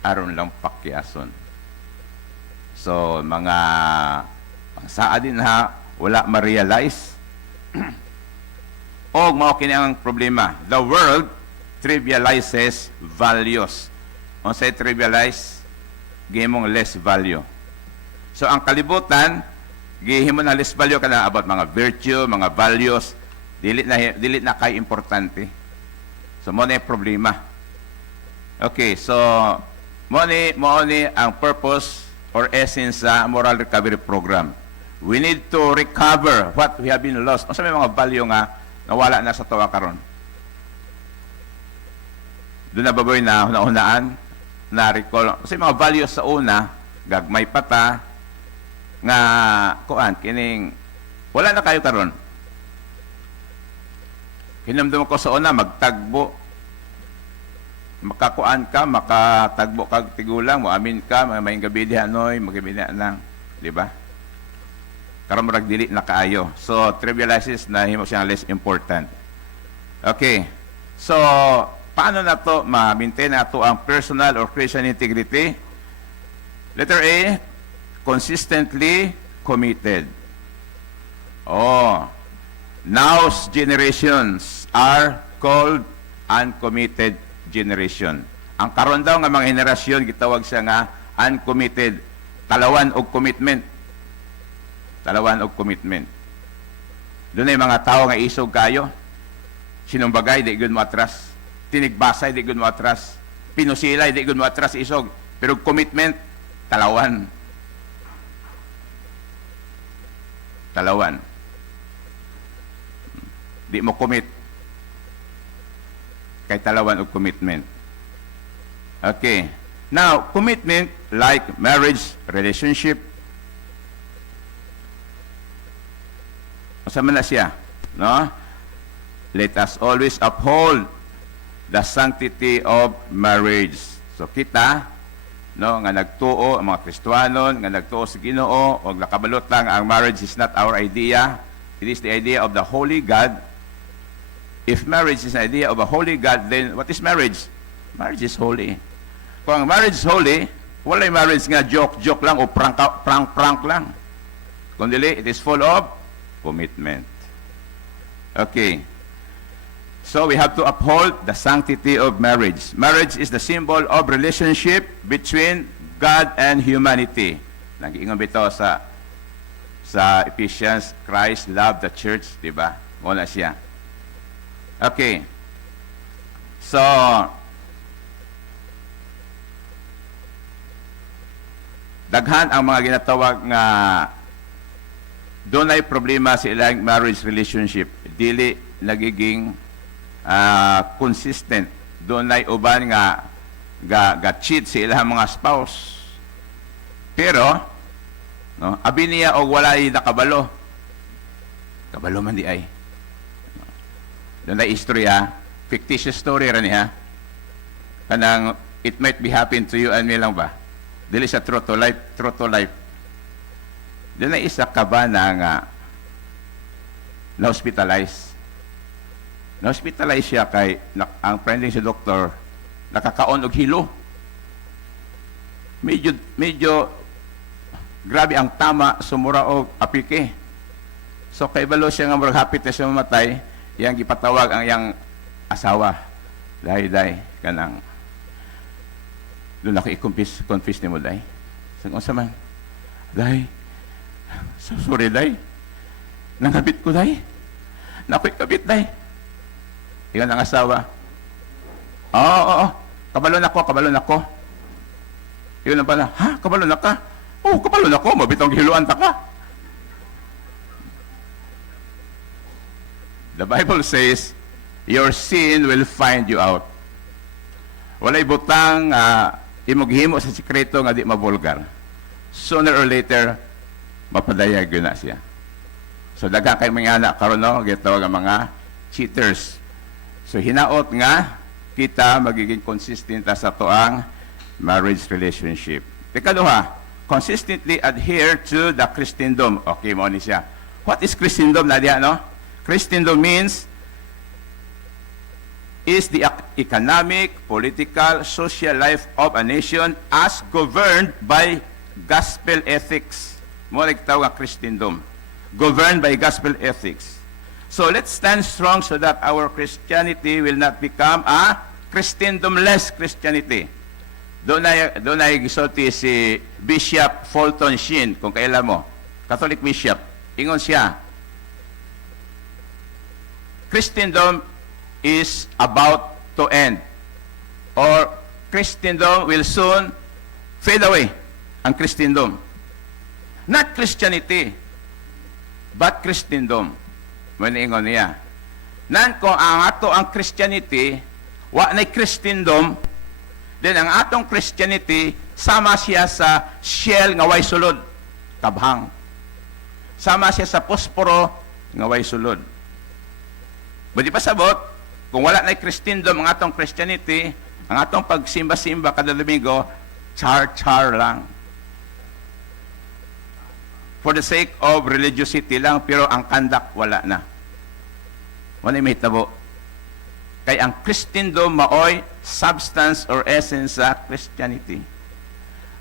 aron lang pakyason. So, mga pangsaa din ha, wala ma-realize. O, mao kini ang problema. The world trivializes values. Kung say trivialize, gihimong less value. So, ang kalibutan, gihimo na less value ka na about mga virtue, mga values, dili na kay importante. So, mo na yung problema. Okay, so, mo ni ang purpose or essence sa moral recovery program. We need to recover what we have been lost. Kasi may mga value nga nawala na sa tuwa karon. Doon na baboy na hunaan na recall. Kasi mga values sa una, gagmay pata, nga kuan kining wala na kayo karon. Hinamdum ko sa una magtagbo, makakuan ka, makatagbo kag tigulang, moamin ka, may gabi di hanoy, magabi nang, di ba? Karon murag dili na kaayo. So trivializes na himo siyang less important. Okay. So paano na to ma-maintain nato ang personal or Christian integrity? Letter A, consistently committed. Oh, now's generations are called uncommitted generation. Ang karon daw nga mga henerasyon gitawag siya nga uncommitted, talawan og commitment. Talawan og commitment. Doon ay mga tao nga isog kayo. Sinumbagay di gud mo atras. Tinigbasay di gud mo atras. Pinusilay di gud mo atras isog. Pero commitment talawan. Talawan. Di mo commit kay talawan og commitment. Okay. Now, commitment like marriage, relationship. Masama na siya, no? Let us always uphold the sanctity of marriage. So kita, no, nga nagtuo ang mga Kristiyanon, nga nagtuo sa Ginoo, o nakabalot lang ang marriage is not our idea. It is the idea of the Holy God. If marriage is an idea of a holy God, then what is marriage? Marriage is holy. Kung ang marriage is holy, wala yung marriage nga joke lang o prank lang. Kundi it is full of commitment. Okay. So we have to uphold the sanctity of marriage. Marriage is the symbol of relationship between God and humanity. Nag-iingon bito sa Ephesians, Christ loved the church, di ba? Muna siya. Okay. So, daghan ang mga ginatawag nga doon ay problema sa ilang marriage relationship. Dili nagiging consistent. Doon ay uban nga ga-cheat sa ilang mga spouse. Pero, no, abi niya og walay nakabalo. Kabalo man di ay. Doon ay istorya, fictitious story rin niya. Kanang, it might be happen to you and me lang ba? Dili sa true to life. Doon ay isa ka ba na na-hospitalize? Na-hospitalize siya kay, ang friending si doktor, nakakaon og hilo. Medyo, grabe ang tama, sumura og apike. So, kay balo siya nga murag hapit na siya mamatay, yang gipatawag ang yang asawa. Dahi, kanang, doon ako i-confess ni mo, dahi. Sa man, dahi, sorry, dahi. Nangabit ko, dahi. Nako'y kabit, dahi. Iyan ang asawa. Oo. Kabalon ako. Iyon na pala, ha? Kabalon na ka? Oo, kabalon ako. Mabitong hiluan ta ka. The Bible says, your sin will find you out. Walay butang imughimo sa sikreto nga di mabulgar. Sooner or later, mapadayag yun na siya. So, daga kay mga anak karon no, gitawag ang mga cheaters. So, hinaot nga, kita magiging consistent sa toang marriage relationship. Ikaduha, consistently adhere to the Christendom. Okay, mo ni siya. What is Christendom, Nadia, no? Christendom means is the economic, political, social life of a nation as governed by gospel ethics. Mo nagtawag nga Christendom. Governed by gospel ethics. So let's stand strong so that our Christianity will not become a Christendom-less Christianity. Doon ay gisulti si Bishop Fulton Sheen, kung kailan mo, Catholic Bishop. Ingon siya, Christendom is about to end. Or Christendom will soon fade away. Ang Christendom. Not Christianity, but Christendom. Maningon niya. Nan kung ang ato ang Christianity, wa na Christendom, then ang atong Christianity, sama siya sa shell nga way sulod. Tabhang. Sama siya sa posporo nga way sulod. Ba di pa sabot, kung wala na Christendom ang atong Christianity, ang atong pagsimba-simba kada Domingo, char-char lang. For the sake of religiosity lang, pero ang conduct wala na. Wala may tabo. Kaya ang Christendom maoy substance or essence sa Christianity.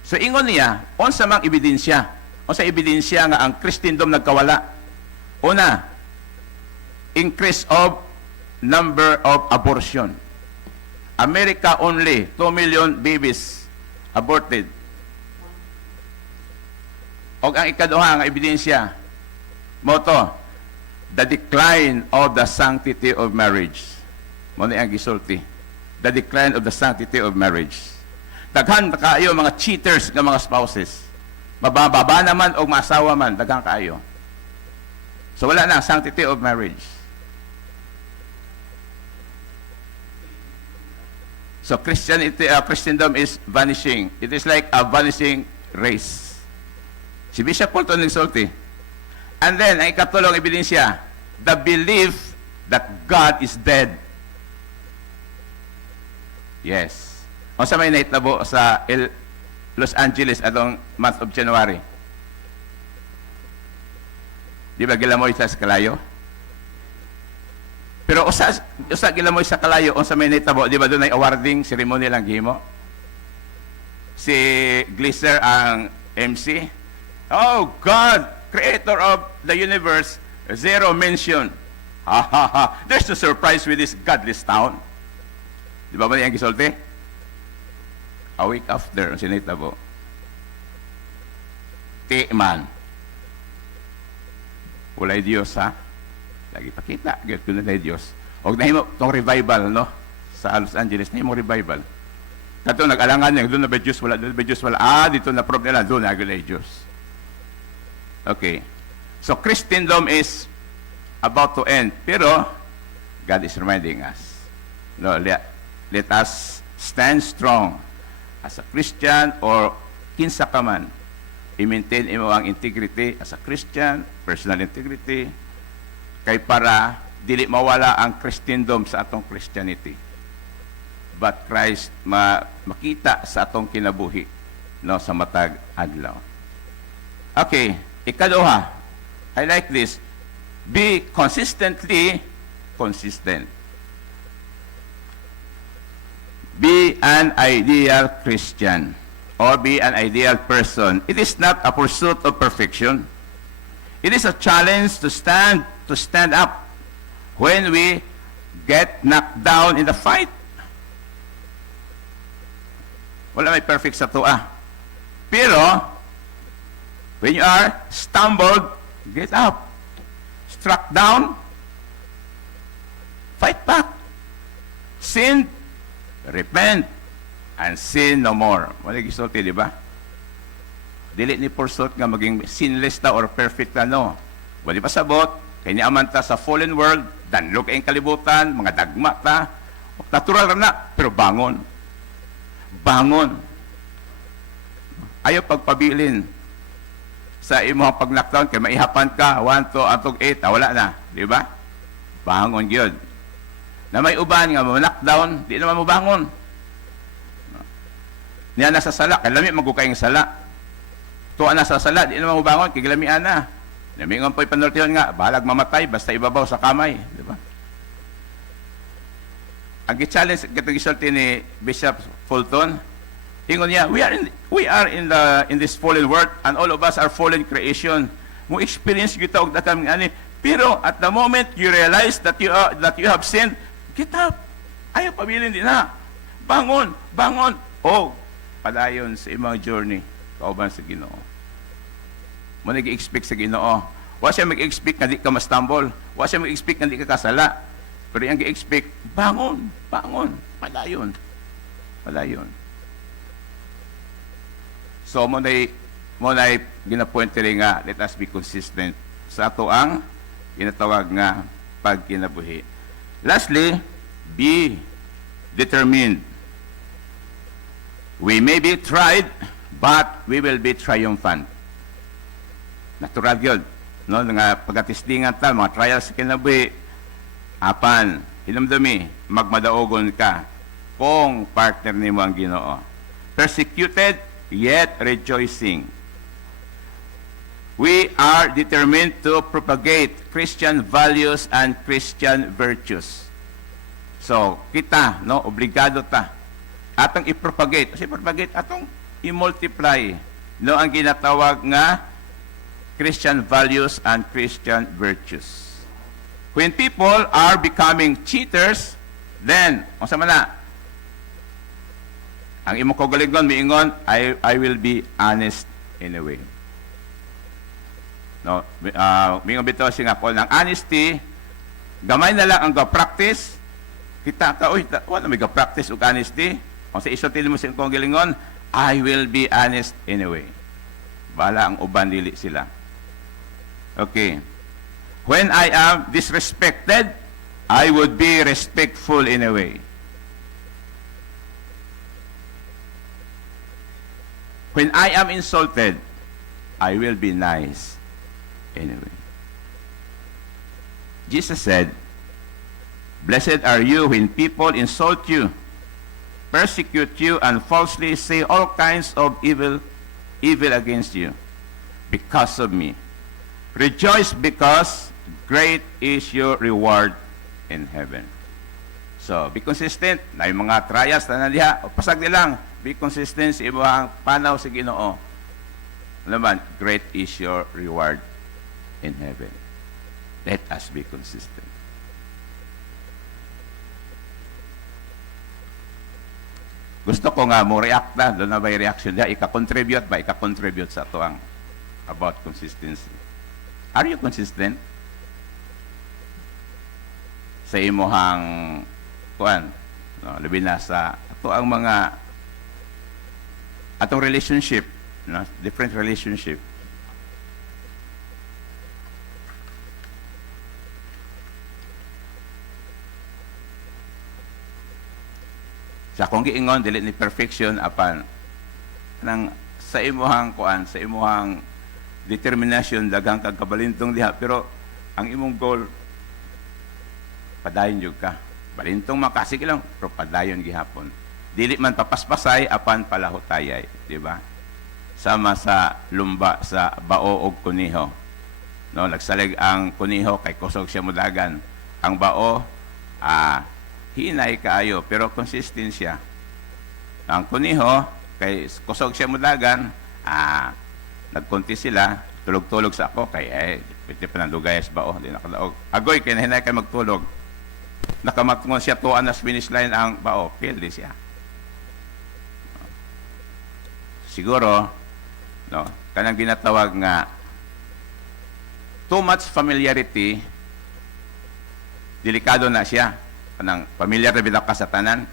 So ingon niya, unsa mang ebidensya? Unsa ebidensya nga ang Christendom nagkawala? Una, increase of number of abortion. America only 2 million babies aborted. O ang ikaduha nga ebidensya mo to, the decline of the sanctity of marriage. Mo ni ang gisulti. The decline of the sanctity of marriage. Daghan kaayo mga cheaters nga mga spouses. Mabababa naman o masawa man, daghan kaayo. So wala na sanctity of marriage. So Christendom is vanishing. It is like a vanishing race. Si Bishop Fulton nagsulti. And then, ang ikatulong ebidensya, the belief that God is dead. Yes. O sa may naitabo sa Los Angeles atong month of January. Di ba gilamoy sa kalayo? Pero usa gilamoy sa kalayo o sa may naitabo, di ba doon ay awarding ceremony lang gihimo? Si Glisser ang MC. Oh, God, creator of the universe, zero mention. Ha, ha, ha. There's no surprise with this godless town. Di ba yung gisulti? A week after, ang sinitabo. Man. Walay Diyos, ha? Lagi pakita. Gaya ko na Diyos. Huwag nahimo itong revival, no? Sa Los Angeles, nahimo revival. Kato, nag-alangan niya, doon na ba Diyos? Wala, doon na ba Diyos? Wala. Dito na problem nila, doon na gulay Diyos. Okay. So Christendom is about to end. Pero God is reminding us. No, let us stand strong as a Christian or kinsa ka man. I-maintain mo ang integrity as a Christian, personal integrity, kay para dili mawala ang Christendom sa atong Christianity. But Christ makita sa atong kinabuhi, no, sa matag adlaw. Okay. Ikaduha, I like this. Be consistently consistent. Be an ideal Christian or be an ideal person. It is not a pursuit of perfection. It is a challenge to stand up when we get knocked down in the fight. Wala may perfect sa tuwa. Pero when you are stumbled, get up. Struck down, fight back. Sin, repent, and sin no more. Wala gisulti, di ba? Dili ni pursuit nga maging sinless ta or perfect ta, no. Wala pa sabot, kay niaman ta sa fallen world, danlog kayong kalibutan, mga dagma ta. Natural na, pero bangon. Bangon. Ayaw pagpabilin sa imong pag-knockdown, kaya maihapan ka, 1, 2, atog 8, wala na. Di ba? Bangon yun. Na may uban nga, knockdown, di naman mo bangon. Niya na sa sala, kaya lami magukayong sala. Tuwa na sa sala, di naman mo bangon, kaya lamian na. Namingon po'y panultiyon nga, bahalag mamatay, basta ibabaw sa kamay. Di ba? ang gi-challenge katong gisulti ni Bishop Fulton, ingon niya, we are in this fallen world and all of us are fallen creation. Mo experience kita og dakang ani, pero at the moment you realize that you have sinned, get up. Ayaw pabilin din na. Bangon, bangon. O, padayon sa imong journey kauban sa Ginoo. Mo nag-expect sa Ginoo. Wa siya mag-expect nga di ka ma-stumble. Wa siya mag-expect nga di ka kasala. Pero yung gi-expect, bangon, bangon, padayon. Padayon. So, mo na ginapoint rin nga, let us be consistent sa ato ang ginatawag nga pagkinabuhi. Lastly, be determined. We may be tried, but we will be triumphant. Natural yun. No? Nga pagkatistingan ta, mga trials sa kinabuhi, apan, hinumdumi, magmadaogon ka kung partner ni mo ang Ginoo. Persecuted, yet rejoicing. We are determined to propagate Christian values and Christian virtues. So, kita, no, obligado ta. Atong i-propagate. Kasi propagate, atong i-multiply. No, ang ginatawag nga Christian values and Christian virtues. When people are becoming cheaters, then, ang sama na, ang imong kaugalingon, miingon, I will be honest in a way. No, miingon bito siya nga po, ng honesty, gamay na lang ang ga-practice, kita ka, wala may ga-practice og honesty. Kung sa isotin mo sa kaugalingon, I will be honest in a way. Bala ang uban dili sila. Okay. When I am disrespected, I would be respectful in a way. When I am insulted, I will be nice in a way. Jesus said, "Blessed are you when people insult you, persecute you, and falsely say all kinds of evil against you, because of me. Rejoice because great is your reward in heaven." So, be consistent. Na yung mga trials na nandiha, pasag nilang, be consistent sa ibang panaw sa Ginoo. Naman, great is your reward in heaven. Let us be consistent. Gusto ko nga mo react na, doon na ba yung reaction niya? Ika-contribute ba? Ika-contribute sa ito ang about consistency. Are you consistent? Sa imuhang kuan, no, labi na sa ato ang mga atong relationship, no, different relationship. Sa kung giingon dili ni perfection apan nang sa imuhang kuan, sa imuhang determination daghang kag kabalintong diha, pero ang imong goal padayon jud ka. Balintong makasig lang, pero padayon gihapon. Dili man papaspasay apan palahutayay, di ba? Sama sa lumba sa bao og kuniho. No, nagsalig ang kuniho kay kusog siya mudagan. Ang bao hinay kaayo pero consistent siya. Ang kuniho kay kusog siya mudagan, nagkunti sila, tulog-tulog sa ako kay piti pa nang lugay sa bao, di nakadaog. Agoy kay hinay kay magtulog. Nakamatngon siya tuan na finish line ang bao, pildi siya. Siguro, no, kanang ginatawag nga too much familiarity, delikado na siya. Kanang familiar na bidak ka sa tanan.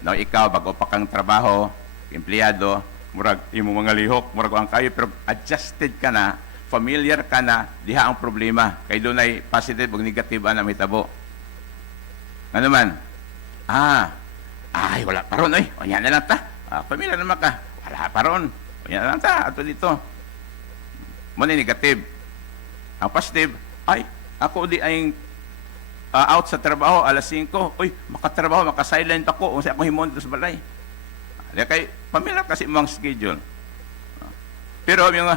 No, ikaw, bago pa kang trabaho, empleyado, murag imo mga lihok, murag ang kayo, pero adjusted ka na, familiar ka na, diha ang problema. Kay doon ay positive o negative na mitabo. Ano man? Wala pa ron, o yan na lang ta. Familiar naman ka. Wala pa ron. O yan na lang ta. Ato dito. Muna negative. Ang positive, ako di ay out sa trabaho, alas 5. Uy, makatrabaho, makasilent ako. Kung sa akong himon sa balay. Kaya familiar kasi mong schedule. Pero yung,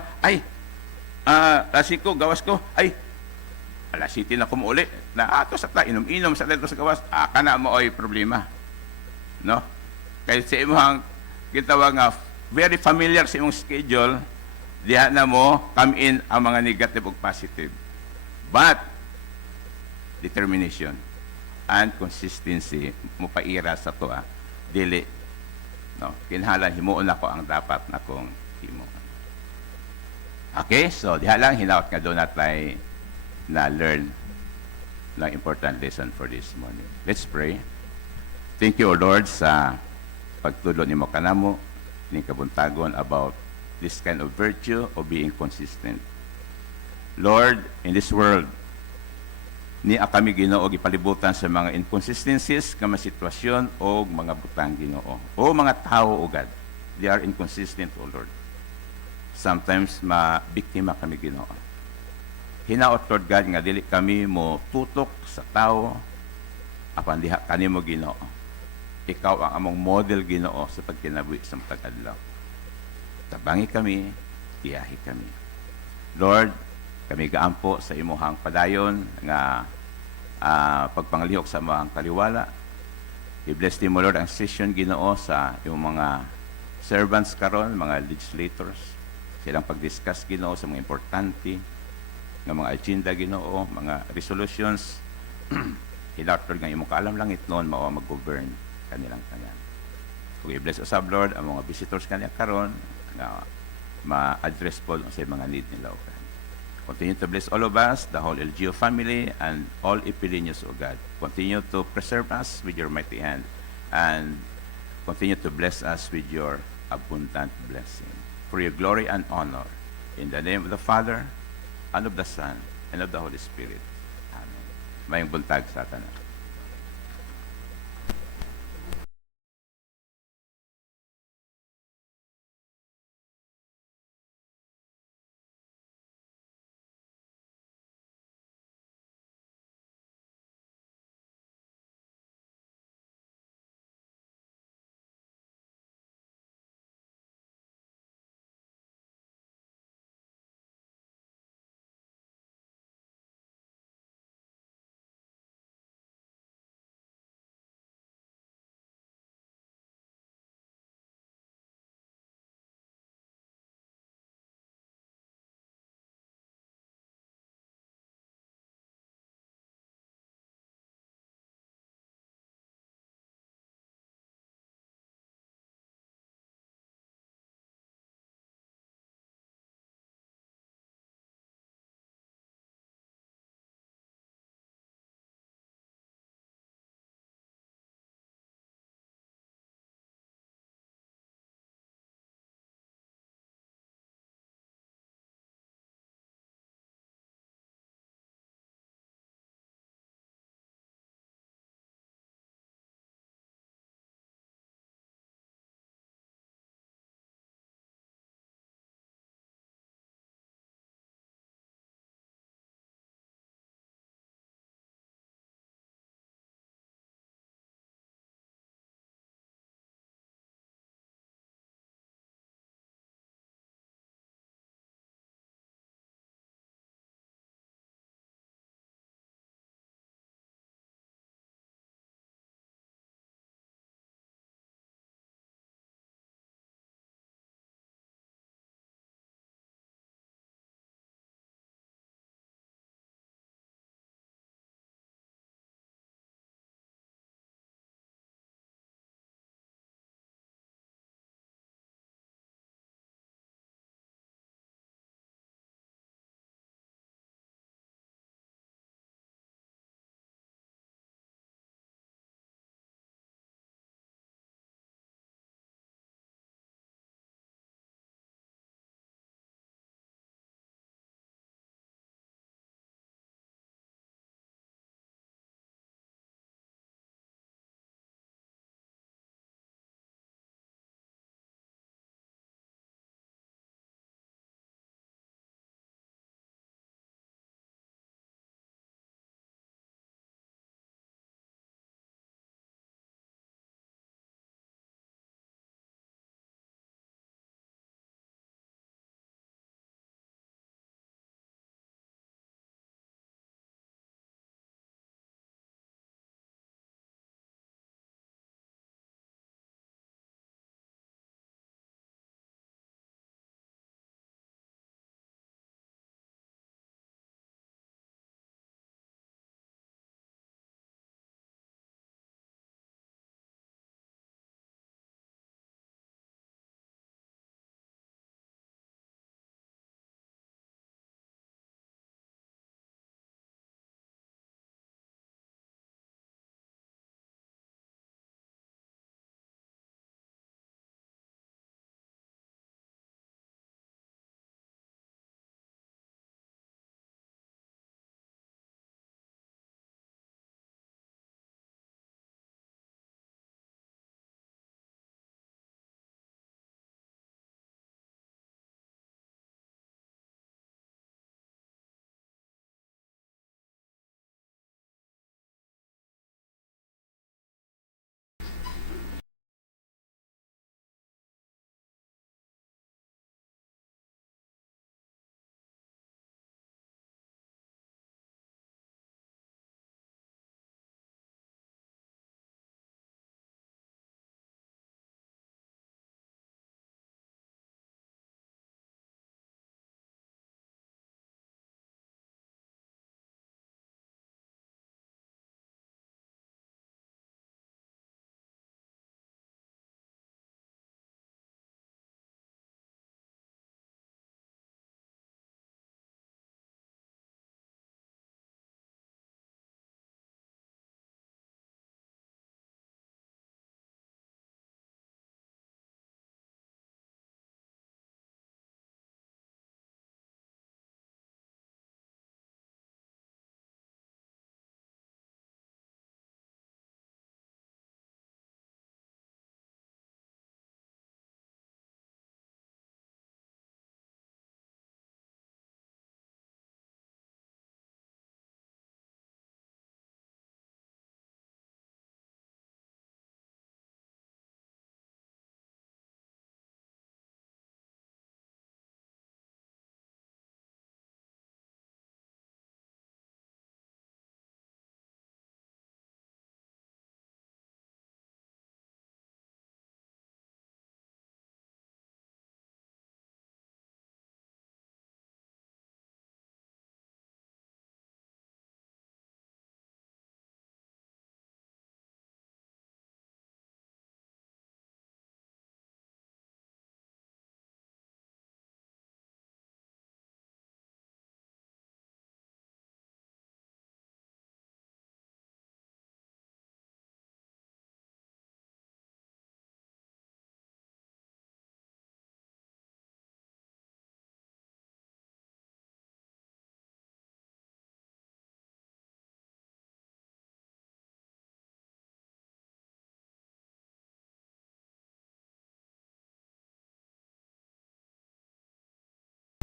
alas 5, gawas ko, Alas 7 na kumuuli, na ato sa ta, inom-inom sa dito sa gawas, kana mo ay problema. No? Kaya sa imong gitawag nga, very familiar sa imong schedule, diha na mo come in ang mga negative ug positive. But, determination and consistency mo paira sa to dili, no? Kinahanglan himuon ako ang dapat na kong himo. Okay, so diha lang hinawat nga doon natay na learn ng important lesson for this morning. Let's pray. Thank you, O Lord, sa pagtudlo nimo kanamo ning kabuntagon about this kind of virtue of being consistent. Lord, in this world, ni kami Ginoo gipalibutan sa mga inconsistencies nga mga sitwasyon o mga butang Ginoo o mga tao ugad. They are inconsistent, O Lord. Sometimes mabiktima kami Ginoo. Hinaot, Lord God, nga dili kami mo tutok sa tao apan diha kanimo Ginoo. Ikaw ang among model Ginoo sa pagkinabuhi sa matag adlaw. Tabangi kami, iyahi kami. Lord, kami gaampo sa imuhang padayon nga pagpangalihok sa mga kaliwala. I-bless mo, Lord, ang session Ginoo sa imong mga servants karon, mga legislators. Silang pag-discuss Ginoo sa mga importante nga mga agenda Ginoo, mga resolutions. Hilot, Lord, nga imong kaalam langit noon mao mag-govern kanilang tanan. Ug i-bless usab, Lord, ang mga visitors kaniya karon nga ma-address po sa mga need nila. Continue to bless all of us, the whole LGO family, and all Ipilinos, O God. Continue to preserve us with your mighty hand, and continue to bless us with your abundant blessing. For your glory and honor, in the name of the Father, and of the Son, and of the Holy Spirit. Amen. Mayong buntag sa tanan.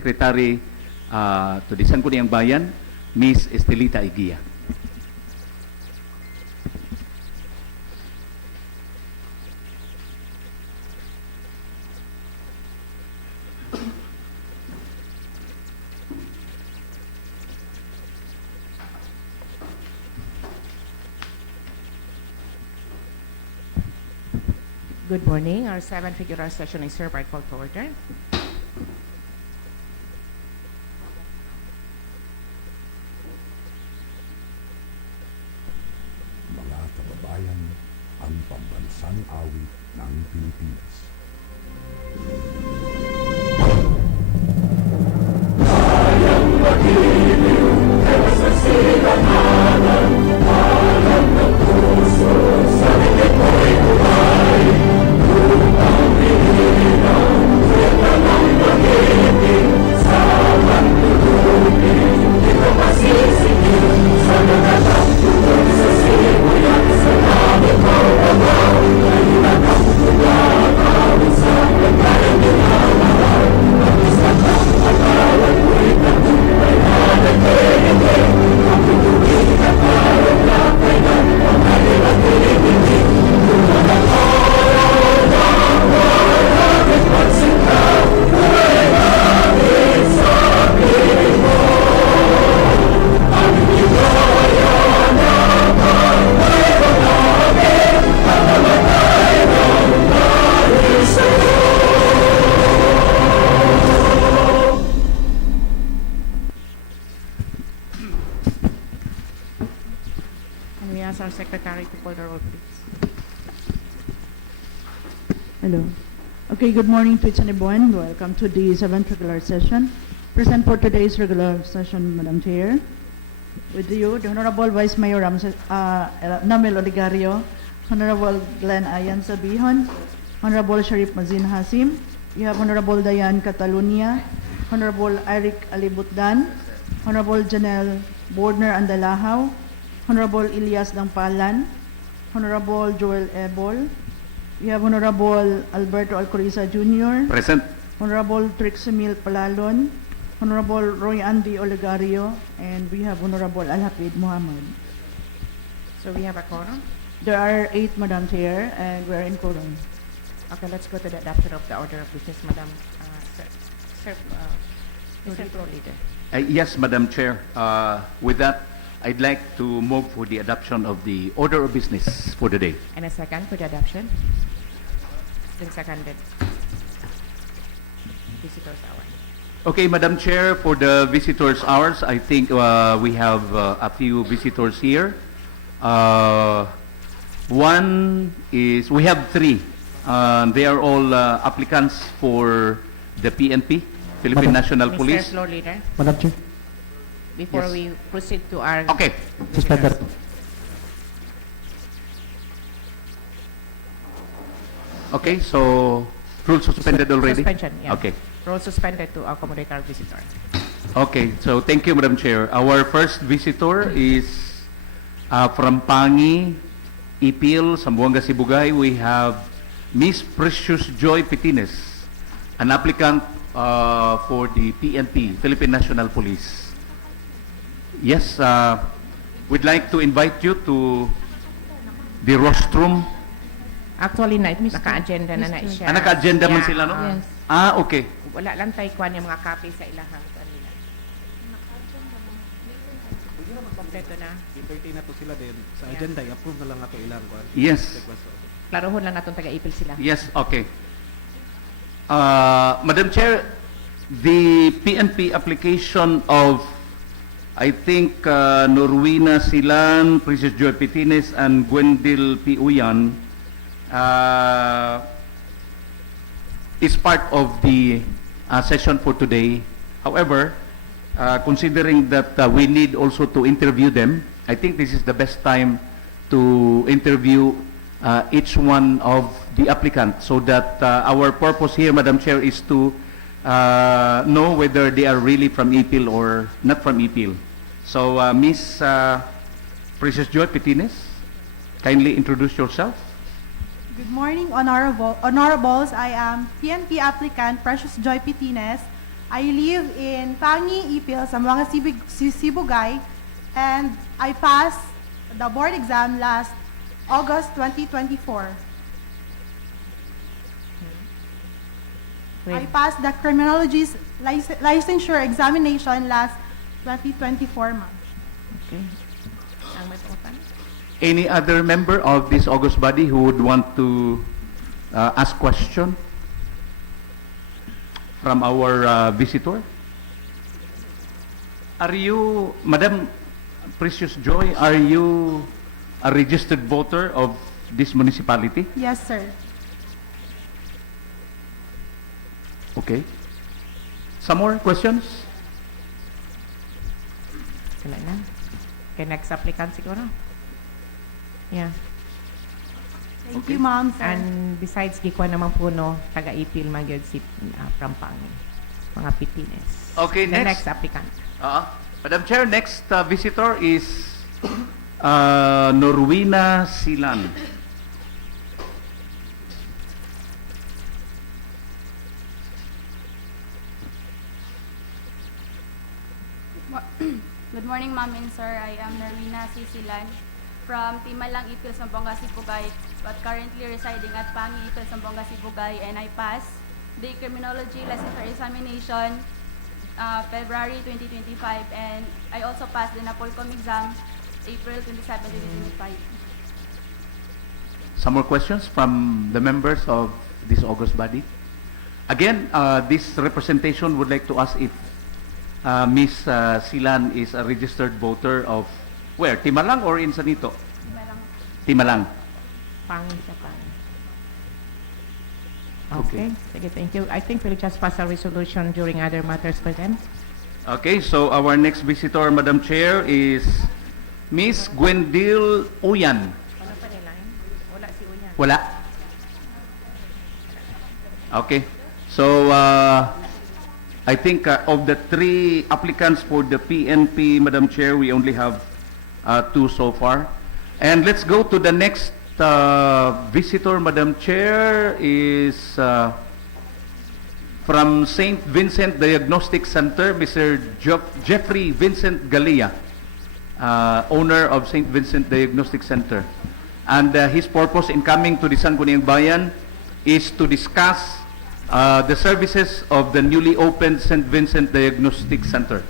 Secretary to the Sangguniang Bayan, Ms. Estelita Iguia. Good morning. Our seventh regular session is hereby called to order. Mga kababayan, ang pambansang awit ng Pilipinas. And we ask our secretary to call the roll, please. Hello. Okay, good morning to each and everyone. Welcome to the 7th regular session. Present for today's regular session, Madam Chair. With you, the Honorable Vice Mayor Namel Oligario, Honorable Glenn Ayan Sabihon, Honorable Sharif Mazin Hasim, you have Honorable Dayan Catalunya, Honorable Eric Alibutdan, Honorable Janelle Bordner Andalahaw, Honorable Elias Dangpalan, Honorable Joel Ebol, we have Honorable Alberto Alcoriza Jr., Present. Honorable Trixemil Palalon, Honorable Roy Andy Olegario, and we have Honorable Alhapid Muhammad. So we have a quorum. There are 8, Madam Chair, and we are in quorum. Okay, let's go to the adoption of the order of business, Madam Mr. Floor Leader. Yes, Madam Chair. With that, I'd like to move for the adoption of the order of business for the day. And a second for the adoption. It's been seconded. Visitors hour. Okay, Madam Chair, for the visitors' hours, I think we have a few visitors here. One is, we have 3. They are all applicants for the PNP, Philippine National Police. Mr. Floor Leader, Madam Chair, before Yes. we proceed to our Okay. suspended. Okay, so rule suspended already? suspension, yeah. Okay. Rule suspended to accommodate our visitor. Okay, so thank you, Madam Chair. Our first visitor is from Pangi, Ipil, Zamboanga, Sibugay. We have Miss Precious Joy Pitines, an applicant for the PNP, Philippine National Police. Yes, we'd like to invite you to the rostrum. Actually, naka-agenda na na siya. Naka-agenda man Yeah, sila, no? oo. Yes. Okay. Wala lang tayo kuha yung mga copy sa ilahang kanila. Kompleto na. I-30 na to sila din. Sa agenda, i-approve na lang ato ilang kuan. Yes. Klarohon lang natong taga-ipil sila. Yes, okay. Madam Chair, the PNP application of, I think, Norwina Silan, Precious Joy Pitines, and Gwendil P. Uyan is part of the session for today. However, considering that we need also to interview them, I think this is the best time to interview each one of the applicants so that our purpose here, Madam Chair, is to know whether they are really from Ipil or not from Ipil. So, Miss Precious Joy Pitines, kindly introduce yourself. Good morning, honorables. I am PNP applicant Precious Joy Pitines. I live in Pangi, Ipil, Zamboanga, Sibugay, and I passed the board exam last August 2024. I passed the criminology's licensure examination last 2024 month. Okay. Ang may pangutan? Any other member of this August body who would want to ask question from our visitor? Are you, Madam Precious Joy, are you a registered voter of this municipality? Yes, sir. Okay. Some more questions? Wala na. Okay, next applicant siguro. Yeah. Thank you, ma'am, sir. And besides, gikuha naman po no, taga-Ipil man yun si from Pangi. Mga Pipines. Okay, The next. next applicant. Madam Chair, next visitor is Norwina Silan. Good morning, ma'am and sir. I am Narwina Sisilan from Timalang, Ipil, Zamboanga, Sibugay, but currently residing at Pangi, Ipil, Zamboanga, Sibugay, and I passed the criminology licensure examination February 2025, and I also passed the Napolcom exam April 27, 2025. Some more questions from the members of this August body? Again, this representation would like to ask if Ms. Silan is a registered voter of where? Timalang or in Sanito? Timalang. Timalang. Pangi sa Pangi. Okay. Okay. Sige, thank you. I think we'll just pass a resolution during other matters for them. Okay, so our next visitor, Madam Chair, is Ms. Gwendil Uyan. Wala pa nila eh? Wala si Uyan. Wala. Okay. So, I think of the 3 applicants for the PNP, Madam Chair, we only have 2 so far. And let's go to the next visitor, Madam Chair, is from St. Vincent Diagnostic Center, Mr. Jeffrey Vincent Galia, owner of St. Vincent Diagnostic Center. And his purpose in coming to the Sangguniang Bayan is to discuss the services of the newly opened St. Vincent Diagnostic Center.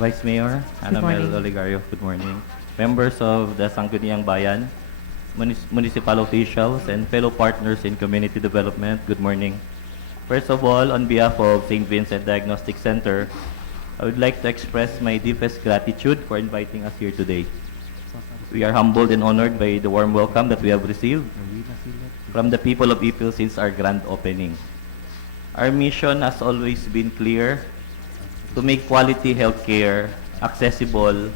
Vice Mayor Anamel Oligario, good morning. Members of the Sangguniang Bayan, municipal officials, and fellow partners in community development, good morning. First of all, on behalf of St. Vincent Diagnostic Center, I would like to express my deepest gratitude for inviting us here today. We are humbled and honored by the warm welcome that we have received from the people of Ipil since our grand opening. Our mission has always been clear: to make quality healthcare accessible,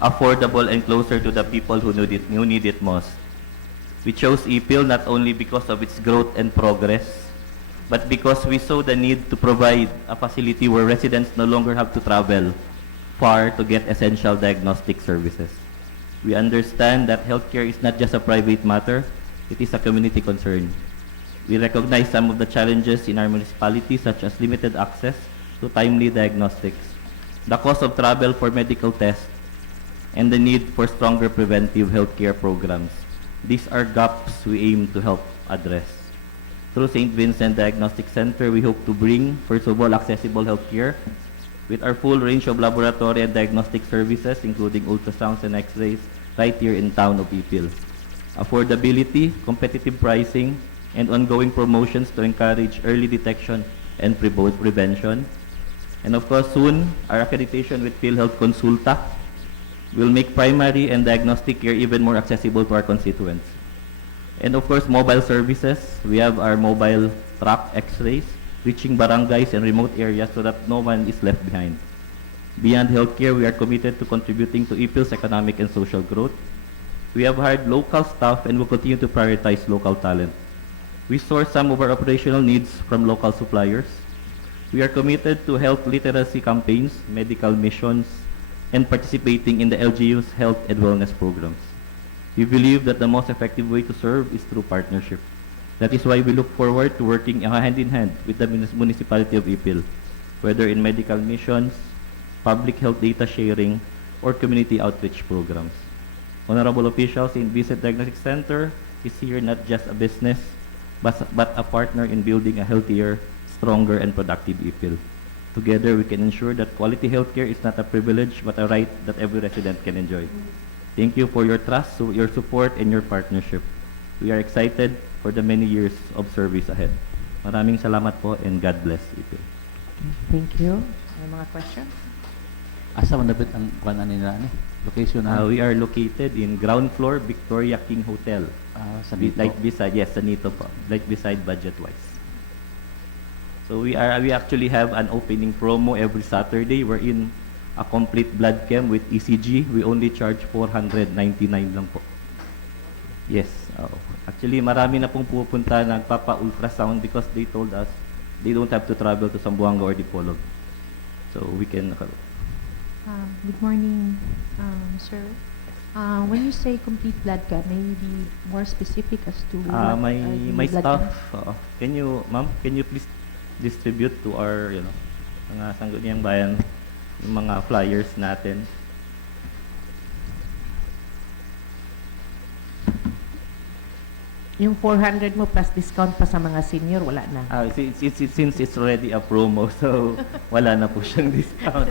affordable, and closer to the people who need it most. We chose Ipil not only because of its growth and progress, but because we saw the need to provide a facility where residents no longer have to travel far to get essential diagnostic services. We understand that healthcare is not just a private matter, it is a community concern. We recognize some of the challenges in our municipality, such as limited access to timely diagnostics, the cost of travel for medical tests, and the need for stronger preventive healthcare programs. These are gaps we aim to help address. Through St. Vincent Diagnostic Center, we hope to bring, first of all, accessible healthcare with our full range of laboratory and diagnostic services, including ultrasounds and x-rays, right here in town of Ipil. Affordability, competitive pricing, and ongoing promotions to encourage early detection and prevention. And of course, soon, our accreditation with PhilHealth Consulta will make primary and diagnostic care even more accessible to our constituents. And of course, mobile services. We have our mobile truck x-rays reaching barangays and remote areas so that no one is left behind. Beyond healthcare, we are committed to contributing to Ipil's economic and social growth. We have hired local staff and will continue to prioritize local talent. We source some of our operational needs from local suppliers. We are committed to health literacy campaigns, medical missions, and participating in the LGU's health and wellness programs. We believe that the most effective way to serve is through partnership. That is why we look forward to working hand in hand with the municipality of Ipil, whether in medical missions, public health data sharing, or community outreach programs. Honorable officials, St. Vincent Diagnostic Center is here not just a business, but a partner in building a healthier, stronger, and productive Ipil. Together, we can ensure that quality healthcare is not a privilege, but a right that every resident can enjoy. Thank you for your trust, your support, and your partnership. We are excited for the many years of service ahead. Maraming salamat po, and God bless Ipil. Thank you. May mga questions? Asa man dapat ang kuan nila ni? Location We are located in ground floor Victoria King Hotel. sa dito. Like beside, yes, Sanito po. Like beside budget-wise. So we actually have an opening promo every Saturday. We're in a complete blood chem with ECG. We only charge 499 lang po. Yes. Actually, marami na pong pupunta nagpapa-ultrasound because they told us they don't have to travel to Zamboanga or Dipolog. So we can... Good morning, sir. When you say complete blood chem, may you be more specific as to what my blood staff, chem? ma'am, can you please distribute to our, mga Sangguniang Bayan, yung mga flyers natin? Yung 400 mo plus discount pa sa mga senior, wala na. Since it's already a promo, so wala na po siyang discount.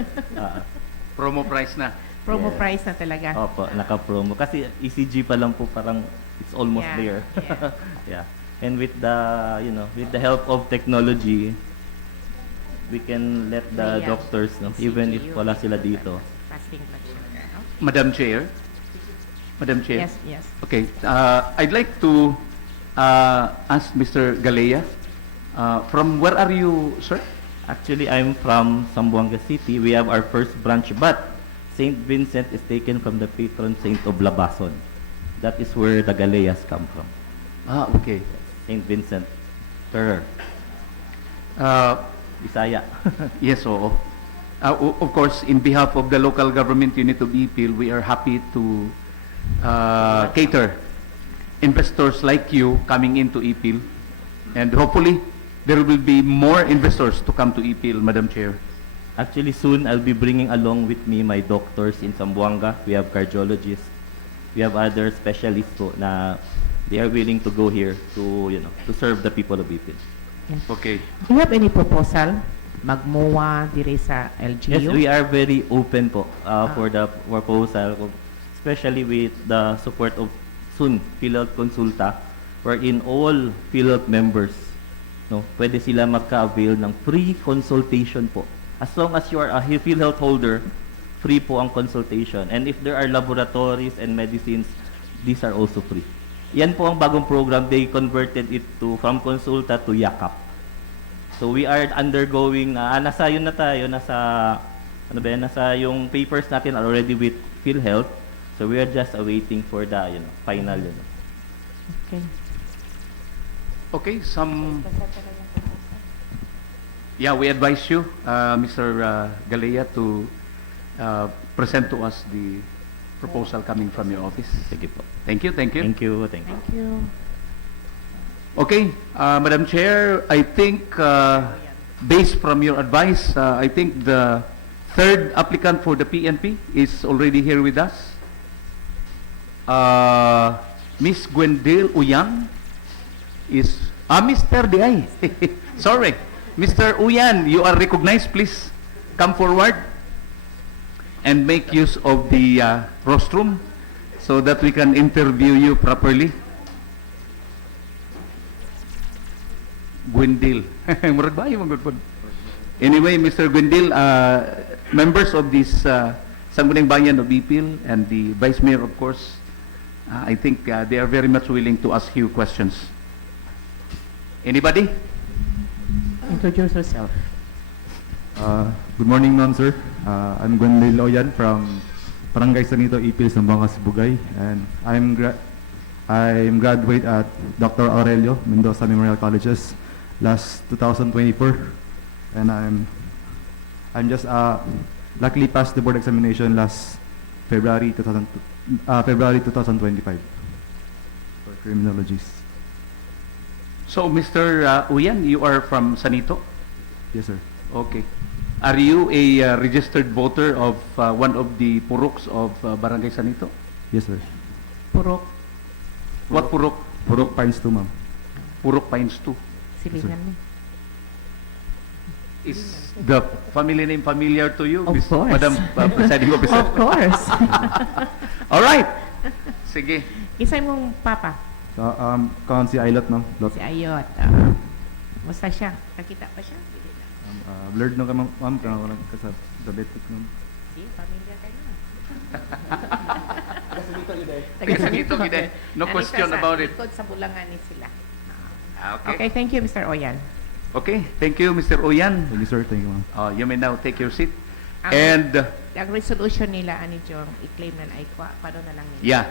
Promo price na. Promo Yes. price na talaga. Opo, naka-promo. Kasi ECG pa lang po parang it's almost Yeah, there. yeah. Yeah. And with the, with the help of technology, we can let the May, doctors know, ECG, even if wala sila dito. Fasting blood sugar, no? Madam Chair. Madam Chair. Yes, yes. Okay. I'd like to ask Mr. Galea. From where are you, sir? Actually, I'm from Zamboanga City. We have our first branch, but St. Vincent is taken from the patron saint of Labason. That is where the Galeas come from. Okay. St. Vincent. Sir, Bisaya. Yes, oo. Of course, in behalf of the local government unit of Ipil, we are happy to cater investors like you coming into Ipil. And hopefully, there will be more investors to come to Ipil, Madam Chair. Actually, soon I'll be bringing along with me my doctors in Zamboanga. We have cardiologists. We have other specialists po na they are willing to go here to, to serve the people of Ipil. Yes. Okay. Do you have any proposal? Magmuwa dire sa LGU? Yes, we are very open po for the proposal, especially with the support of soon PhilHealth Consulta, wherein all PhilHealth members, pwede sila magka-avail ng free consultation po. As long as you are a PhilHealth holder, free po ang consultation. And if there are laboratories and medicines, these are also free. Yan po ang bagong program. They converted it from Consulta to Yakap. So we are undergoing, nasa yun na tayo, nasa yung papers natin are already with PhilHealth. So we are just awaiting for the, final, Okay. Okay, Yeah, we advise you, Mr. Galea, to present to us the proposal coming from your office. Sige po. Thank you, thank you. Thank you, thank you. Thank you. Okay, Madam Chair, I think based from your advice, I think the third applicant for the PNP is already here with us. Miss Gwendil Uyang is Mr. Diay. Sorry, Mr. Uyan, you are recognized. Please come forward and make use of the rostrum so that we can interview you properly. Gwendil. Murag ba yung magpapad? Anyway, Mr. Gwendil, members of this Sangguniang Bayan of Ipil and the Vice Mayor, of course, I think they are very much willing to ask you questions. Anybody? Introduce yourself. Good morning, ma'am, sir. I'm Gwendil Oyan from Barangay Sanito, Ipil, Zamboanga, Sibugay, and I'm graduate at Dr. Aurelio Mendoza Memorial Colleges last 2024, and I'm just luckily passed the board examination last February 2025 for criminologies. So, Mr. Uyan, you are from Sanito? Yes, sir. Okay. Are you a registered voter of one of the puruks of Barangay Sanito? Yes, sir. Purok, What purok? Purok Pines 2, ma'am. Purok Pines 2. silingan mo. Is the family name familiar to you, Of course. Madam Presiding Officer? Of course. All right. Sige. Isa mong papa, Kaon si Ailot, ma'am. Lot. si Ayot. Musta siya? Nakita pa siya? Dili na. Blurred no ka, ma'am. Kaya wala ka sa diabetic, ma'am. Si, familiar kayo na. Taga Sanito, gide. No Ano question siya sa about it. likod sa bulangan ni sila. Okay. Okay, thank you, Mr. Oyan. Okay. Thank you, Mr. Oyan. Thank you, sir. Thank you, ma'am. You may now take your seat. Ang- And, Ang resolution nila, ani Jong, i-claim na ay paano na lang nila. yeah.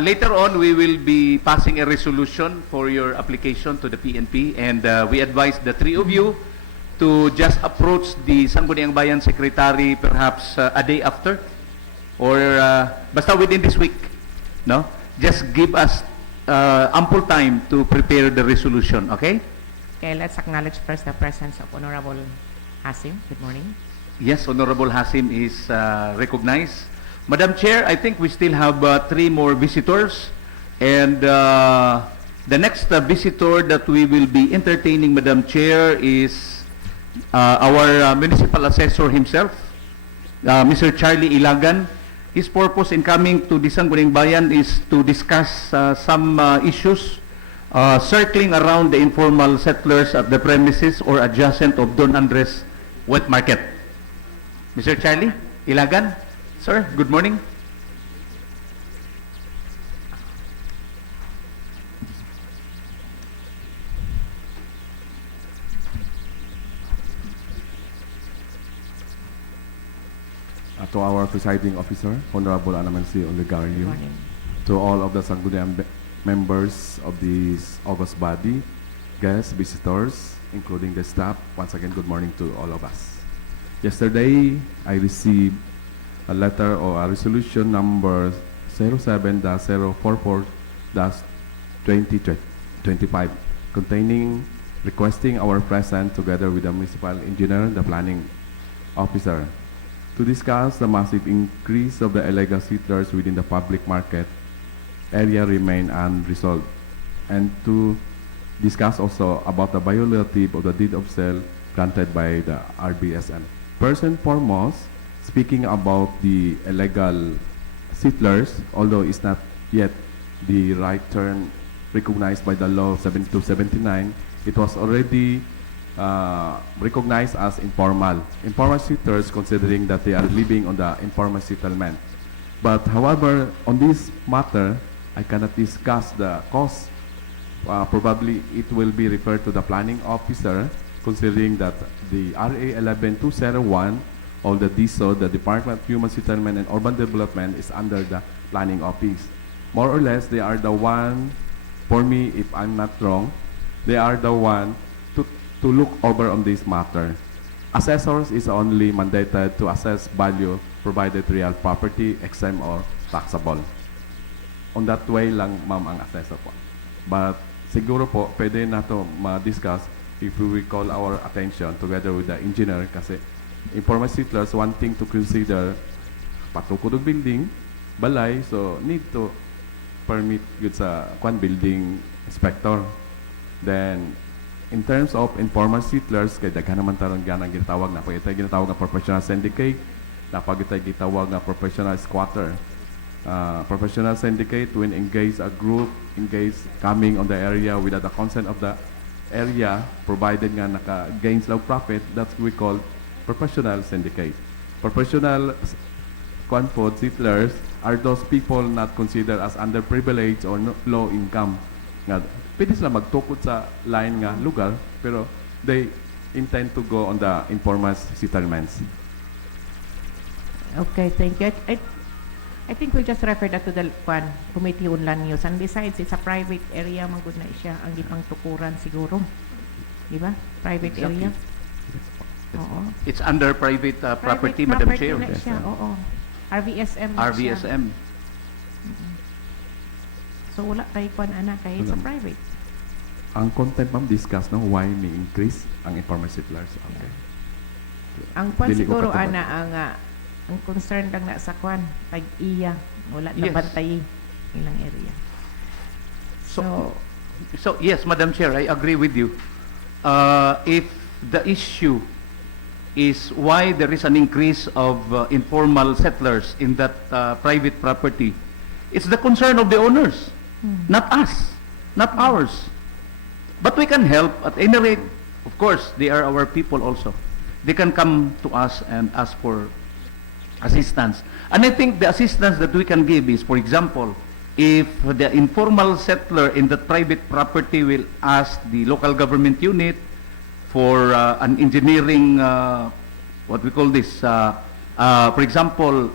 Later on, we will be passing a resolution for your application to the PNP, and we advise the three of you to just approach the Sangguniang Bayan Secretary perhaps a day after, or basta within this week. No? Just give us ample time to prepare the resolution, okay? Okay, let's acknowledge first the presence of Honorable Hasim. Good morning. Yes, Honorable Hasim is recognized. Madam Chair, I think we still have 3 more visitors. And the next visitor that we will be entertaining, Madam Chair, is our municipal assessor himself, Mr. Charlie Ilagan. His purpose in coming to the Sangguniang Bayan is to discuss some issues circling around the informal settlers at the premises or adjacent of Don Andres Wet Market. Mr. Charlie Ilagan, sir, good morning. To our presiding officer, Honorable Anamansi Good Olegario, morning. to all of the Sangguniang members of this August body, guests, visitors, including the staff, once again, good morning to all of us. Yesterday, I received a letter or a resolution number 07-044-2025 containing requesting our presence together with the municipal engineer, the planning officer, to discuss the massive increase of the illegal settlers within the public market area remain unresolved, and to discuss also about the violative of the deed of sale granted by the RBSM. First and foremost, speaking about the illegal settlers, although it's not yet the right term recognized by the law 7279, it was already recognized as informal. Informal settlers, considering that they are living on the informal settlement. But however, on this matter, I cannot discuss the cost. Probably it will be referred to the planning officer, considering that the RA 11201 or the DSO, the Department of Human Settlement and Urban Development, is under the planning office. More or less, they are the one, for me, if I'm not wrong, they are the one to look over on this matter. Assessors is only mandated to assess value provided real property, exempt or taxable. On that way lang, ma'am, ang assessor po. But siguro po, pwede na to ma-discuss if we will call our attention together with the engineer, kasi informal settlers wanting to consider patukod og building, balay, so need to permit yun sa building inspector. Then, in terms of informal settlers, kay daghan naman taron ganang ginatawag na pag itay ginatawag na professional syndicate, napag itay gitawag na professional squatter. Professional syndicate when engage a group, engage coming on the area without the consent of the area, provided nga naka-gain sila og profit, that's we call professional syndicate. Professional settlers are those people not considered as underprivileged or low income. Nga, pwede sila magtukod sa line nga lugar, pero they intend to go on the informal settlements. Okay, thank you. I think we just refer that to the Committee on Land Use. And besides, it's a private area, magud na siya ang gipang tukuran siguro. Di ba? Private Exactly. area. Oo. It's under private property, Madam Private Chair. na siya, oo. RVSM na siya. RVSM. So wala kay kwan ana kay it's a Wala. private. Ang content ma'am discuss no why may increase ang informal settlers. Okay. Ang kwan Dili ko siguro katubad. ana ang concern lang na sa kwan tag iya wala na Yes. bantay ilang area. So yes, Madam Chair, I agree with you. If the issue is why there is an increase of informal settlers in that private property, it's the concern of the owners, not us, not ours. But we can help at any rate. Of course, they are our people also. They can come to us and ask for assistance. And I think the assistance that we can give is, for example, if the informal settler in that private property will ask the local government unit for an engineering, what we call this, for example,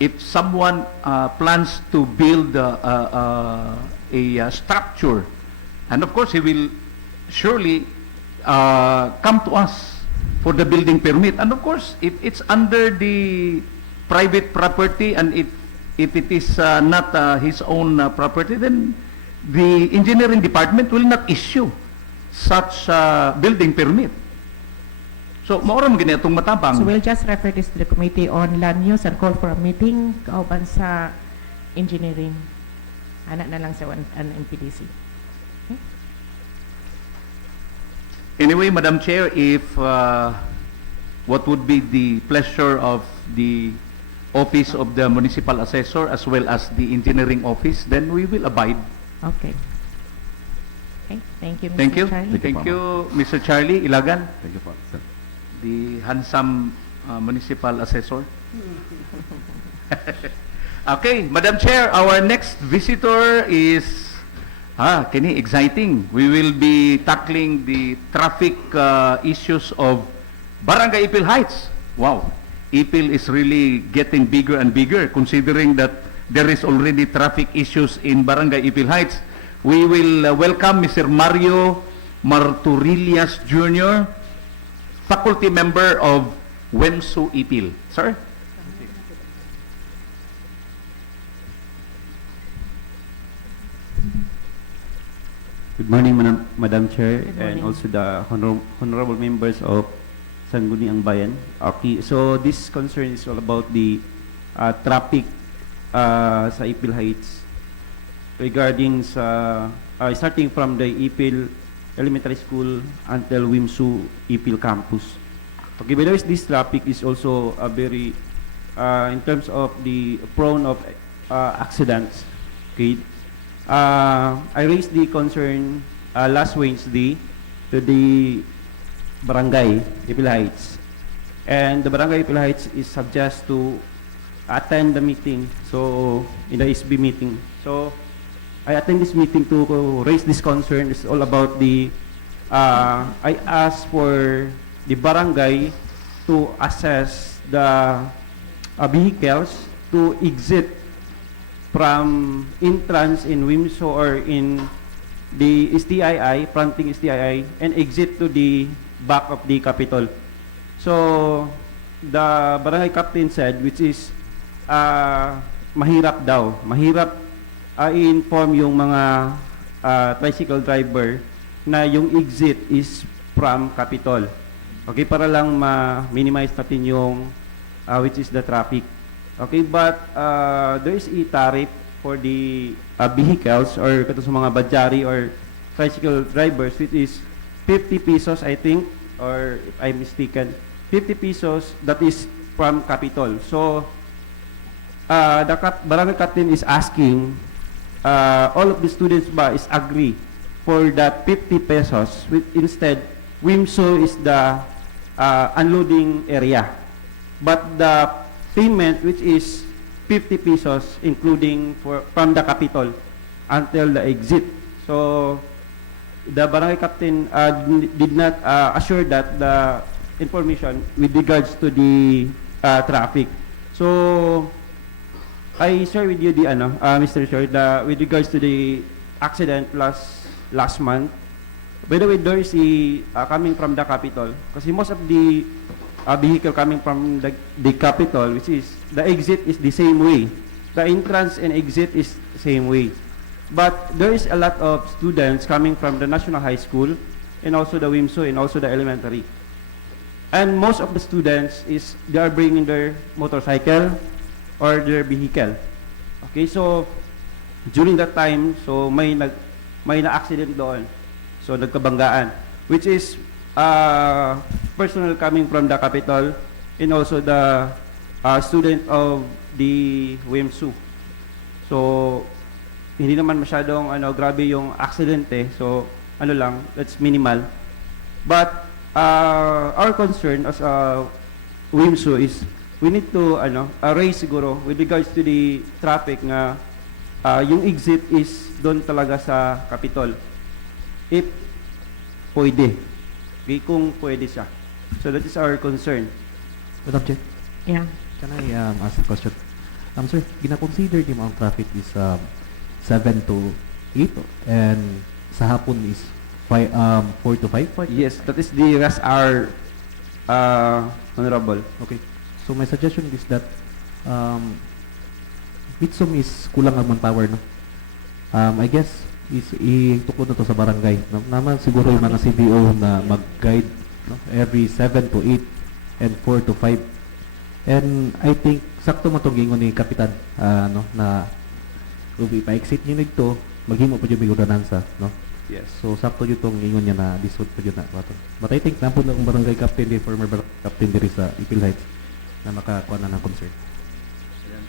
if someone plans to build a structure, and of course he will surely come to us for the building permit. And of course, if it's under the private property and if it is not his own property, then the engineering department will not issue such building permit. So, maoram gini atong matabang. So we'll just refer this to the Committee on Land Use and call for a meeting kauban sa engineering. Anak na lang sa an MPDC. Anyway, Madam Chair, if what would be the pleasure of the Office of the Municipal Assessor as well as the Engineering Office, then we will abide. Okay. Okay, thank you, Mr. Thank you. Charlie. Thank you, Mr. Charlie Ilagan, Thank you po, sir. the handsome Municipal Assessor. Okay, Madam Chair, our next visitor is kini exciting. We will be tackling the traffic issues of Barangay Ipil Heights. Wow, Ipil is really getting bigger and bigger considering that there is already traffic issues in Barangay Ipil Heights. We will welcome Mr. Mario Marturillas Jr., faculty member of WEMSU Ipil. Sir? Good morning, Madam Chair, Good and morning. also the honorable members of Sangguniang Bayan. Okay, so this concern is all about the traffic sa Ipil Heights regarding sa starting from the Ipil Elementary School until WIMSU Ipil Campus. Okay, by the way, this traffic is also a very in terms of the prone of accidents. Okay. I raised the concern last Wednesday to the Barangay Ipil Heights, and the Barangay Ipil Heights is suggest to attend the meeting, so in the SB meeting. So I attend this meeting to raise this concern. It's all about the I asked for the barangay to assess the vehicles to exit from entrance in WIMSO or in the STII, fronting STII, and exit to the back of the Capitol. So, the barangay captain said, which is mahirap daw. Mahirap i-inform yung mga tricycle driver na yung exit is from Capitol. Okay, para lang ma-minimize natin yung which is the traffic. Okay, but there is a tariff for the vehicles or kato sa mga bajari or tricycle drivers, which is 50 pesos, I think, or if I'm mistaken, 50 pesos, that is from Capitol. So, the barangay captain is asking, all of the students ba is agree for that 50 pesos, with instead, WIMSO is the unloading area. But the payment, which is 50 pesos, including from the Capitol until the exit. So, the barangay captain did not assure that the information with regards to the traffic. So, I share with you the Mr. Chair, with regards to the accident last month. By the way, there is coming from the Capitol, kasi most of the vehicle coming from the Capitol, which is the exit is the same way. The entrance and exit is the same way. But there is a lot of students coming from the National High School and also the WIMSU and also the elementary. And most of the students they are bringing their motorcycle or their vehicle. Okay, so during that time, so may na-accident doon. So nagkabanggaan, which is personnel coming from the capital and also the student of the WIMSU. So hindi naman masyadong grabe yung accident eh. So ano lang, that's minimal. But our concern as WIMSU is we need to raise siguro with regards to the traffic nga yung exit is doon talaga sa Capitol. If pwede. Okay, kung pwede siya. So that is our concern. Madam Chair, Yeah. can I ask a question? Sir, gina-consider din mo ang traffic is 7 to 8 and sa hapon is 4 to 5? Yes, that is the rush hour, Honorable. Okay. So my suggestion is that Mitsum is kulang ang manpower, no? I guess is itukod na to sa barangay. Naman siguro yung mga CBO na mag-guide, no? Every 7 to 8 and 4 to 5. And I think sakto mo itong gingon ni Kapitan na ubi pa-exit niyo nito, maghimo po yung bigodanansa, no? Yes. So sakto yung itong gingon niya na disod po yun na. But I think nampun ang barangay captain, the former barangay captain diri sa Ipil Heights na makakuha na ng concern.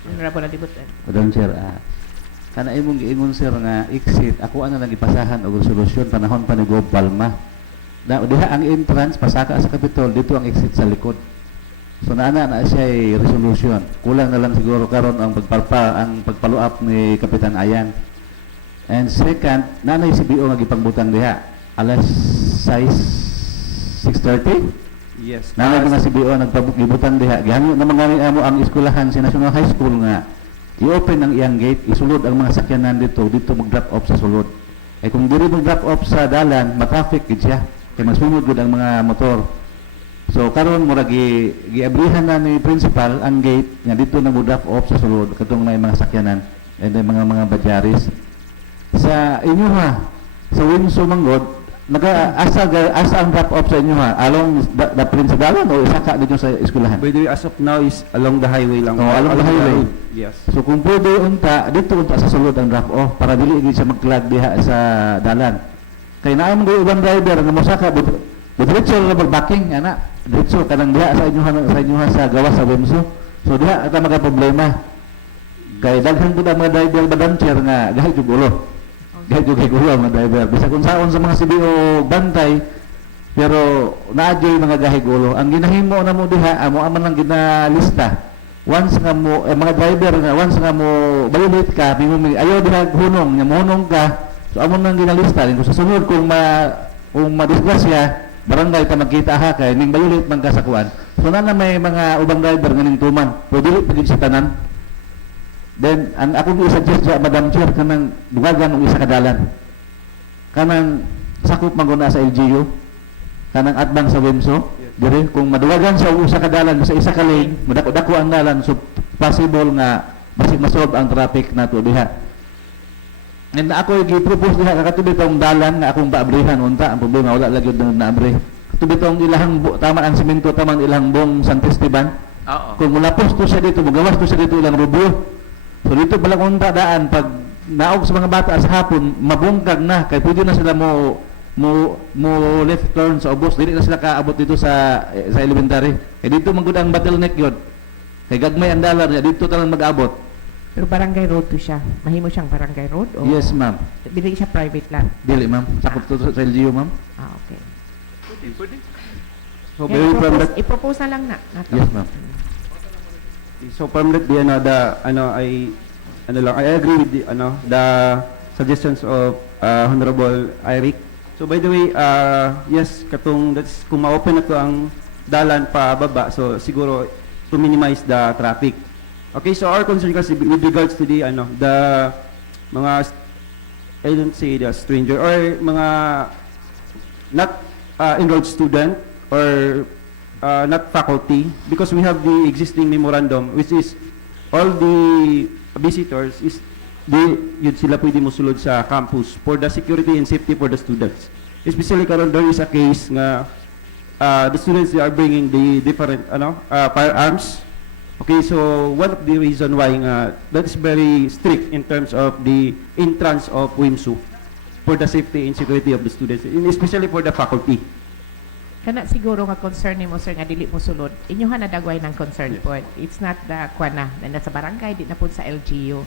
Honorable Adibutan. Madam Chair, kana imong giingon sir nga exit, ako ana lang ipasahan og resolusyon panahon pa ni Gob Palma. Diha ang entrance pasaka sa Capitol, dito ang exit sa likod. So na siya resolution. Kulang na lang siguro karon ang pagpalo up ni Kapitan Ayan. And second, nanay CBO nga gipangbutang diha. Alas 6:30. Yes. Nanay mga CBO nagpabutang diha. Gihangyo na mga amo ang eskwelahan si National High School nga i-open ang iyang gate, isulod ang mga sakyanan dito mag-drop off sa sulod. Ay kung diri mag-drop off sa dalan, ma-traffic gid siya. Kay masunod gud ang mga motor. So karon mura giabrihan na ni principal ang gate nga dito na mo-drop off sa sulod katong may mga sakyanan and mga badyaris. Sa inyo sa WIMSU manggod asa ang drop off sa inyo along the principal o isaka dito sa eskwelahan? By the way, as of now is along the highway lang. Along the highway. Yes. So kung pwede dito sa sulod ang drop off para dili gid siya mag-clog diha sa dalan. Kay naa mo ubang driver nga mosaka diretso na backing ana. Diretso kanang diha sa inyo sa gawas sa WIMSU. So diha ata mga problema. Kay daghan pud ang mga driver badancer nga gahi jud ulo. Gahi jud ulo ang mga driver. Bisa kung saon sa mga CBO bantay pero naadyoy mga gahi ulo. Ang ginahimo na mo diha amo man lang ginalista. Once nga mo mga driver nga once nga mo violate ka, ayaw diha hunong, nya mohunong ka. So amo nang ginalista kung sa sunod kung madisgrasya barangay ta magkita kay ning violate man ka sa kuan. So na may mga ubang driver nga ning tuman. Pero dili pagid sa tanan. Then ang ako gi-suggest sa Madam Chair kanang dugagan og isa ka dalan. Kanang sakop maguna sa LGU. Kanang atbang sa WIMSU. Diri kung maduwagan sa usa ka dalan sa isa ka lane, madako-dako ang dalan so possible nga basig masolve ang traffic nato diha. And ako gi-propose diha katubi tong dalan nga akong paabrihan unta ang problema wala lagi na naabre. Katubi tong ilahang tama ang semento tama ang ilahang buong San Esteban. Oo. Kung mulapos to siya dito, magawas to siya dito ilang rubyo. So dito palang unta daan pag naog sa mga bata sa hapon mabungkag na kay pwede na sila mo left turn sa ubos dili na sila kaabot dito sa elementary. Kay dito man gud ang bottleneck yun. Kay gagmay ang dalan niya dito talang mag-abot. Pero barangay road to siya. Mahimo siyang barangay road? O Yes, ma'am. Dili siya private land? Dili, ma'am. Sakop to sa LGU, ma'am. Okay. Pwede. So Yan, from that i-propose na lang na. Nato. Yes, ma'am. So from that I agree with the suggestions of Honorable Eric. So by the way, yes, that's kung ma-open na to ang dalan pa baba, so siguro to minimize the traffic. Okay, so our concern kasi with regards to the mga I don't say the stranger or mga not enrolled student or not faculty because we have the existing memorandum which is all the visitors is yun sila pwede mosulod sa campus for the security and safety for the students. Especially karon there is a case nga the students, they are bringing the different firearms. Okay, so one of the reason why that is very strict in terms of the entrance of WIMSU for the safety and security of the students, and especially for the faculty. Kana siguro nga concern nimo sir nga dili mo sulod. Inyohan na dagway ng concern po. It's not the kwana na sa barangay, di na po sa LGU.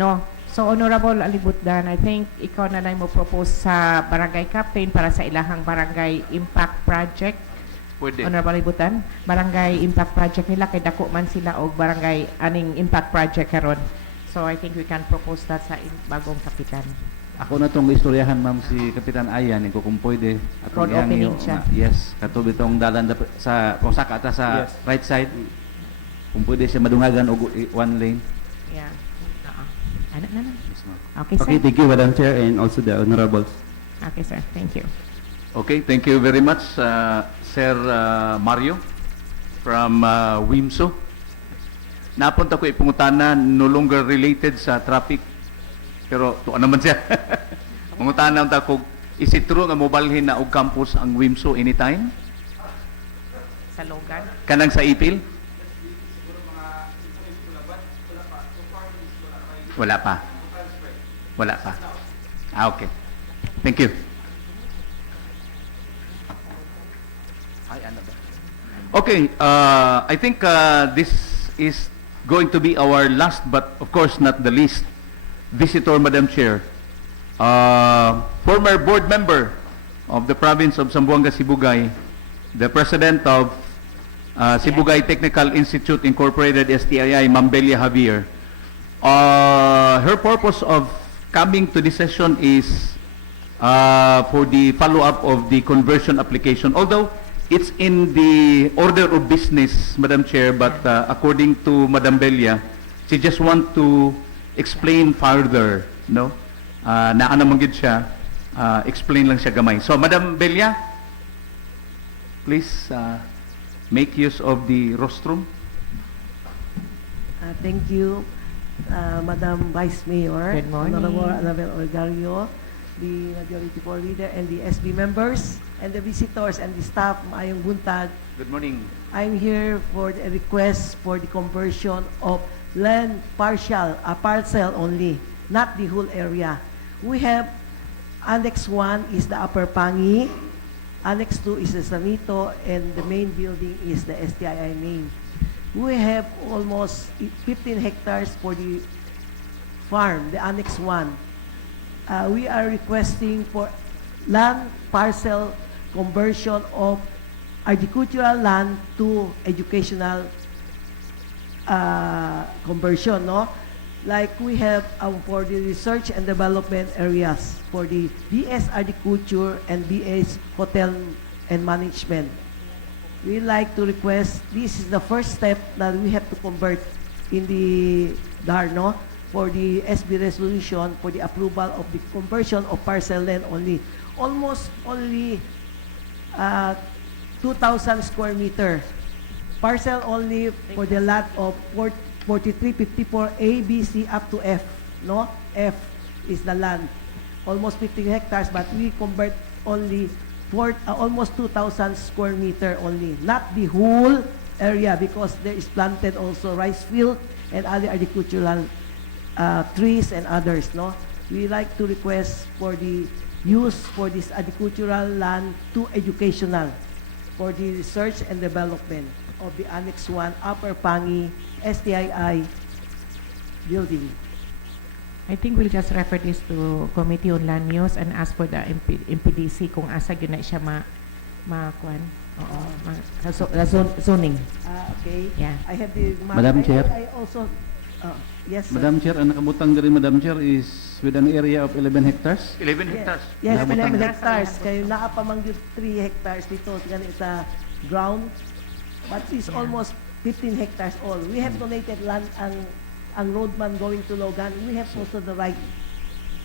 No. So Honorable Alibutdan, I think ikaw na lang mo propose sa barangay captain para sa ilahang barangay impact project. Pwede. Honorable Alibutdan, barangay impact project nila kay dako man sila og barangay aning impact project karon. So I think we can propose that sa bagong kapitan. Ako na tong istoryahan ma'am si Kapitan Ayan kung pwede Road opening siya. Yes, katubi tong dalan sa kung saka ata sa Yes. right side. Kung pwede siya madungagan og one lane. Yeah. Ano na. Yes, ma'am. Okay, sir. Okay, thank you, Madam Chair, and also the honorables. Okay, sir. Thank you. Okay, thank you very much, Sir Mario from WIMSO. Napunta ko ipungutana, no longer related sa traffic. Pero to naman siya. Pungutana unta ko, is it true nga mobalhin na og campus ang WIMSO anytime? Sa Logan. Kanang sa Ipil? Wala pa. Wala pa. Okay. Thank you. Okay, I think this is going to be our last, but of course not the least, visitor, Madam Chair. Former board member of the province of Zamboanga, Sibugay, the president of Sibugay Technical Institute Incorporated, STII, Ma'am Belia Javier. Her purpose of coming to this session is for the follow-up of the conversion application. Although it's in the order of business, Madam Chair, but according to Madam Belia, she just want to explain further, no? Naa naman gid siya, explain lang siya gamay. So, Madam Belia, please make use of the rostrum. Thank you, Madam Vice Mayor, Good morning. Honorable Anabel Olgario, the Majority Floor Leader, and the SB members, and the visitors and the staff. Maayong buntag. Good morning. I'm here for a request for the conversion of land partial, a parcel only, not the whole area. We have Annex 1 is the Upper Pangi, Annex 2 is the Sanito, and the main building is the STII main. We have almost 15 hectares for the farm, the Annex 1. We are requesting for land parcel conversion of agricultural land to educational conversion, no? Like we have for the research and development areas for the BS Agriculture and BS Hotel and Management. We like to request, this is the first step that we have to convert in the DAR, no? For the SB resolution for the approval of the conversion of parcel land only. Almost only 2,000 square meter. Parcel only for the lot of 4354 A, B, C up to F, no? F is the land. Almost 50 hectares, but we convert only almost 2,000 square meter only. Not the whole area because there is planted also rice field and other agricultural trees and others, no? We like to request for the use for this agricultural land to educational for the research and development of the Annex 1 Upper Pangi STII building. I think we'll just refer this to Committee on Land Use and ask for the MPDC kung asa yun na siya ma-kwan. Oo, zoning. Okay. Yeah. I have the Madam Chair. I also yes, sir. Madam Chair, ang nakabutang diri Madam Chair is with an area of 11 hectares. 11 hectares. Yes, Nakabutang. 11 hectares. Kayo nakapamangyod 3 hectares dito sa ground. But it's almost 15 hectares all. We have donated land ang roadman going to Logan. We have also the right.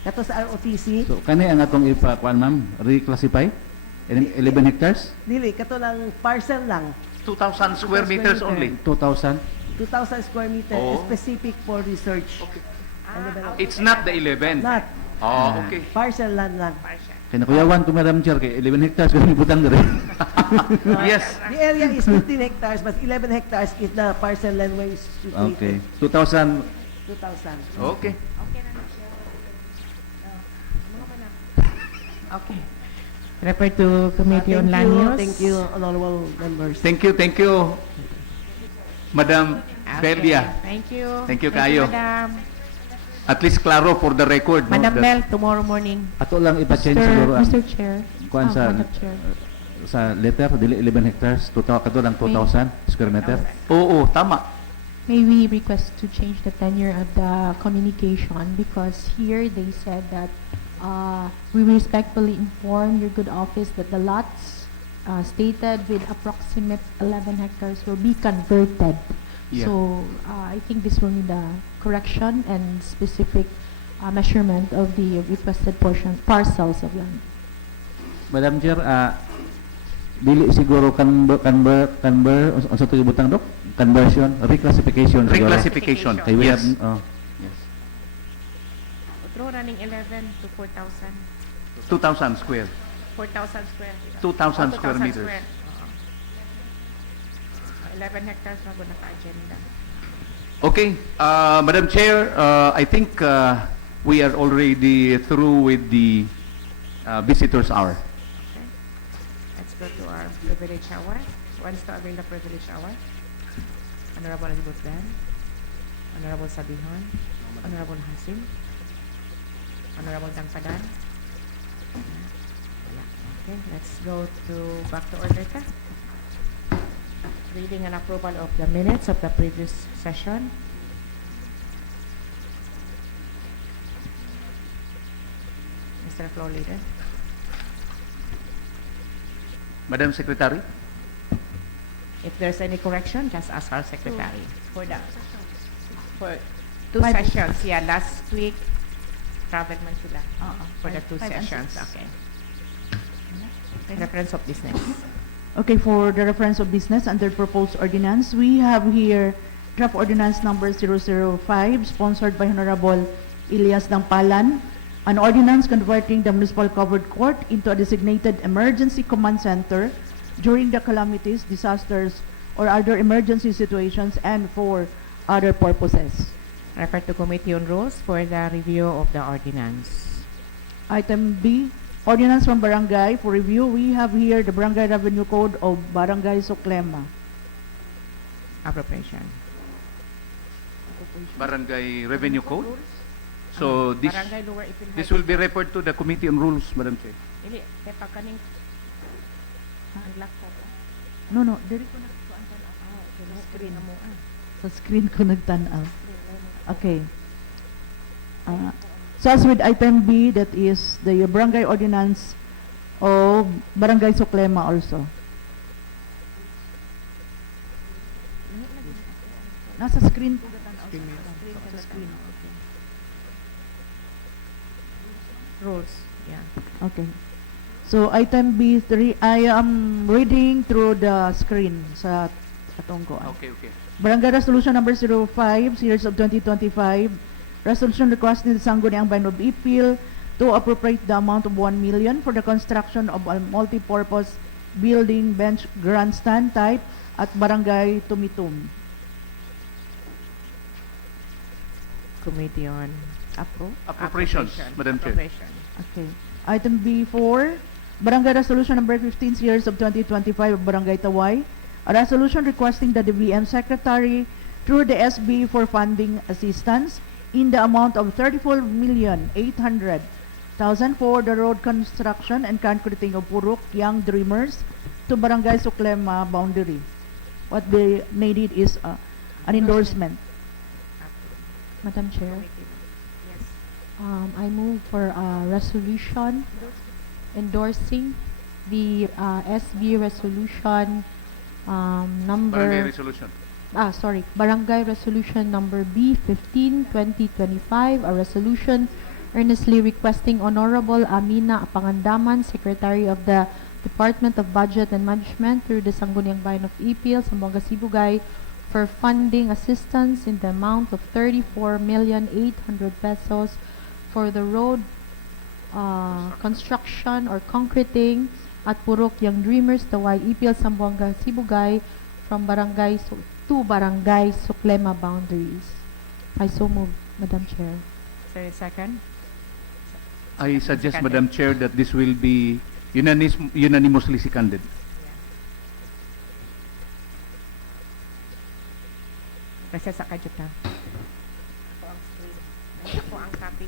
Kato sa ROTC. So kani ang atong ipakuan ma'am, reclassify 11 hectares, Dili, kato lang parcel lang. 2,000 square meters only. 2,000. 2,000 square meter Oh. specific for research. Okay. It's not the 11. Not. Oh, okay. Parcel land lang. Kinakuyawan ko, Madam Chair, kay 11 hectares kung ibutang na rin. Yes. The area is 15 hectares, but 11 hectares is the parcel land where it's Okay. situated. 2,000. 2,000. Okay. Okay. Refer to Committee on Land Use. Thank you, honorable members. Thank you, Madam Okay. Delia. Thank you. Thank you, kayo. Madam. At least klaro for the record. Madam that- Bell, tomorrow morning. Ato lang ipa-change siguro ang Mr. Chair. kuan sa Madam Chair. sa letter, dili 11 hectares, kato lang 2,000 square meter. Oo, tama. May we request to change the tenure of the communication because here they said that we respectfully inform your good office that the lots stated with approximate 11 hectares will be converted. Yeah. So I think this will need a correction and specific measurement of the requested parcels of land. Madam Chair, dili siguro unsa to ibutang dok? Conversion, reclassification siguro. Reclassification. Kay we Yes. have, Yes. Throw running 11 to 4,000. 2,000 square. 4,000 square. 2,000 square meters. 11 hectares na naka-agenda. Okay, Madam Chair, I think we are already through with the visitors hour. Okay. Let's go to our privilege hour. Who wants to avail the privilege hour? Honorable Alibutgan, Honorable Sabihon, Honorable Hasim, Honorable Tangpadan. Wala. Okay, let's go to back to order ka. Reading and approval of the minutes of the previous session. Mr. Floor Leader. Madam Secretary? If there's any correction, just ask our secretary. For two Five. sessions, yeah, last week, travel man sila. For the two 5 and sessions, 6. okay. Reference of business. Okay, for the reference of business under proposed ordinance, we have here draft ordinance number 005, sponsored by Honorable Elias Dangpalan, an ordinance converting the municipal covered court into a designated emergency command center during the calamities, disasters, or other emergency situations and for other purposes. Refer to Committee on Rules for the review of the ordinance. Item B, ordinance from Barangay for review. We have here the Barangay Revenue Code of Barangay Suclema. Appropriation. Barangay Revenue Code? So this Barangay Lower Ipil this will be referred to the Committee on Rules, Madam Chair. Dili, kaya pagkaning unlock ka ba? No, diri ko nagtuan sa screen mo. Sa screen ko nagtanaw. Okay. So as with item B, that is the barangay ordinance of Barangay Suclema also. Nasa screen ko gatanaw. Sa screen. Rules, yeah. Okay. So item B3, I am reading through the screen sa atong ko. Okay. Barangay Resolution number 05, series of 2025. Resolution requesting the Sangguniang Bayan of Ipil to appropriate the amount of 1 million for the construction of a multi-purpose building bench grandstand type at Barangay Tumitum. Committee on Appropriations, Madam Chair. Appropriation. Okay. Item B4, Barangay Resolution number 15, series of 2025 of Barangay Taway. A resolution requesting the DBM Secretary through the SB for funding assistance in the amount of 34,800,000 for the road construction and concreting of Purok Young Dreamers to Barangay Suclema boundary. What they needed is an endorsement. Madam Chair, Yes. I move for a resolution endorsing the SB resolution number Barangay Resolution. Barangay Resolution number B15 2025, a resolution earnestly requesting Honorable Amina Apangandaman, Secretary of the Department of Budget and Management through the Sangguniang Bayan of Ipil, Zamboanga Sibugay, for funding assistance in the amount of 34,800,000 pesos for the road construction or concreting at Purok Young Dreamers, Taway, Ipil, Zamboanga, Sibugay from barangay to barangay Suklema boundaries. I so move, Madam Chair. Is there a second? I suggest, Seconded. Madam Chair, that this will be unanimously seconded. Kasi sa kajutan. Ako ang screen. Ako ang copy.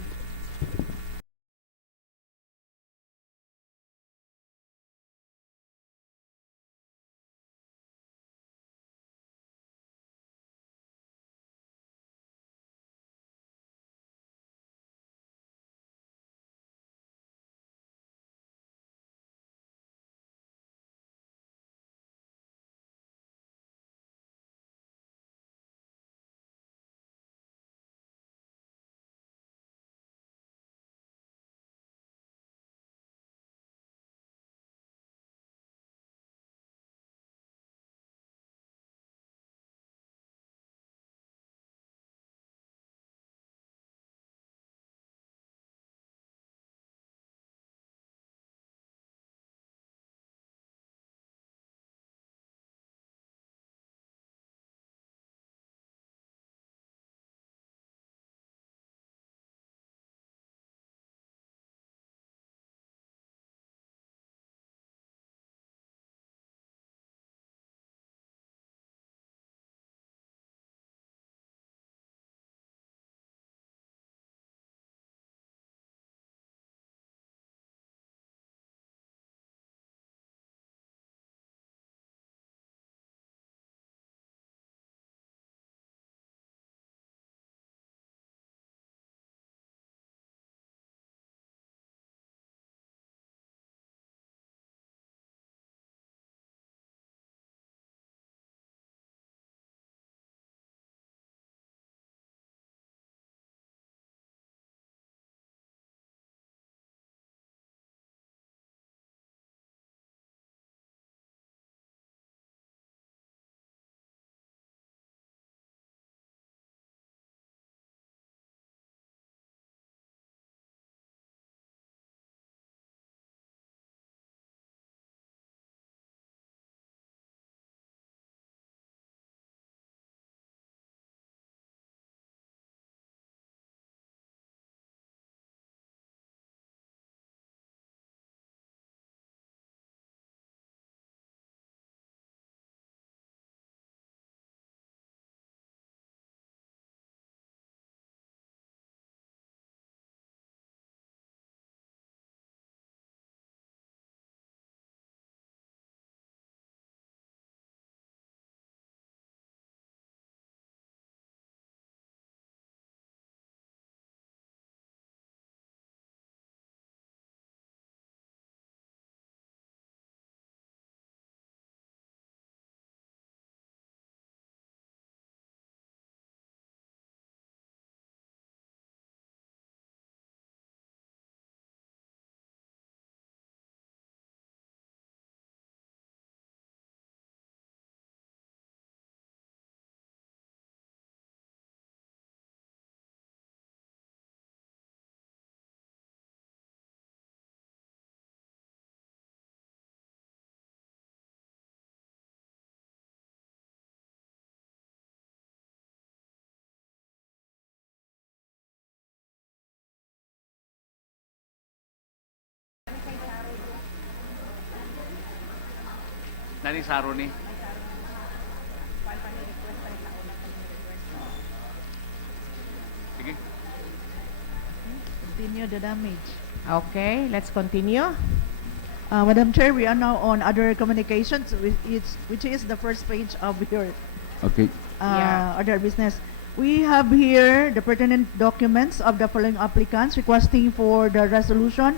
Nani Saro ni? Sige. Continue the damage. Okay, let's continue. Madam Chair, we are now on other communications, which is the first page of your Okay. Yeah. other business. We have here the pertinent documents of the following applicants requesting for the resolution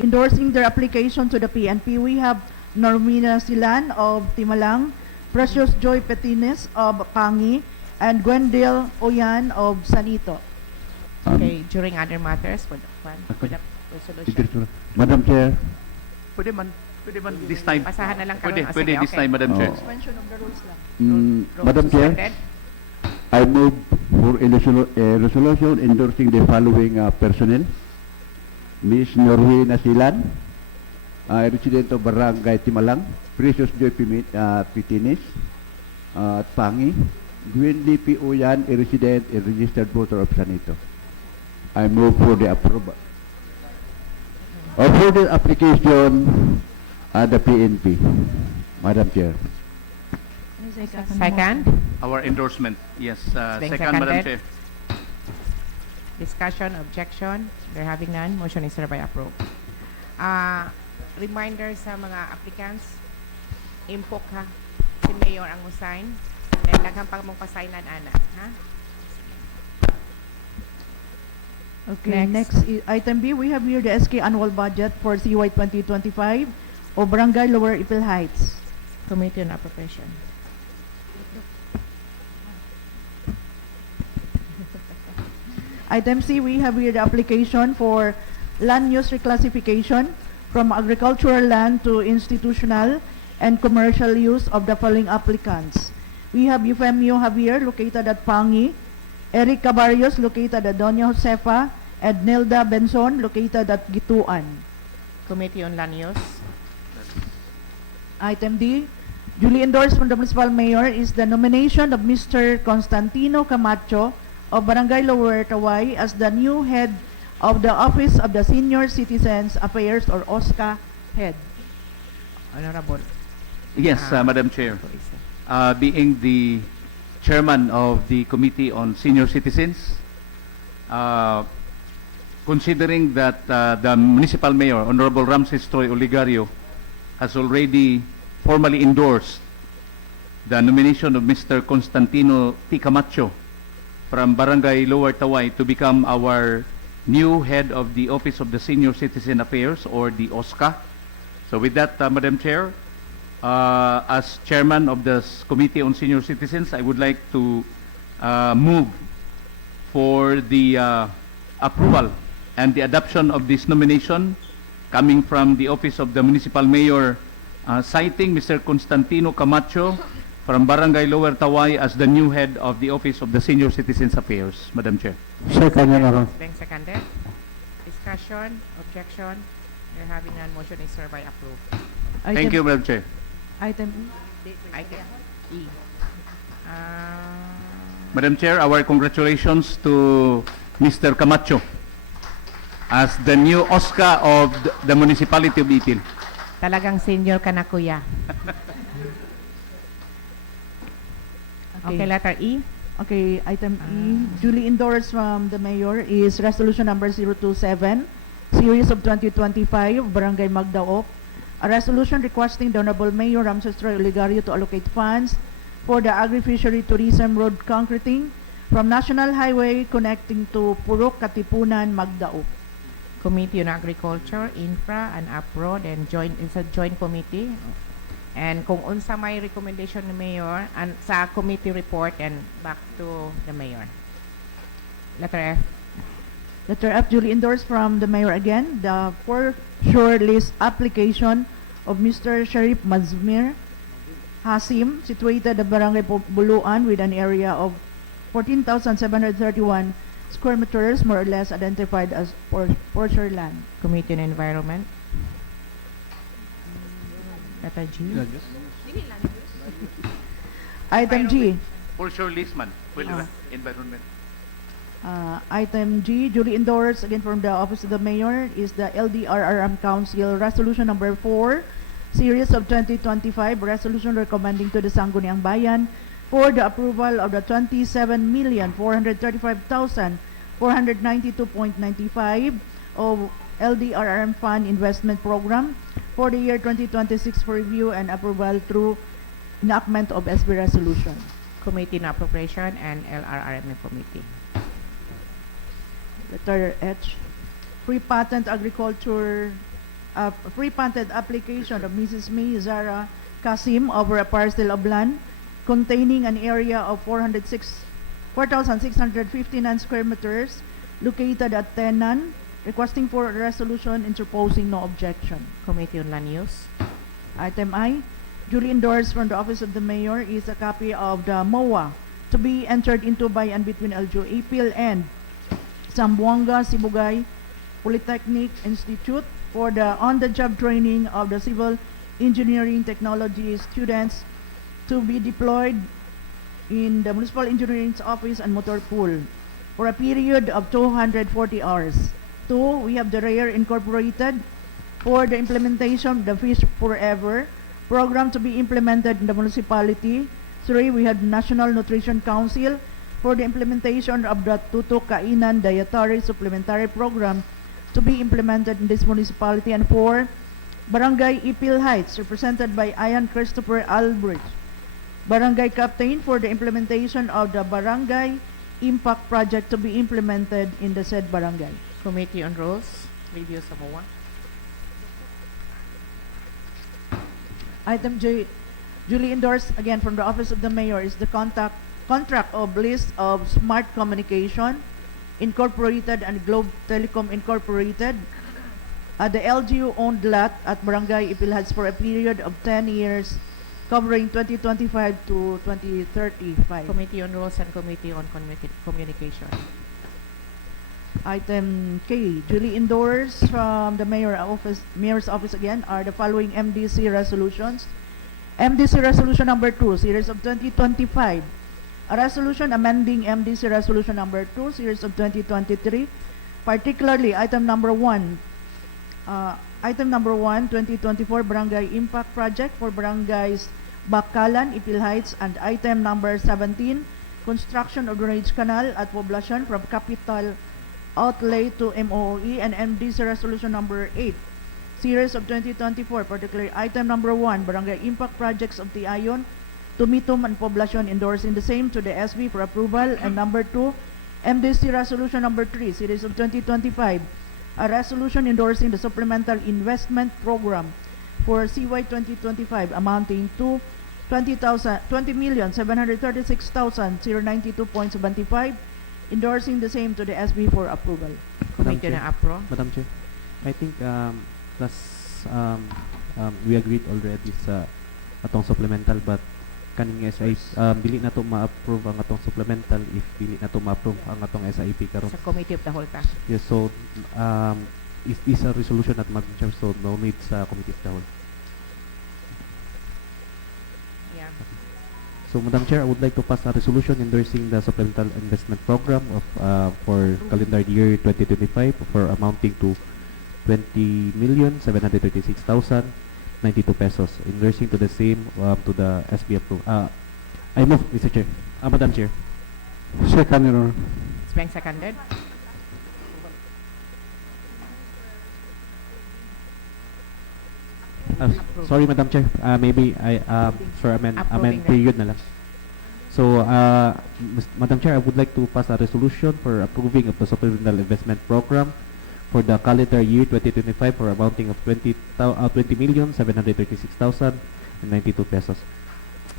endorsing their application to the PNP. We have Normina Silan of Timalang, Precious Joy Petines of Pangi, and Gwendil Oyan of Sanito. Okay, during other matters for the resolution. Madam Chair, Pwede man. Pwede ba this time? Pasahan na lang karon. Pwede, Ah, pwede sige, this okay. time, Madam Chair. Suspension of the rules lang. Rules Madam Chair, suspended. I move for a resolution endorsing the following personnel. Ms. Norwina Silan, resident of Barangay Timalang, Precious Joy Pitinis, at Pangi, Gwen Lipi Uyan, a resident and registered voter of Sanito. I move for the approval. Or for the application at the PNP. Madam Chair. Second. Our endorsement. Yes, Being second, Madam seconded. Chair. Discussion, objection. There having none, motion is hereby approved. Reminder sa mga applicants, impok ha, si Mayor ang usign. Dahil daghang pag mong pasaynan, ana. Ha? Okay, next item B, we have here the SK annual budget for CY 2025 of Barangay Lower Ipil Heights. Committee on Appropriation. Item C, we have here the application for land use reclassification from agricultural land to institutional and commercial use of the following applicants. We have Eufemio Javier, located at Pangi, Eric Cabarrios, located at Doña Josefa, and Nelda Benson, located at Gituan. Committee on Land Use. Item D, duly endorsed from the Municipal Mayor is the nomination of Mr. Constantino Camacho of Barangay Lower Taway as the new head of the Office of the Senior Citizens Affairs or OSCA head. Honorable. Yes, Madam Chair. Being the chairman of the Committee on Senior Citizens, considering that the Municipal Mayor, Honorable Ramses Troy Oligario, has already formally endorsed the nomination of Mr. Constantino T. Camacho from Barangay Lower Taway to become our new head of the Office of the Senior Citizen Affairs or the OSCA. So with that, Madam Chair, as chairman of the Committee on Senior Citizens, I would like to move for the approval and the adoption of this nomination coming from the Office of the Municipal Mayor, citing Mr. Constantino Camacho from Barangay Lower Taway as the new head of the Office of the Senior Citizens Affairs. Madam Chair. Second, Your Honor. Being seconded. Discussion, objection. There having none, motion is hereby approved. Thank you, Madam Chair. Item Item E. Madam Chair, our congratulations to Mr. Camacho as the new OSCA of the Municipality of Ipil. Talagang senior ka na, kuya. Okay, letter E. Okay, item E, duly endorsed from the Mayor is Resolution number 027, Series of 2025, Barangay Magdaop. A resolution requesting the Honorable Mayor Ramses Troy Oligario to allocate funds for the agri-fishery tourism road concreting from National Highway connecting to Purok, Katipunan, Magdaop. Committee on Agriculture, Infra, and Uproad, and it's a joint committee. And kung unsa may recommendation ni Mayor and sa committee report and back to the Mayor. Letter F. Letter F, duly endorsed from the Mayor again, the foreshore list application of Mr. Sharif Mazmir Hasim, situated at Barangay Buluan with an area of 14,731 square meters, more or less identified as foreshore land. Committee on Environment. Letter G. Item G. For sure, Lisman. Environment. Item G, duly endorsed again from the Office of the Mayor is the LDRRM Council Resolution number 4, Series of 2025, resolution recommending to the Sangguniang Bayan for the approval of the 27,435,492.95 of LDRRM Fund Investment Program for the year 2026 for review and approval through enactment of SB Resolution. Committee on Appropriation and LRRM Committee. Letter H, free patent agriculture, free patent application of Mrs. May Zara Kasim over a parcel of land containing an area of 4,659 square meters located at Tenan, requesting for a resolution interposing no objection. Committee on Land Use. Item I, duly endorsed from the Office of the Mayor is a copy of the MOA to be entered into by and between LGU Ipil and Zamboanga Sibugay Polytechnic Institute for the on-the-job training of the civil engineering technology students to be deployed in the Municipal Engineering's office and motor pool for a period of 240 hours. 2, we have the RARE Incorporated for the implementation of the Fish Forever program to be implemented in the municipality. 3, we have National Nutrition Council for the implementation of the Tutok Kainan Dietary Supplementary Program to be implemented in this municipality. And 4, Barangay Ipil Heights, represented by Ian Christopher Albridge, Barangay Captain for the implementation of the Barangay Impact Project to be implemented in the said barangay. Committee on Rules, review sa MOA. Item J, duly endorsed again from the Office of the Mayor is the contract of list of Smart Communication Incorporated and Globe Telecom Incorporated at the LGU-owned lot at Barangay Ipil Heights for a period of 10 years covering 2025 to 2035. Committee on Rules and Committee on Communication. Item K, duly endorsed from the Mayor's Office again are the following MDC resolutions. MDC Resolution Number 2, Series of 2025. A resolution amending MDC Resolution Number 2, Series of 2023, particularly Item Number 1, 2024 Barangay Impact Project for Barangays Bakalan, Ipil Heights, and Item Number 17, Construction of Drainage Canal at Poblacion from Capital Outlay to MOE, and MDC Resolution Number 8, Series of 2024, particularly Item Number 1, Barangay Impact Projects of Tiayon, Tumitum, and Poblacion, endorsing the same to the SB for approval. And Number 2, MDC Resolution Number 3, Series of 2025, a resolution endorsing the supplemental investment program for CY 2025 amounting to 20,736,092.75, endorsing the same to the SB for approval. Committee na APRO. Madam Chair, I think we agreed already sa atong supplemental, but kaning SI dili na to ma-approve ang atong supplemental if dili na to ma-approve ang atong SIP karon. Sa Committee of the Whole ta. Yes, so is a resolution at Madam Chair, so no need sa Committee of the Whole. Yeah. So Madam Chair, I would like to pass a resolution endorsing the supplemental investment program of for calendar year 2025 for amounting to 20,736,092 pesos, endorsing to the same to the SB approve. I move, Mr. Chair. Madam Chair. Second, Your Honor. It's being seconded. Sorry, Madam Chair. Maybe amend Approving period na lang. So, Madam Chair, I would like to pass a resolution for approving of the supplemental investment program for the calendar year 2025 for amounting of 20,736,092 pesos.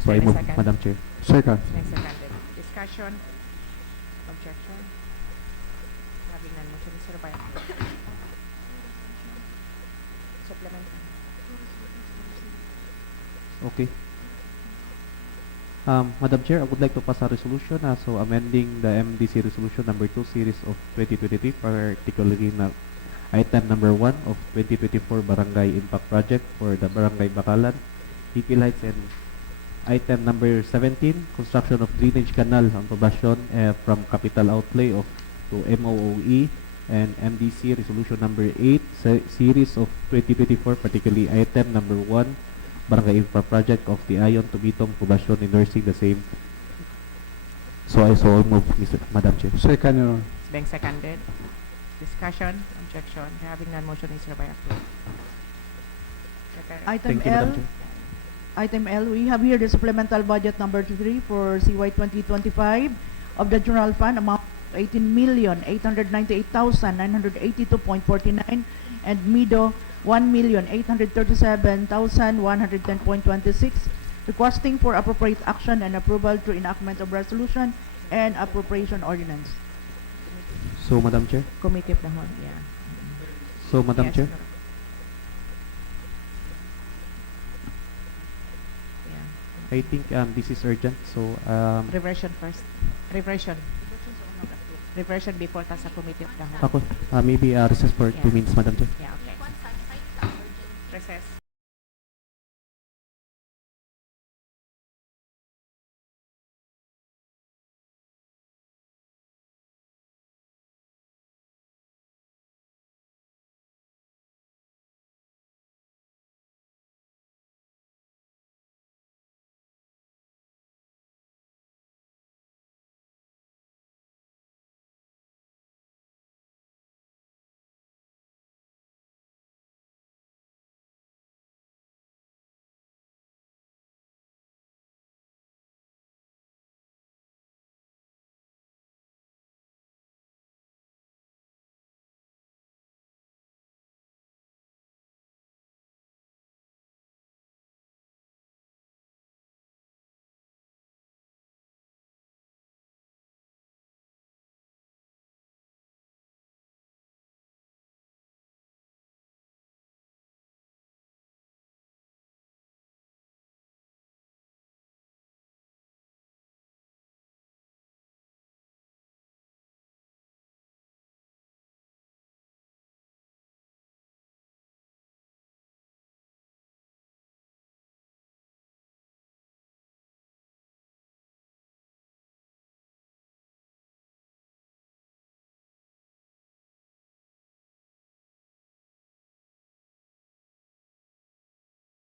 So, I Is there a move, second? Madam Chair. Second. It's being seconded. Discussion. Objection. Having none, motion is required. Supplemental. Okay. Madam Chair, I would like to pass a resolution so amending the MDC Resolution Number 2 Series of 2023, particularly na Item Number 1 of 2024 Barangay Impact Project for the Barangay Bakalan, Ipil Heights, and Item Number 17, Construction of Drainage Canal on Poblacion from Capital Outlay of to MOOE, and MDC Resolution Number 8 Series of 2024, particularly Item Number 1 Barangay Infra Project of the Ayon to Bitong Poblacion, endorsing the same. So I so move, Madam Chair. Second, Your Honor. It's being seconded. Discussion. Objection. Having none, motion is required. Item Thank you, Madam L. Chair. Item L, we have here the supplemental budget number 3 for CY 2025 of the General Fund amount of 18,898,982.49 and MIDO 1,837,110.26, requesting for appropriate action and approval through enactment of resolution and appropriation ordinance. So, Madam Chair. Committee of the Whole, yeah. So, Madam Yes, Chair. no. I think this is urgent, so Reversion first. Reversion. Reversion before ta sa committee of the whole. ako, maybe recess for 2 Yeah. minutes, Madam Chair. Yeah, okay. Recess.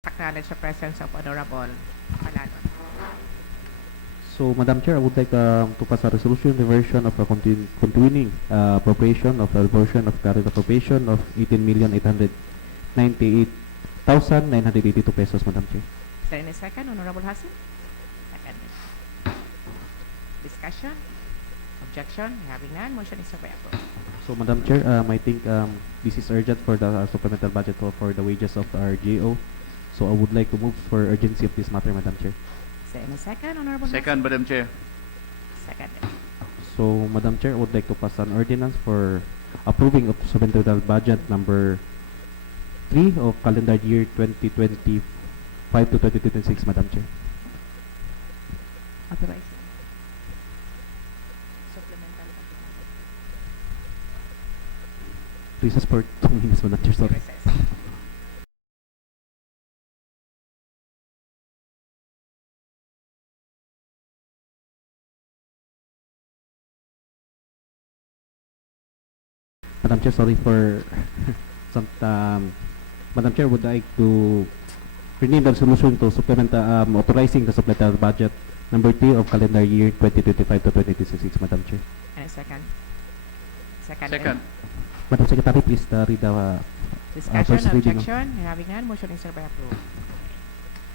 Acknowledge the presence of Honorable Palanon. So, Madam Chair, I would like to pass a resolution reversion of a continuing appropriation of a reversion of current appropriation of 18,898,982 pesos, Madam Chair. Is there any second, Honorable Hasim? Second. Discussion? Objection? Having none, motion is hereby approved. So, Madam Chair, I think this is urgent for the supplemental budget for the wages of our GO. So, I would like to move for urgency of this matter, Madam Chair. Is there any second, Honorable Second, Madam Chair. Hasim? Second. So, Madam Chair, I would like to pass an ordinance for approving of supplemental budget number 3 of calendar year 2025 to 2026, Madam Chair. Authorize. Supplemental. Recess for 2 minutes, Madam Chair. Sorry. Recess. Madam Chair, sorry for some Madam Chair, would like to rename the resolution to supplement authorizing the supplemental budget number 3 of calendar year 2025 to 2026, Madam Chair. Any second? Second. Second. Madam Secretary, please read the Discussion, first reading. objection? Having none, motion is hereby approved.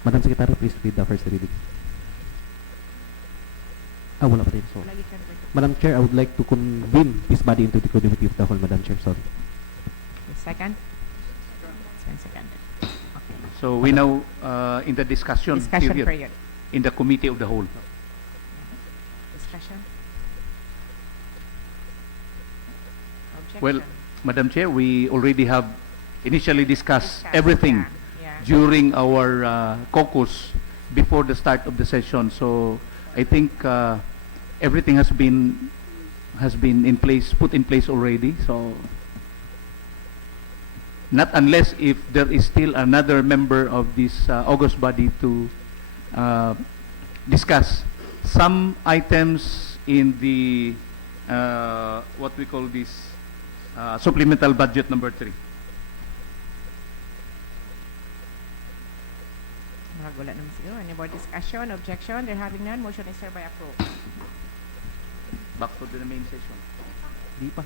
Madam Secretary, please read the first reading. Wala pa rin. So, Lagi ka na ba? Madam Chair, I would like to convene this body into the committee of the whole, Madam Chair. Sorry. Second? It's been seconded. Okay. So we now in the discussion Period. in the committee of the whole. Discussion? Objection? Well, Madam Chair, we already have initially discussed Discussed, everything yeah. during our caucus before the start of the session. So I think everything has been in place, put in place already. So not unless if there is still another member of this August body to discuss some items in the what we call this supplemental budget number 3. Wala naman siguro. Any more discussion, objection? There having none, motion is hereby approved. Back to the main session. Di pa.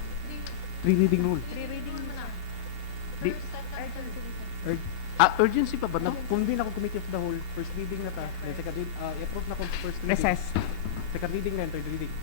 3 reading rule. Di, urgency pa ba? Convene ako committee of the whole. First reading na ta. Second reading, i-approve na ko first reading. Recess. Second reading na, third reading.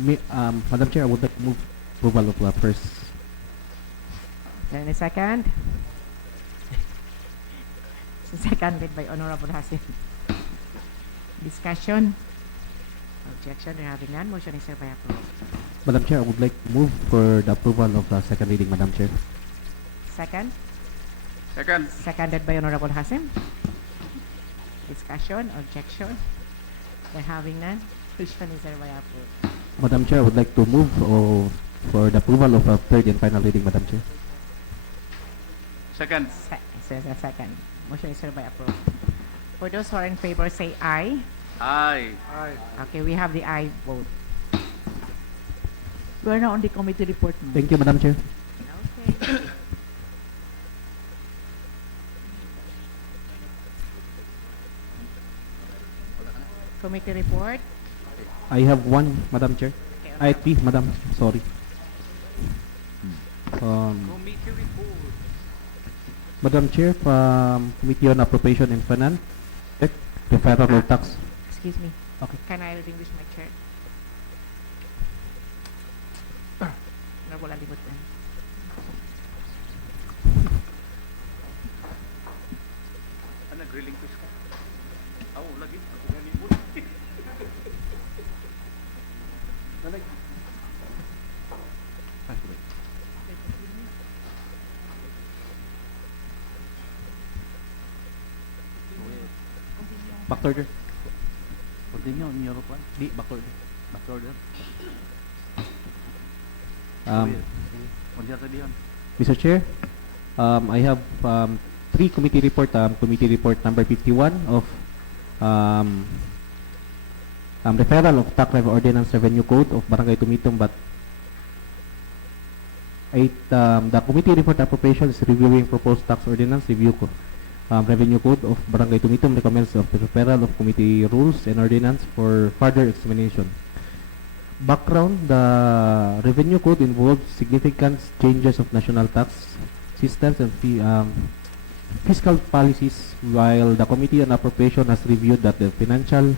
Madam Chair, I would like to move approval of the first. Any second? Seconded by Honorable Hasim. Discussion? Objection? There having none. Motion is hereby approved. Madam Chair, I would like to move for the approval of the second reading, Madam Chair. Second? Second. Seconded by Honorable Hasim. Discussion? Objection? There having none. Motion is hereby approved. Madam Chair, I would like to move for the approval of a third and final reading, Madam Chair. Second. Says a second. Motion is hereby approved. For those who are in favor, say aye. Aye. Okay, we have the aye vote. We are now on the committee report. Ma'am. Thank you, Madam Chair. Okay. Committee report. I have one, Madam Chair. Okay, Three, Madam. Sorry. Madam Chair, from Committee on Appropriation and Finance, referral of tax. Excuse me. Okay. Can I relinquish my chair? Wala limot na. Nag-relinquish ka? Oo, lagi. Ako galing mo. Back order. Continue on your one. Di, back order. Back order. Mr. Chair, I have three committee report. Committee report number 51 of referral of tax ordinance revenue code of Barangay Tumitong, but the committee report appropriation is reviewing proposed tax ordinance review revenue code of Barangay Tumitong, recommends of the referral of committee rules and ordinance for further examination. Background: the revenue code involves significant changes of national tax systems and fiscal policies, while the Committee on Appropriation has reviewed that the financial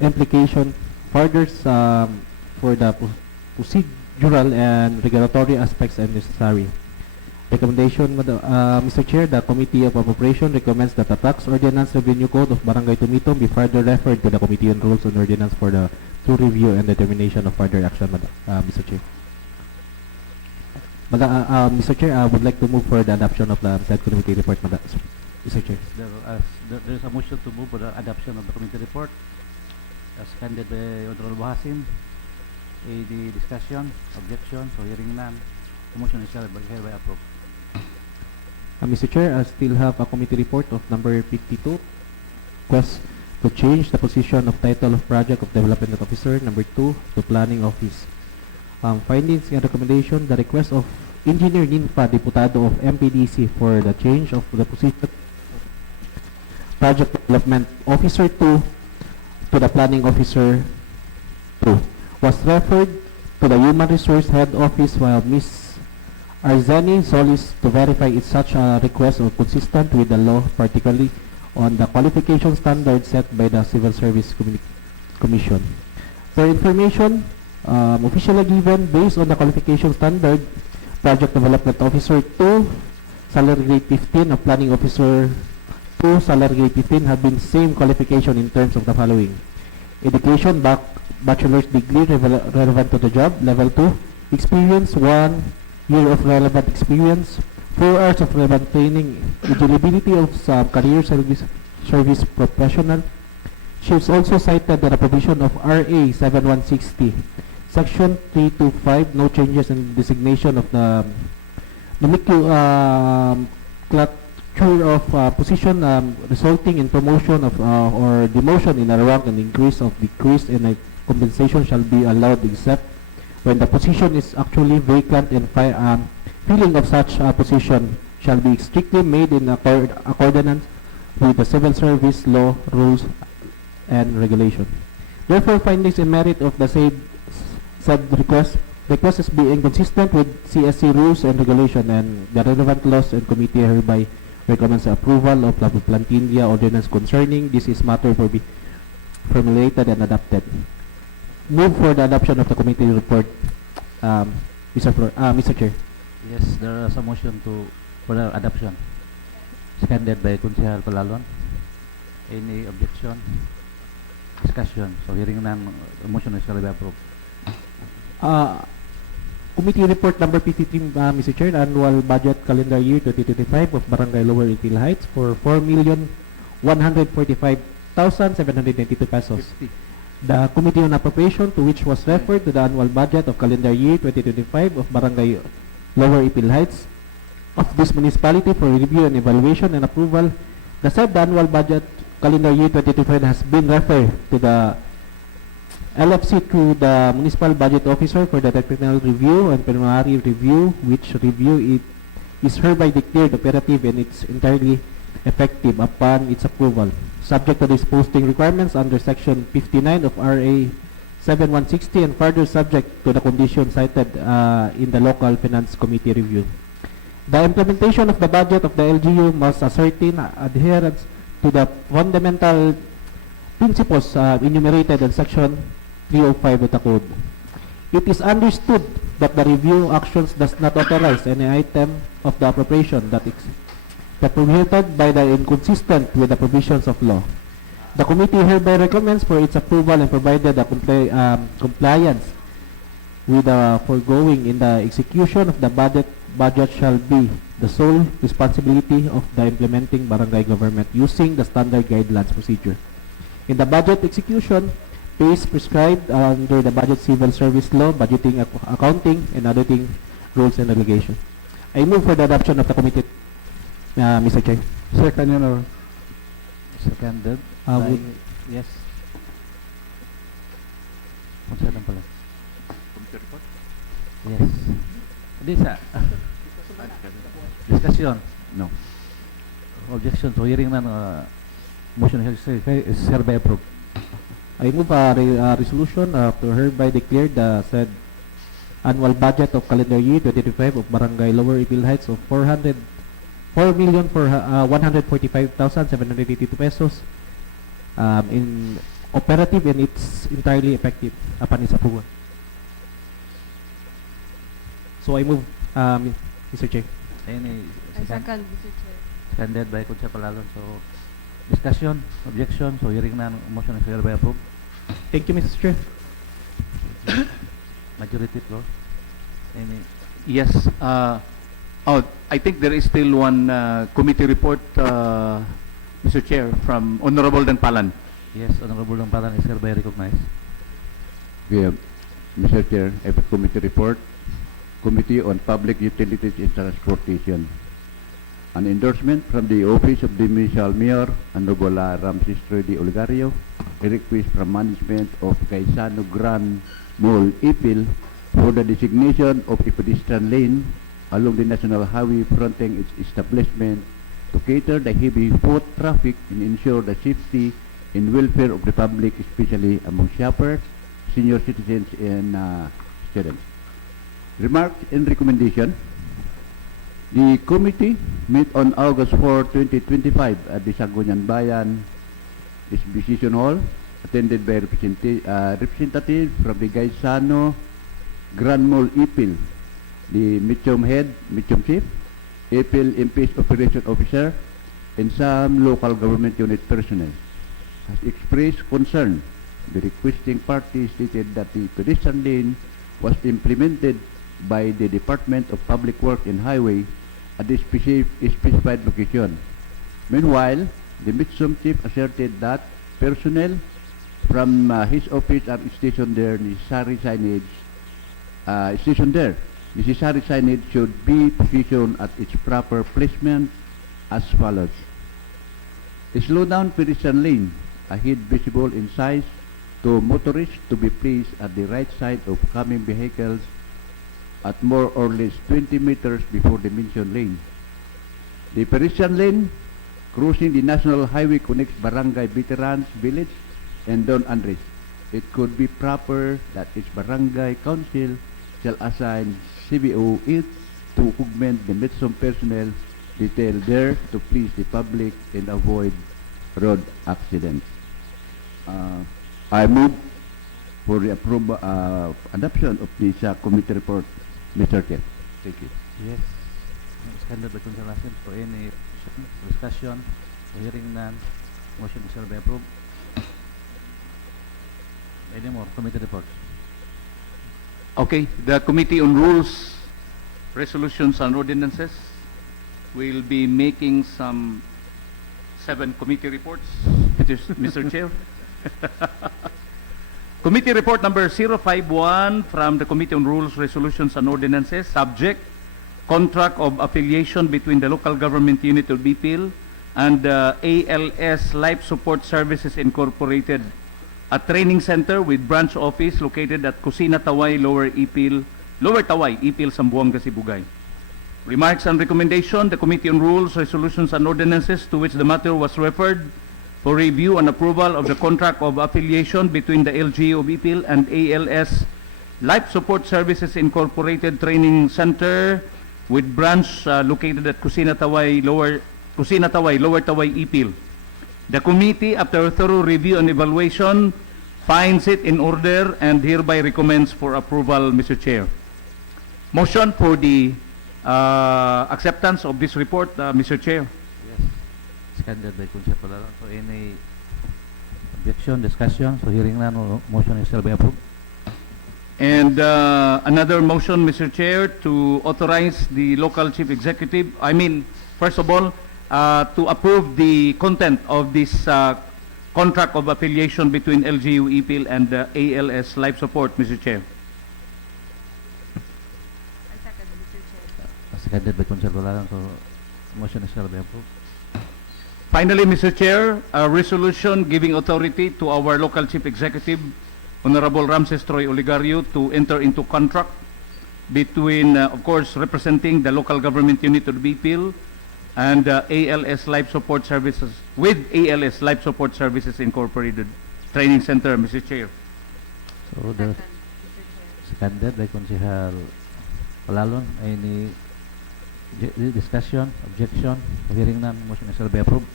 implication further for the procedural and regulatory aspects are necessary. Recommendation, Mr. Chair, the Committee of Appropriation recommends that the tax ordinance revenue code of Barangay Tumitong be further referred to the Committee on Rules and Ordinance for the to review and determination of further action, Mr. Chair. Mr. Chair, I would like to move for the adoption of the said committee report, Mr. Chair. There is a motion to move for the adoption of the committee report, seconded by Honorable Hasim. Any discussion, objection, so hearing none, the motion is hereby approved. Mr. Chair, I still have a committee report of number 52. Request to change the position of title of Project of Development Officer, number 2, to Planning Office. Findings and recommendation: the request of Engineer Ninfa, Diputado of MPDC, for the change of the position Project Development Officer 2 to the Planning Officer 2 was referred to the Human Resource Head Office, while Ms. Arzani Solis to verify if such a request is consistent with the law, particularly on the qualification standards set by the Civil Service Commission. For information officially given, based on the qualification standard, Project Development Officer 2, salary grade 15, of Planning Officer 2, salary grade 15 have been same qualification in terms of the following: education, bachelor's degree relevant to the job, level 2, experience 1 year of relevant experience, 4 hours of relevant training, eligibility of career service professional. She has also cited the provision of RA 7160, Section 325, no changes in designation of the nomenclature of position resulting in promotion of or demotion in a rank, and increase of decrease in a compensation shall be allowed except when the position is actually vacant, and filling of such position shall be strictly made in accordance with the civil service law, rules, and regulation. Therefore, findings and merit of the said request is being consistent with CSC rules and regulation, and the relevant laws and committee hereby recommends the approval of the Plantinia ordinance concerning this is matter for be formulated and adopted. move for the adoption of the committee report, Mr. Chair. Yes, there is a motion for the adoption. Seconded by Councilor Palalon. Any objection? Discussion. So hearing none, motion is hereby approved. Committee report number 53, Mr. Chair, annual budget calendar year 2025 of Barangay Lower Ipil Heights for 4,145,792 pesos. The Committee on Appropriation, to which was referred to the annual budget of calendar year 2025 of Barangay Lower Ipil Heights of this municipality for review and evaluation and approval. The said annual budget calendar year 2025 has been referred to the LFC through the Municipal Budget Officer for the technical review and preliminary review, which review it is hereby declared operative and it's entirely effective upon its approval, subject to these posting requirements under Section 59 of RA 7160 and further subject to the conditions cited in the Local Finance Committee review. The implementation of the budget of the LGU must ascertain adherence to the fundamental principles enumerated in Section 305 of the Code. It is understood that the review actions does not authorize any item of the appropriation that is prohibited by the inconsistent with the provisions of law. The committee hereby recommends for its approval and provided the compliance with the foregoing in the execution of the budget shall be the sole responsibility of the implementing barangay government using the standard guidelines procedure. In the budget execution, pays prescribed under the Budget Civil Service Law, budgeting, accounting, and auditing rules and regulations. I move for the adoption of the committee, Mr. Chair. Second, Your Honor. Seconded by, yes. Councilor pala. Yes. Hindi sa discussion. No. Objection. So hearing none, motion is hereby approved. I move a resolution to hereby declare the said annual budget of calendar year 2025 of Barangay Lower Ipil Heights of 4,145,782 pesos in operative and it's entirely effective upon its approval. So I move, Mr. Chair. Any Second, Mr. Chair. seconded by Councilor Palalon. So discussion, objection. So hearing none, motion is hereby approved. Thank you, Mr. Chair. Majority floor. Any? Yes. I think there is still one committee report, Mr. Chair, from Honorable Danpalan. Yes, Honorable Lamparan is hereby recognized. We have, Mr. Chair, a committee report, Committee on Public Utilities and Transportation. An endorsement from the Office of the Municipal Mayor, Honorable Ramses de Oligario, a request from management of Gaisano Grand Mall, Ipil, for the designation of a pedestrian lane along the National Highway fronting its establishment to cater the heavy foot traffic and ensure the safety and welfare of the public, especially among shoppers, senior citizens, and students. Remarks and recommendation. The committee met on August 4, 2025 at the Sangguniang Bayan Exposition Hall, attended by representatives from the Gaisano Grand Mall Ipil, the Mitchum Head, Mitchum Chief, Ipil MP's Operation Officer, and some local government unit personnel. Has expressed concern. The requesting party stated that the pedestrian lane was implemented by the Department of Public Works and Highway at the specified location. Meanwhile, the Mitchum Chief asserted that personnel from his office are stationed there. Necessary signage should be positioned at its proper placement as follows. A slow-down pedestrian lane, ahead visible in size to motorists to be placed at the right side of coming vehicles at more or less 20 meters before the mentioned lane. The pedestrian lane crossing the National Highway connects Barangay Veterans Village and Don Andres. It could be proper that its barangay council shall assign CBO it to augment the Metsom personnel detailed there to please the public and avoid road accidents. I move for the adoption of this committee report, Mr. Chair. Thank you. Yes. Seconded by Councilor Lassen. So any discussion? Hearing none. Motion shall be approved. Any more committee reports? Okay, the Committee on Rules, Resolutions and Ordinances will be making some 7 committee reports, Mr. Chair. Committee report number 051 from the Committee on Rules, Resolutions and Ordinances, subject, contract of affiliation between the local government unit of Ipil and ALS Life Support Services Incorporated, a training center with branch office located at Kusina Taway, Lower Taway, Ipil, Zamboanga, Sibugay. Remarks and recommendation, the Committee on Rules, Resolutions and Ordinances to which the matter was referred for review and approval of the contract of affiliation between the LGU of Ipil and ALS Life Support Services Incorporated Training Center with branch located at Kusina Taway, Lower Taway, Ipil. The committee, after a thorough review and evaluation, finds it in order and hereby recommends for approval, Mr. Chair. Motion for the acceptance of this report, Mr. Chair. Yes. Seconded by Councilor Palaron. So any objection, discussion? So hearing none, motion shall be approved. And another motion, Mr. Chair, to authorize the local chief executive, first of all, to approve the content of this contract of affiliation between LGU Ipil and ALS Life Support, Mr. Chair. Seconded by Councilor Palaron. So motion shall be approved. Finally, Mr. Chair, a resolution giving authority to our local chief executive, Honorable Ramses Troy Oligario, to enter into contract between, of course, representing the local government unit of Ipil and ALS Life Support Services, with ALS Life Support Services Incorporated Training Center, Mr. Chair. So the seconded by Councilor Palaron. Any discussion, objection? Hearing none, motion shall be approved.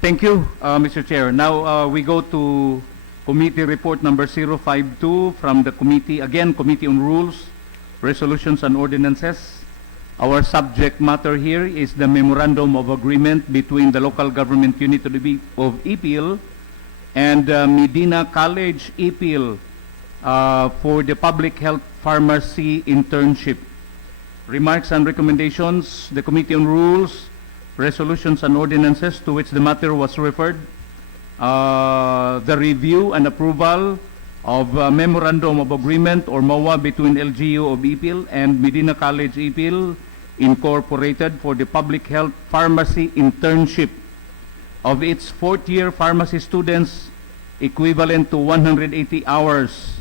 Thank you, Mr. Chair. Now we go to committee report number 052 from the committee, again, Committee on Rules, Resolutions and Ordinances. Our subject matter here is the memorandum of agreement between the local government unit of Ipil and Medina College, Ipil, for the public health pharmacy internship. Remarks and recommendations, the Committee on Rules, Resolutions and Ordinances to which the matter was referred, the review and approval of Memorandum of Agreement or MOA between LGU of Ipil and Medina College Ipil Incorporated for the public health pharmacy internship of its fourth-year pharmacy students equivalent to 180 hours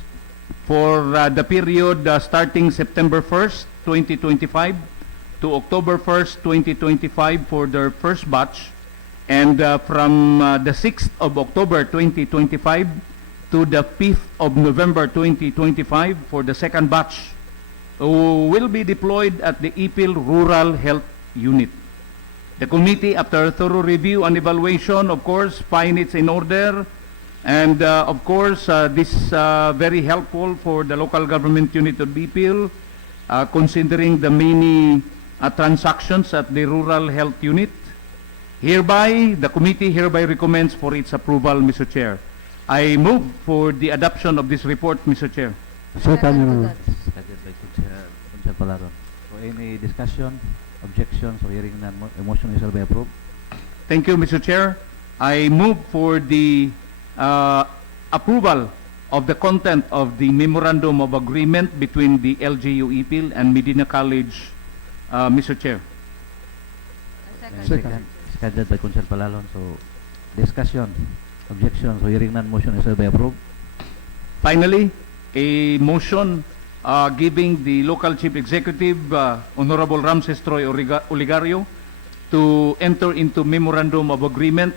for the period starting September 1st, 2025 to October 1st, 2025 for their first batch, and from the 6th of October 2025 to the 5th of November 2025 for the second batch, who will be deployed at the Ipil Rural Health Unit. The committee, after a thorough review and evaluation, of course, find it in order, and of course, this is very helpful for the local government unit of Ipil, considering the many transactions at the Rural Health Unit. Hereby, the committee hereby recommends for its approval, Mr. Chair. I move for the adoption of this report, Mr. Chair. Seconded by Councilor Palaron. So any discussion, objections, or hearing none, motion shall be approved. Thank you, Mr. Chair. I move for the approval of the content of the Memorandum of Agreement between the LGU Ipil and Medina College, Mr. Chair. Seconded by Councilor Palaron. So discussion, objections, or hearing none, motion shall be approved. Finally, a motion giving the local chief executive, Honorable Ramses Troy Oligario, to enter into memorandum of agreement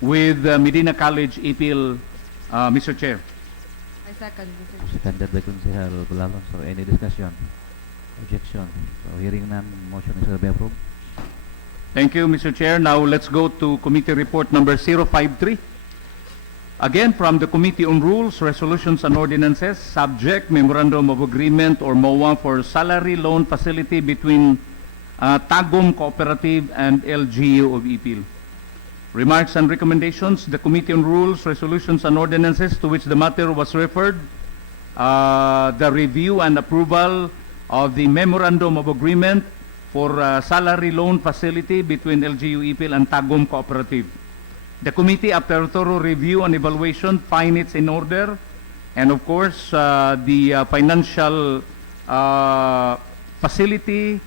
with Medina College, Ipil, Mr. Chair. Seconded by Councilor Palaron. So any discussion, objection, so hearing none, motion shall be approved. Thank you, Mr. Chair. Now let's go to committee report number 053 Again, from the Committee on Rules, Resolutions and Ordinances, subject Memorandum of Agreement or MOA for salary loan facility between Tagum Cooperative and LGU of Ipil. Remarks and recommendations, the Committee on Rules, Resolutions and Ordinances to which the matter was referred, the review and approval of the Memorandum of Agreement for salary loan facility between LGU Ipil and Tagum Cooperative. The committee, after thorough review and evaluation, find it's in order, and of course, the financial facility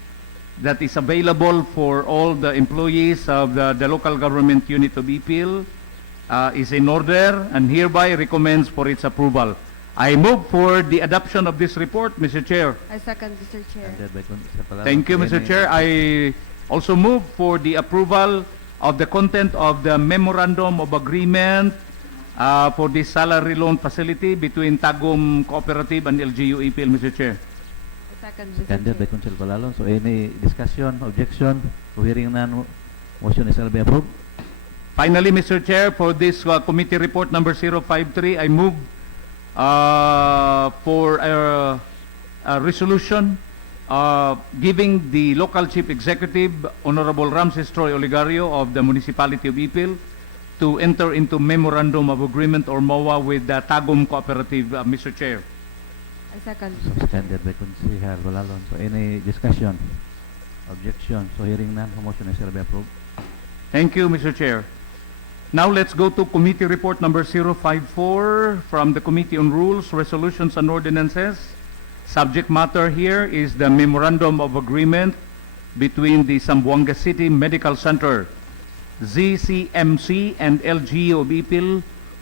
that is available for all the employees of the local government unit of Ipil is in order and hereby recommends for its approval. I move for the adoption of this report, Mr. Chair. I second, Mr. Chair. Thank you, Mr. Chair. I also move for the approval of the content of the Memorandum of Agreement for the salary loan facility between Tagum Cooperative and LGU Ipil, Mr. Chair. Second, Mr. Seconded by Chair. Council Palalon. So any discussion, objection? So hearing none, motion is be approved. Finally, Mr. Chair, for this committee report number 053, I move for a resolution giving the local chief executive, Honorable Ramses Troy Oligario of the municipality of Ipil, to enter into memorandum of agreement or MOA with the Tagum Cooperative, Mr. Chair. I second, So Mr. Chair. seconded by Council Palalon. So any discussion, objection? So hearing none, motion is be approved. Thank you, Mr. Chair. Now let's go to committee report number 054 from the Committee on Rules, Resolutions and Ordinances. Subject matter here is the Memorandum of Agreement between the Zamboanga City Medical Center, ZCMC, and LGU of Ipil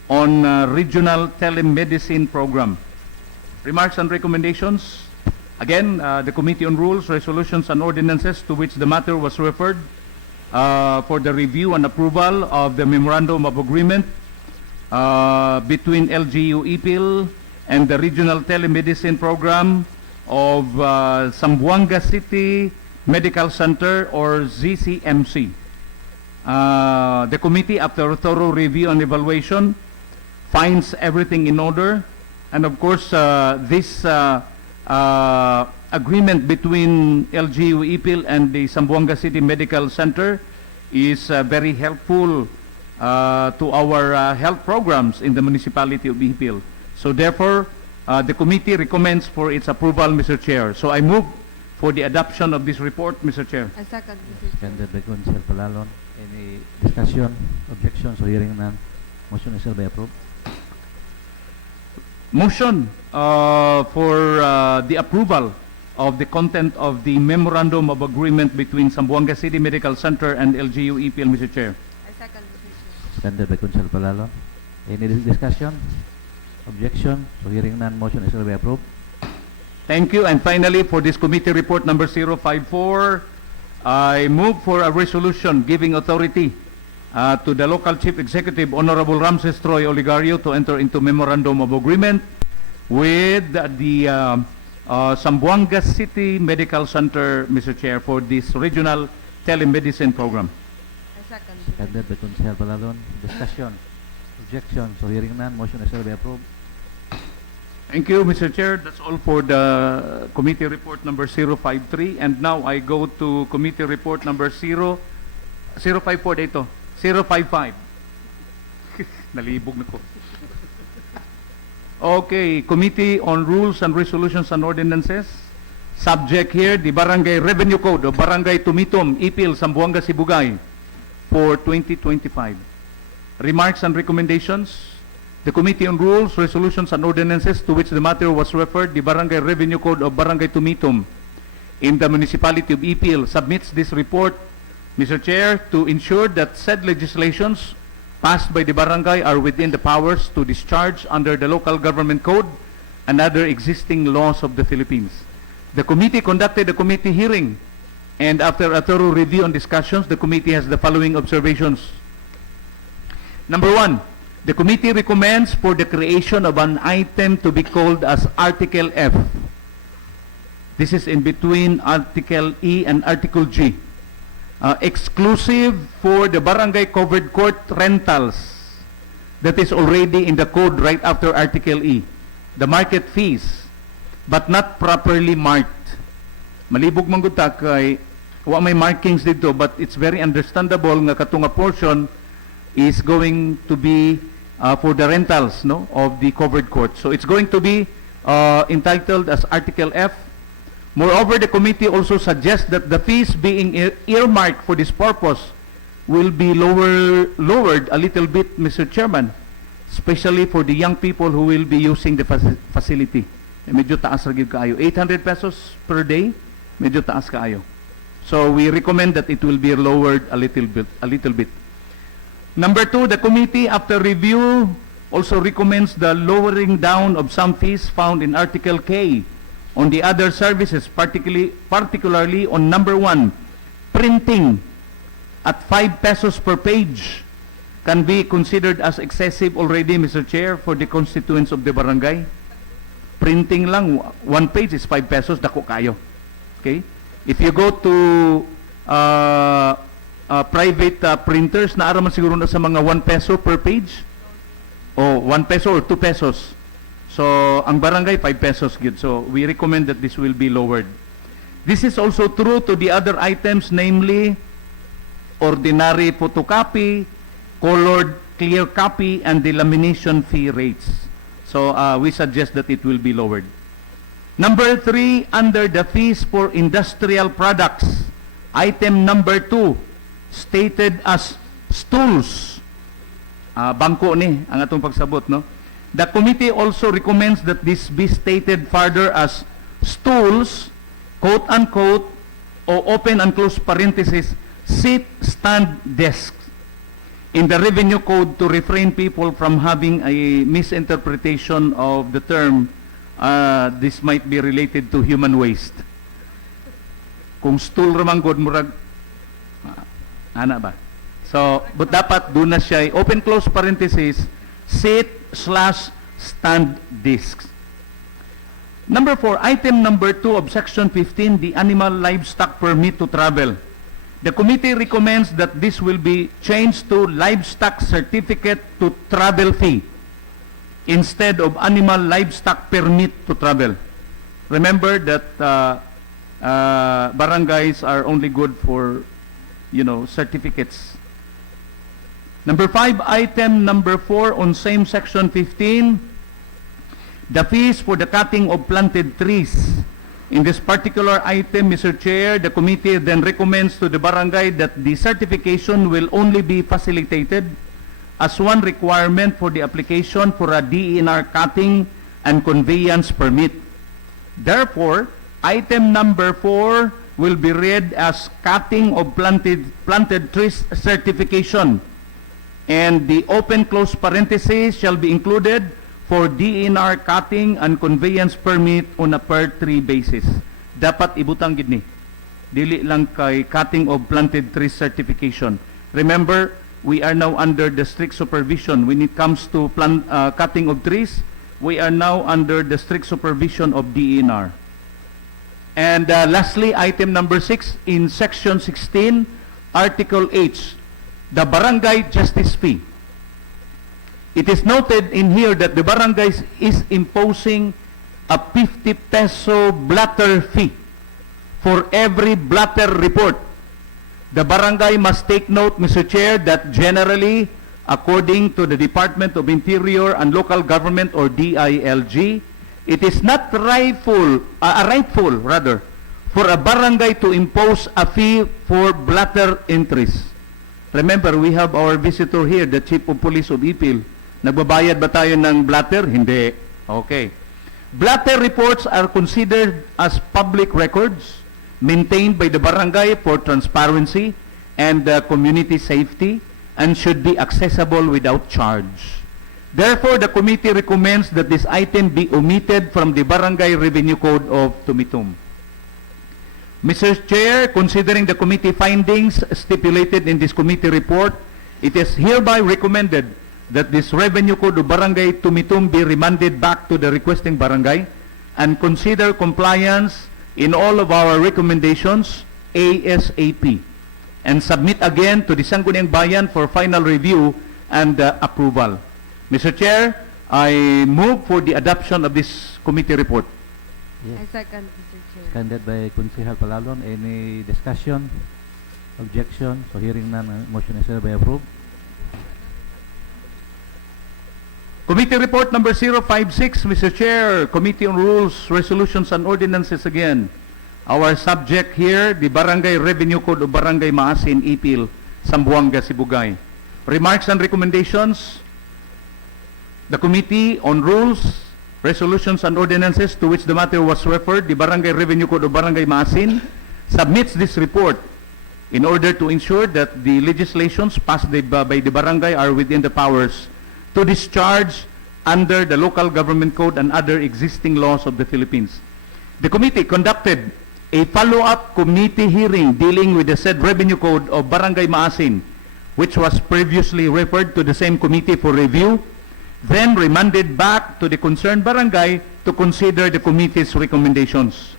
on regional telemedicine program. Remarks and recommendations. Again, the Committee on Rules, Resolutions and Ordinances to which the matter was referred for the review and approval of the Memorandum of Agreement between LGU Ipil and the Regional Telemedicine Program of Zamboanga City Medical Center or ZCMC. The committee, after thorough review and evaluation, finds everything in order. And of course, this agreement between LGU Ipil and the Zamboanga City Medical Center is very helpful to our health programs in the municipality of Ipil. So therefore, the committee recommends for its approval, Mr. Chair. So I move for the adoption of this report, Mr. Chair. I second, Mr. Chair. Seconded by Council Palalon. Any discussion, objection? So hearing none, motion is be approved. Motion for the approval of the content of the Memorandum of Agreement between Zamboanga City Medical Center and LGU Ipil, Mr. Chair. I second, Mr. Chair. Seconded by Council Palalon. Any discussion, objection? So hearing none, motion is be approved. Thank you. And finally, for this committee report number 054, I move for a resolution giving authority to the local chief executive, Honorable Ramses Troy Oligario, to enter into memorandum of agreement with the Zamboanga City Medical Center, Mr. Chair, for this regional telemedicine program. I second, Mr. Chair. Seconded by Council Palalon. Discussion, objection? So hearing none, motion is be approved. Thank you, Mr. Chair. That's all for the committee report number 053. And now I go to committee report number 054 dito. 055. Nalibog na ko. Okay, Committee on Rules and Resolutions and Ordinances. Subject here, the Barangay Revenue Code of Barangay Tumitom, Ipil, Zamboanga, Sibugay for 2025. Remarks and recommendations. The Committee on Rules, Resolutions and Ordinances to which the matter was referred, the Barangay Revenue Code of Barangay Tumitom in the municipality of Ipil, submits this report, Mr. Chair, to ensure that said legislations passed by the barangay are within the powers to discharge under the local government code and other existing laws of the Philippines. The committee conducted a committee hearing, and after a thorough review and discussions, the committee has the following observations. Number one, the committee recommends for the creation of an item to be called as Article F. This is in between Article E and Article G. Exclusive for the barangay covered court rentals. that is already in the code right after Article E. The market fees, but not properly marked. Malibog man gud ta kay wa may markings dito, but it's very understandable nga katunga portion is going to be for the rentals, no, of the covered court. So it's going to be entitled as Article F. Moreover, the committee also suggests that the fees being earmarked for this purpose will be lowered a little bit, Mr. Chairman, especially for the young people who will be using the facility. Medyo taas ra gyud kaayo. 800 pesos per day, medyo taas kaayo. So we recommend that it will be lowered a little bit. Number 2, the committee, after review, also recommends the lowering down of some fees found in Article K on the other services, particularly on number 1, printing at 5 pesos per page can be considered as excessive already, Mr. Chair, for the constituents of the barangay. Printing lang, 1 page is 5 pesos, dako kayo. Okay? If you go to private printers, naaraman siguro na sa mga 1 peso per page, o 1 peso or 2 pesos. So, ang barangay, 5 pesos good. So, we recommend that this will be lowered. This is also true to the other items, namely, ordinary photocopy, colored clear copy, and the lamination fee rates. So, we suggest that it will be lowered. Number 3, under the fees for industrial products, item number 2, stated as stools. Bangko ni, ang atong pagsabot, no? The committee also recommends that this be stated further as stools, quote-unquote, o open and close parenthesis, seat stand desks in the revenue code to refrain people from having a misinterpretation of the term. This might be related to human waste. Kung stool ramang god murag ana ba? So, but dapat doon na siya open close parenthesis seat/stand discs. Number 4, item number 2 of section 15, the animal livestock permit to travel. The committee recommends that this will be changed to livestock certificate to travel fee instead of animal livestock permit to travel. Remember that barangays are only good for, certificates. Number 5, item number 4 on same section 15, the fees for the cutting of planted trees. In this particular item, Mr. Chair, the committee then recommends to the barangay that the certification will only be facilitated as one requirement for the application for a DENR cutting and conveyance permit. Therefore, item number 4 will be read as cutting of planted trees certification, and the open close parenthesis shall be included for DENR cutting and conveyance permit on a per tree basis. Dapat ibutang gid ni. Dili lang kay cutting of planted trees certification. Remember, we are now under the strict supervision when it comes to cutting of trees. We are now under the strict supervision of DENR. And lastly, item number 6 in section 16, Article H, the barangay justice fee. It is noted in here that the barangay is imposing a 50 peso blatter fee for every blatter report. The barangay must take note, Mr. Chair, that generally, according to the Department of Interior and Local Government, or DILG, it is not rightful for a barangay to impose a fee for blatter entries. Remember, we have our visitor here, the Chief of Police of Ipil. Nagbabayad ba tayo ng blatter? Hindi. Okay. Blatter reports are considered as public records maintained by the barangay for transparency and community safety and should be accessible without charge. Therefore, the committee recommends that this item be omitted from the Barangay Revenue Code of Tumitum. Mr. Chair, considering the committee findings stipulated in this committee report, it is hereby recommended that this Revenue Code of Barangay Tumitum be remanded back to the requesting barangay and consider compliance in all of our recommendations ASAP and submit again to the Sangguniang Bayan for final review and approval. Mr. Chair, I move for the adoption of this committee report. I second, Mr. Chair. Seconded by Consihal Palalon. Any discussion? Objection? So hearing none, motion is hereby approved. Committee report number 056, Mr. Chair, Committee on Rules, Resolutions, and Ordinances again. Our subject here, the Barangay Revenue Code of Barangay Maasin, Ipil, Zamboanga, Sibugay. Remarks and recommendations. The Committee on Rules, Resolutions, and Ordinances to which the matter was referred, the Barangay Revenue Code of Barangay Maasin, submits this report in order to ensure that the legislations passed by the barangay are within the powers to discharge under the local government code and other existing laws of the Philippines. The committee conducted a follow-up committee hearing dealing with the said revenue code of Barangay Maasin, which was previously referred to the same committee for review, then remanded back to the concerned barangay to consider the committee's recommendations.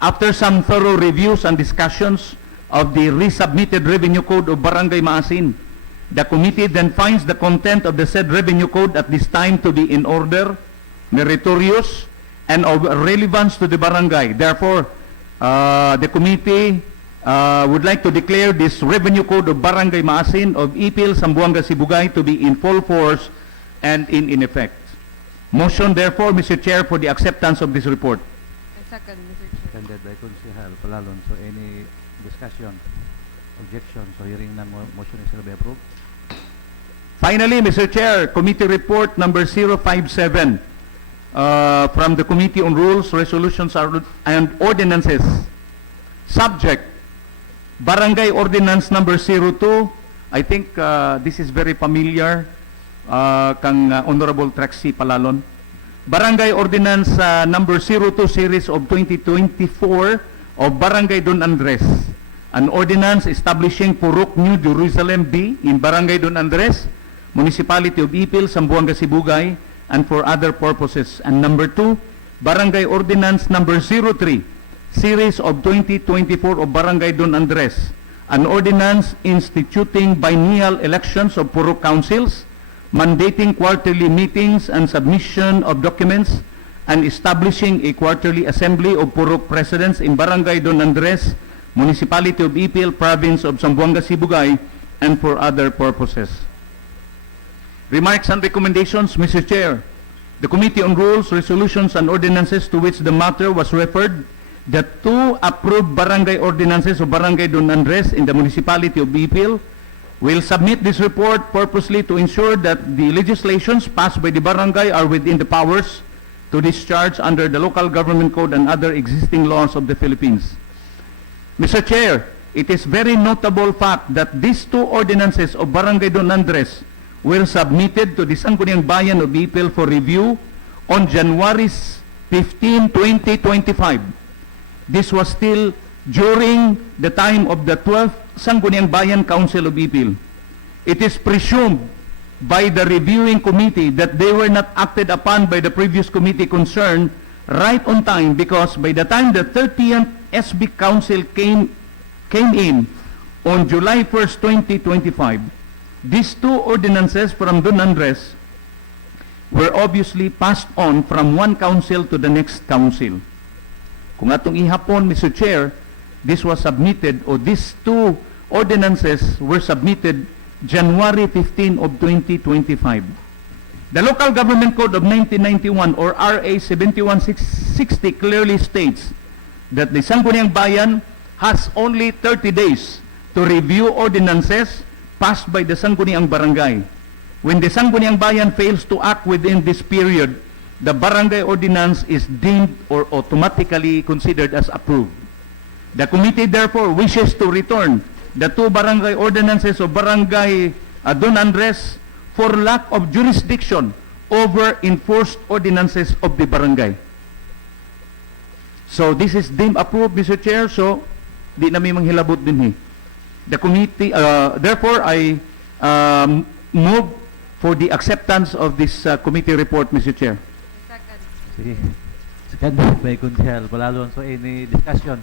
After some thorough reviews and discussions of the resubmitted revenue code of Barangay Maasin, the committee then finds the content of the said revenue code at this time to be in order, meritorious, and of relevance to the barangay. Therefore, the committee would like to declare this revenue code of Barangay Maasin of Ipil, Zamboanga, Sibugay to be in full force and in effect. Motion, therefore, Mr. Chair, for the acceptance of this report. I second, Mr. Chair. Seconded by Consihal Palalon. So any discussion? Objection? So hearing none, motion is hereby approved. Finally, Mr. Chair, committee report number 057 from the Committee on Rules, Resolutions, and Ordinances. Subject, Barangay Ordinance number 02. I think this is very familiar kang Honorable Trexie Palalon. Barangay Ordinance number 02 series of 2024 of Barangay Don Andres. An ordinance establishing Purok New Jerusalem B in Barangay Don Andres, Municipality of Ipil, Zamboanga, Sibugay, and for other purposes. And number 2, Barangay Ordinance number 03, series of 2024 of Barangay Don Andres, an ordinance instituting biennial elections of Purok councils, mandating quarterly meetings and submission of documents, and establishing a quarterly assembly of Purok presidents in Barangay Don Andres, Municipality of Ipil, Province of Zamboanga, Sibugay, and for other purposes. Remarks and recommendations, Mr. Chair. The Committee on Rules, Resolutions, and Ordinances to which the matter was referred, the 2 approved barangay ordinances of Barangay Don Andres in the Municipality of Ipil will submit this report purposely to ensure that the legislations passed by the barangay are within the powers to discharge under the local government code and other existing laws of the Philippines. Mr. Chair, it is very notable fact that these 2 ordinances of Barangay Don Andres were submitted to the Sangguniang Bayan of Ipil for review on January 15, 2025. This was still during the time of the 12th Sangguniang Bayan Council of Ipil. It is presumed by the reviewing committee that they were not acted upon by the previous committee concerned right on time, because by the time the 30th SB Council came in on July 1st, 2025, these 2 ordinances from Don Andres were obviously passed on from one council to the next council. Kung atong ihapon, Mr. Chair, this was submitted, or these 2 ordinances were submitted January 15 of 2025. The Local Government Code of 1991, or RA 7160, clearly states that the Sangguniang Bayan has only 30 days to review ordinances passed by the Sangguniang Barangay. When the Sangguniang Bayan fails to act within this period, the barangay ordinance is deemed or automatically considered as approved. The committee therefore wishes to return the 2 barangay ordinances of Barangay Don Andres for lack of jurisdiction over enforced ordinances of the barangay. So this is deemed approved, Mr. Chair, so di na may manghilabot din The committee, therefore, I move for the acceptance of this committee report, Mr. Chair. Second. Sige. Seconded by Consihal Palalon. So any discussion?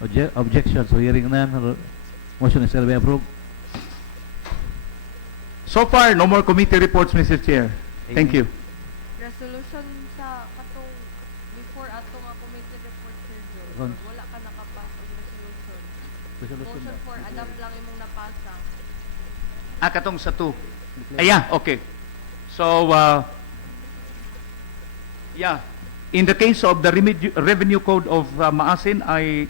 Objection? So hearing none, motion is hereby approved. So far, no more committee reports, Mr. Chair. Thank you. Resolution sa katong before atong committee report, Sir Joe. Ron. Wala ka nakapas og resolution. Resolution Motion for adapt lang imong napasa. Katong sa 2. Okay. So, in the case of the revenue code of Maasin, I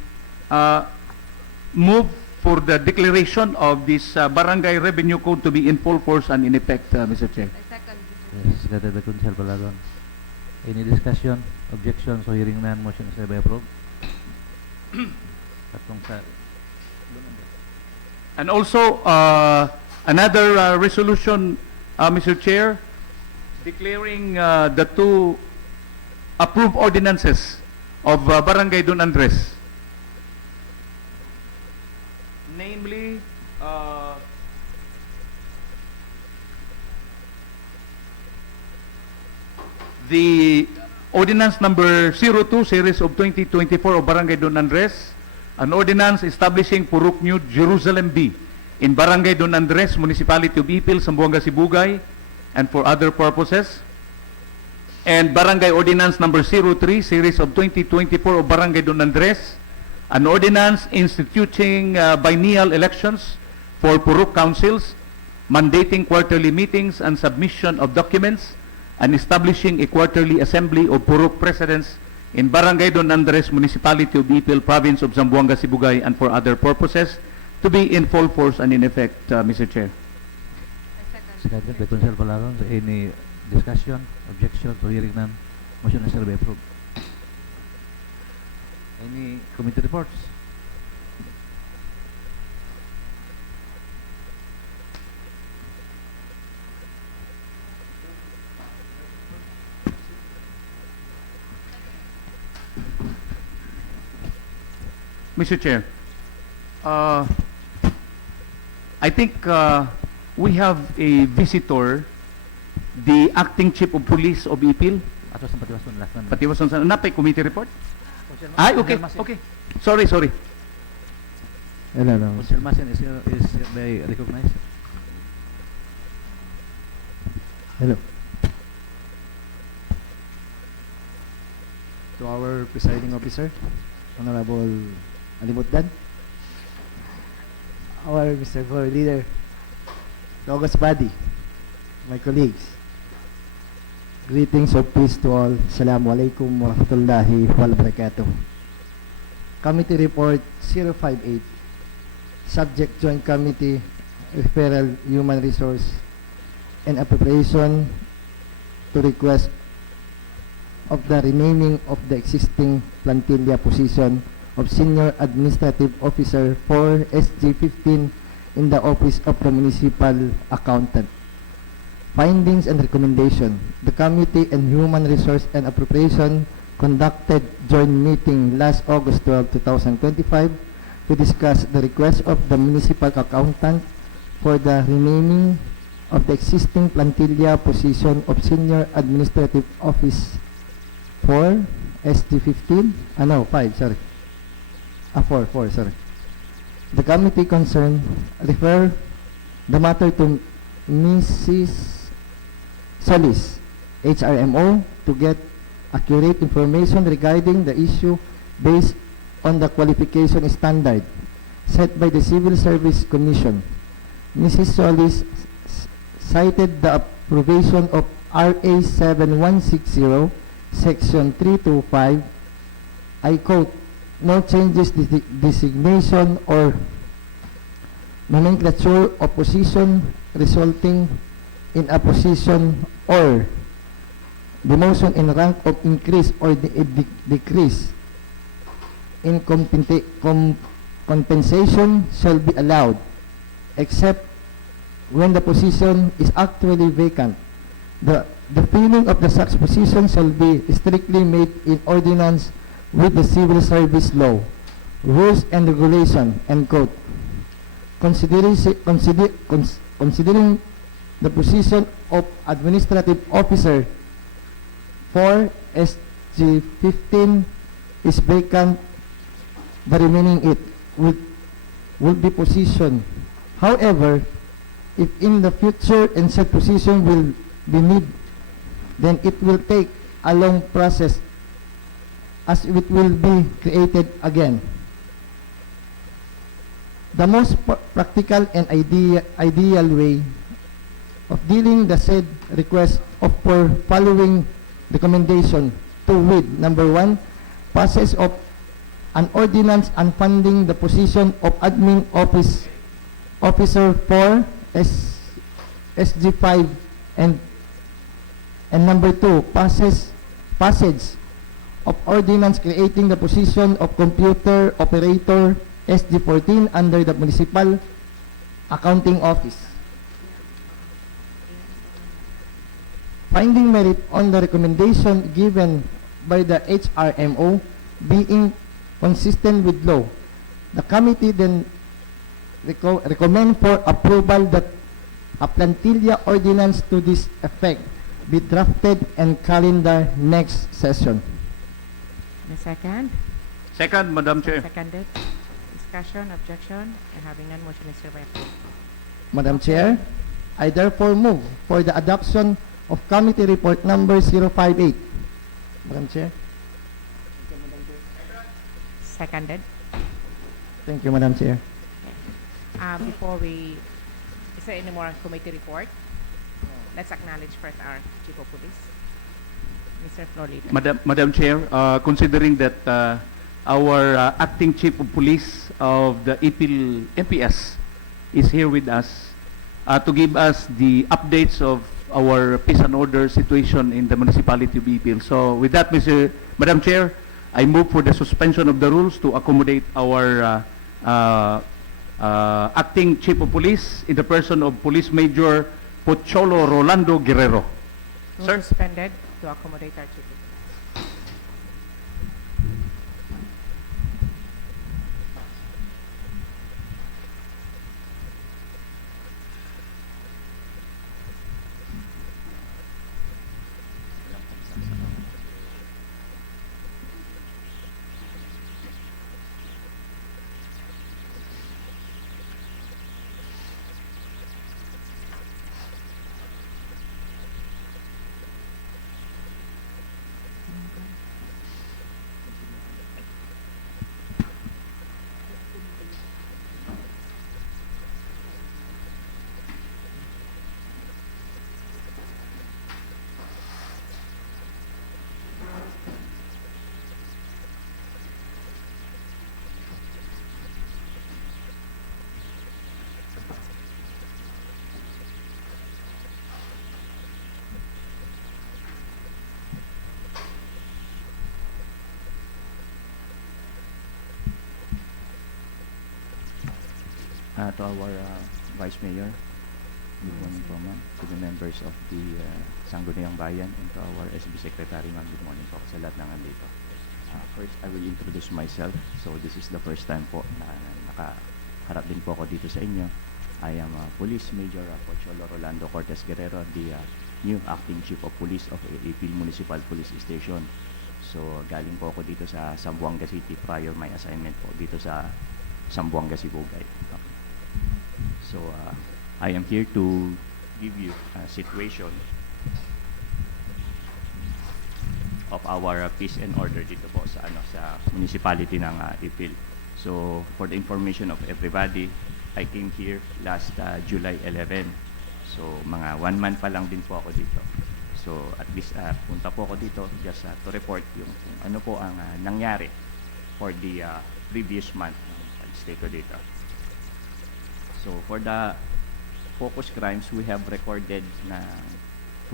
move for the declaration of this barangay revenue code to be in full force and in effect, Mr. Chair. I second, Mr. Chair. Yes, Secretary by Consel Balagon. Any discussion, objection, so hearing none, motion is hereby approved. Katong sa And also, another resolution, Mr. Chair, declaring the 2 approved ordinances of Barangay Don Andres. Namely, the ordinance number 02 series of 2024 of Barangay Don Andres, an ordinance establishing Purok New Jerusalem B in Barangay Don Andres, Municipality of Ipil, Zamboanga, Sibugay, and for other purposes. And Barangay Ordinance number 03 series of 2024 of Barangay Don Andres, an ordinance instituting biennial elections for Purok councils, mandating quarterly meetings and submission of documents, and establishing a quarterly assembly of Purok presidents in Barangay Don Andres, Municipality of Ipil, Province of Zamboanga, Sibugay, and for other purposes, to be in full force and in effect, Mr. Chair. I second. Secretary by Consel Balagon. Any discussion, objection, so hearing none, motion is hereby approved. Any committee reports? Mr. Chair, I think we have a visitor, the acting chief of police of Ipil. Ato sa patiwason last na. Patiwason sa napay committee report? Okay. Sorry. Hello. Consel Masin is hereby recognized. Hello. To our presiding officer, Honorable Alimutdan, our Mr. Floor Leader, the August Body, my colleagues, greetings of peace to all. Assalamualaikum warahmatullahi wabarakatuh. Committee Report 058, Subject Joint Committee, Referral Human Resource and Appropriation to request of the renaming of the existing plantilla position of Senior Administrative Officer for SG15 in the Office of the Municipal Accountant. Findings and recommendation. The Committee on Human Resource and Appropriation conducted joint meeting last August 12, 2025 to discuss the request of the Municipal Accountant for the renaming of the existing plantilla position of Senior Administrative Office for SG15, 5, sorry. 4, sorry. The committee concerned refer the matter to Mrs. Solis, HRMO, to get accurate information regarding the issue based on the qualification standard set by the Civil Service Commission. Mrs. Solis cited the approbation of RA 7160 Section 325, I quote, no changes designation or nomenclature of position resulting in a position or demotion in rank of increase or decrease in compensation shall be allowed except when the position is actually vacant. The filling of the such position shall be strictly made in ordinance with the Civil Service Law, Rules and Regulation, end quote. Considering the position of Administrative Officer for SG15 is vacant, the remaining it will be positioned. However, if in the future and said position will be need, then it will take a long process as it will be created again. The most practical and ideal way of dealing the said request of for following recommendation to with number 1, process of an ordinance and funding the position of admin officer for SG5 and number 2, passage of ordinance creating the position of computer operator SG14 under the municipal accounting office. Finding merit on the recommendation given by the HRMO being consistent with law, the committee then recommend for approval that a plantilla ordinance to this effect be drafted and calendar next session. The second? Second, Madam Chair. Seconded. Discussion, objection, and having none, motion is hereby approved. Madam Chair, I therefore move for the adoption of committee report number 058. Madam Chair. Seconded. Thank you, Madam Chair. Before we, is there any more committee report? Let's acknowledge first our Chief of Police, Mr. Floor Leader. Madam Chair, considering that our acting Chief of Police of the Ipil MPS is here with us to give us the updates of our peace and order situation in the municipality of Ipil. So with that, Madam Chair, I move for the suspension of the rules to accommodate our acting Chief of Police in the person of Police Major Pocholo Rolando Guerrero. Sir? Suspended to accommodate our Chief of Police. To our Vice Mayor, good morning po ma'am, to the members of the Sangguniang Bayan, and to our SB Secretary ma'am, good morning po sa lahat ng andito. First, I will introduce myself. So this is the first time po na nakaharap din po ako dito sa inyo. I am Police Major Pocholo Rolando Cortez Guerrero, the new Acting Chief of Police of Ipil Municipal Police Station. So galing po ako dito sa Zamboanga City prior my assignment po dito sa Zamboanga Sibugay. Okay. So I am here to give you a situation of our peace and order dito po sa sa municipality ng Ipil. So for the information of everybody, I came here last July 11. So mga 1 month pa lang din po ako dito. So at least punta po ako dito just to report yung kung ano po ang nangyari for the previous month ng stay ko dito. So for the focus crimes, we have recorded na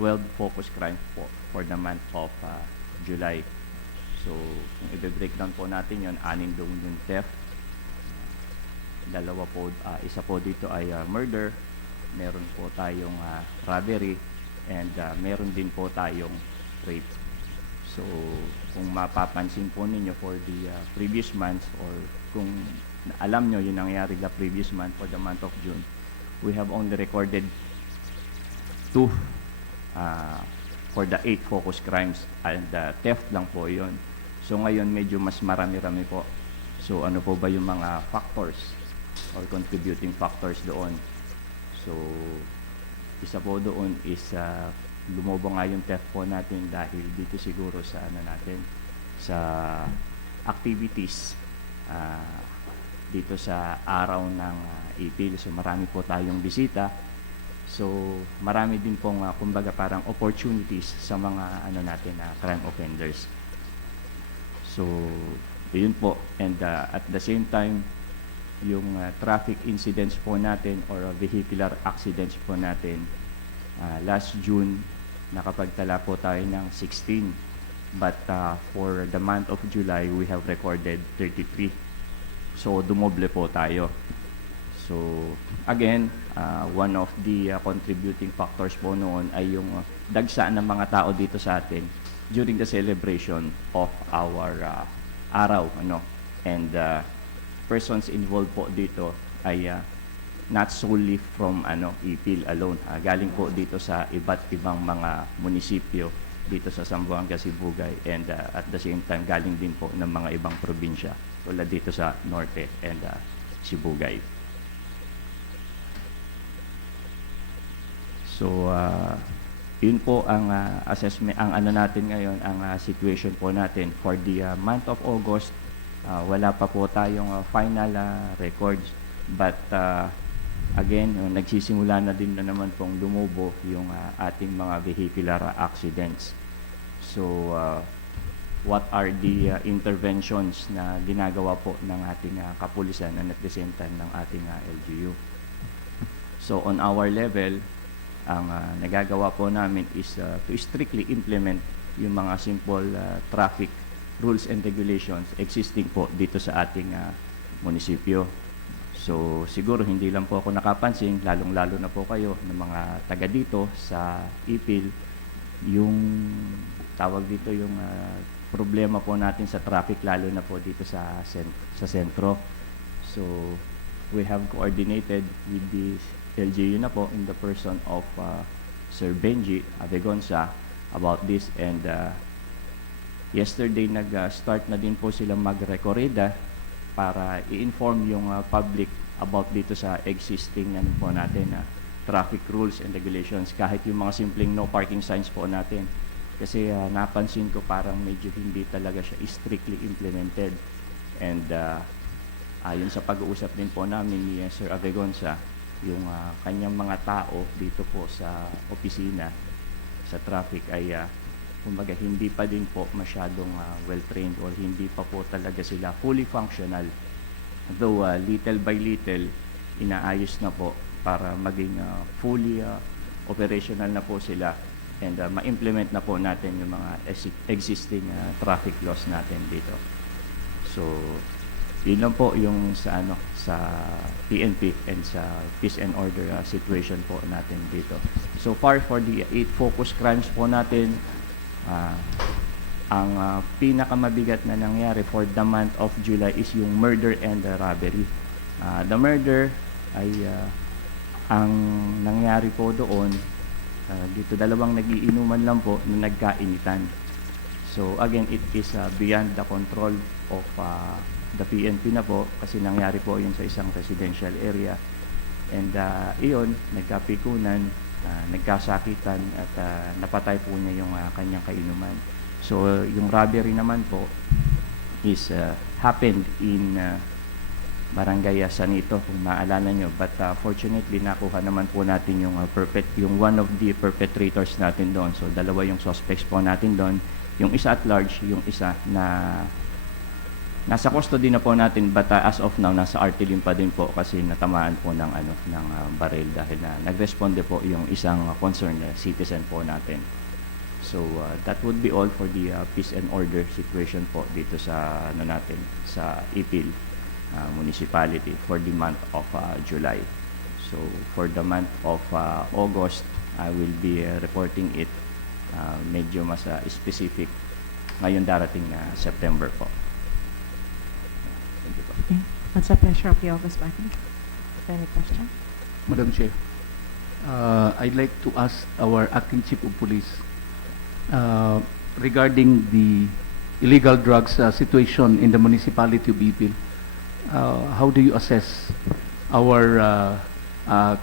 12 focus crimes po for the month of July. So kung i-breakdown po natin yon, 6 doon yung theft, dalawa po, isa po dito ay murder, meron po tayong robbery, and meron din po tayong rape. So kung mapapansin po ninyo for the previous months, or kung alam nyo yung nangyari the previous month for the month of June, we have only recorded 2 for the 8 focus crimes, and theft lang po yon. So ngayon medyo mas marami-rami po. So ano po ba yung mga factors or contributing factors doon? So, isa po doon is lumobo nga yung theft po natin dahil dito siguro sa ano natin, sa activities dito sa araw ng Ipil. So marami po tayong bisita. So marami din pong kumbaga parang opportunities sa mga ano natin crime offenders. So yun po, and at the same time yung traffic incidents po natin or vehicular accidents po natin, last June nakapagtala po tayo ng 16, but for the month of July we have recorded 33. So dumoble po tayo. So again, one of the contributing factors po noon ay yung dagsa ng mga tao dito sa atin during the celebration of our araw, ano. And persons involved po dito ay not solely from Ipil alone. Galing po dito sa iba't ibang mga munisipyo dito sa Zamboanga, Sibugay, and at the same time galing din po ng mga ibang probinsya tulad dito sa Norte and Sibugay. So yun po ang assessment, ang ano natin ngayon, ang situation po natin for the month of August. Wala pa po tayong final records, but again, nagsisimula na din na naman pong lumubo yung ating mga vehicular accidents. So what are the interventions na ginagawa po ng ating kapulisan and at the same time ng ating LGU? So on our level, ang nagagawa po namin is to strictly implement yung mga simple traffic rules and regulations existing po dito sa ating munisipyo. So siguro hindi lang po ako nakapansin, lalong-lalo na po kayo ng mga taga dito sa Ipil, yung tawag dito yung problema po natin sa traffic, lalo na po dito sa sentro. So we have coordinated with the LGU na po in the person of Sir Benji Abegonza about this, and yesterday nag-start na din po silang mag-recorrida para i-inform yung public about dito sa existing po natin traffic rules and regulations, kahit yung mga simpleng no parking signs po natin. Kasi napansin ko parang medyo hindi talaga siya strictly implemented. And ayon sa pag-uusap din po namin ni Sir Abegonza, yung kanyang mga tao dito po sa opisina sa traffic ay kumbaga hindi pa din po masyadong well-trained or hindi pa po talaga sila fully functional. Though little by little, inaayos na po para maging fully operational na po sila, and ma-implement na po natin yung mga existing traffic laws natin dito. So, yun lang po yung sa PNP and sa peace and order situation po natin dito. So far for the 8 focus crimes po natin, ang pinakamabigat na nangyari for the month of July is yung murder and robbery. The murder ay ang nangyari po doon, dito dalawang nagiinuman lang po na nagkainitan. So again, it is beyond the control of the PNP na po, kasi nangyari po yun sa isang residential area, and iyon, nagkapikunan, nagkasakitan, at napatay po niya yung kanyang kainuman. So yung robbery naman po is happened in Barangay Sanito, kung maalala nyo, but fortunately nakuha naman po natin yung yung one of the perpetrators natin doon. So dalawa yung suspects po natin doon, yung isa at large, yung isa na nasa custody na po natin, but as of now nasa RTLIM pa din po kasi natamaan po ng baril dahil na nagresponde po yung isang concerned citizen po natin. So that would be all for the peace and order situation po dito sa natin sa Ipil municipality for the month of July. So for the month of August, I will be reporting it medyo mas specific ngayon darating na September po. Okay. What's the pleasure of the August body? Any question? Madam Chair, I'd like to ask our acting chief of police regarding the illegal drugs situation in the municipality of Ipil. How do you assess our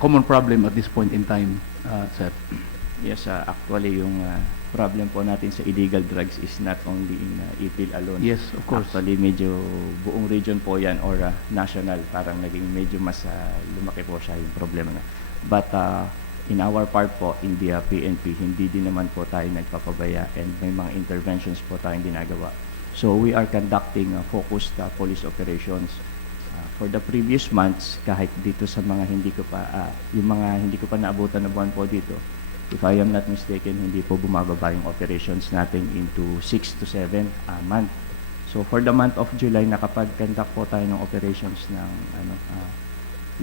common problem at this point in time, sir? Yes, actually yung problem po natin sa illegal drugs is not only in Ipil alone. Yes, of course. Actually, medyo buong region po yan or national, parang naging medyo mas lumaki po siya yung problema na. But in our part po, in the PNP, hindi din naman po tayo nagpapabaya and may mga interventions po tayong ginagawa. So we are conducting focused police operations. For the previous months, kahit dito sa mga hindi ko pa, yung mga hindi ko pa naabutan na buwan po dito, if I am not mistaken, hindi po bumababa yung operations natin into 6 to 7 a month. So for the month of July, nakapag-conduct po tayo ng operations ng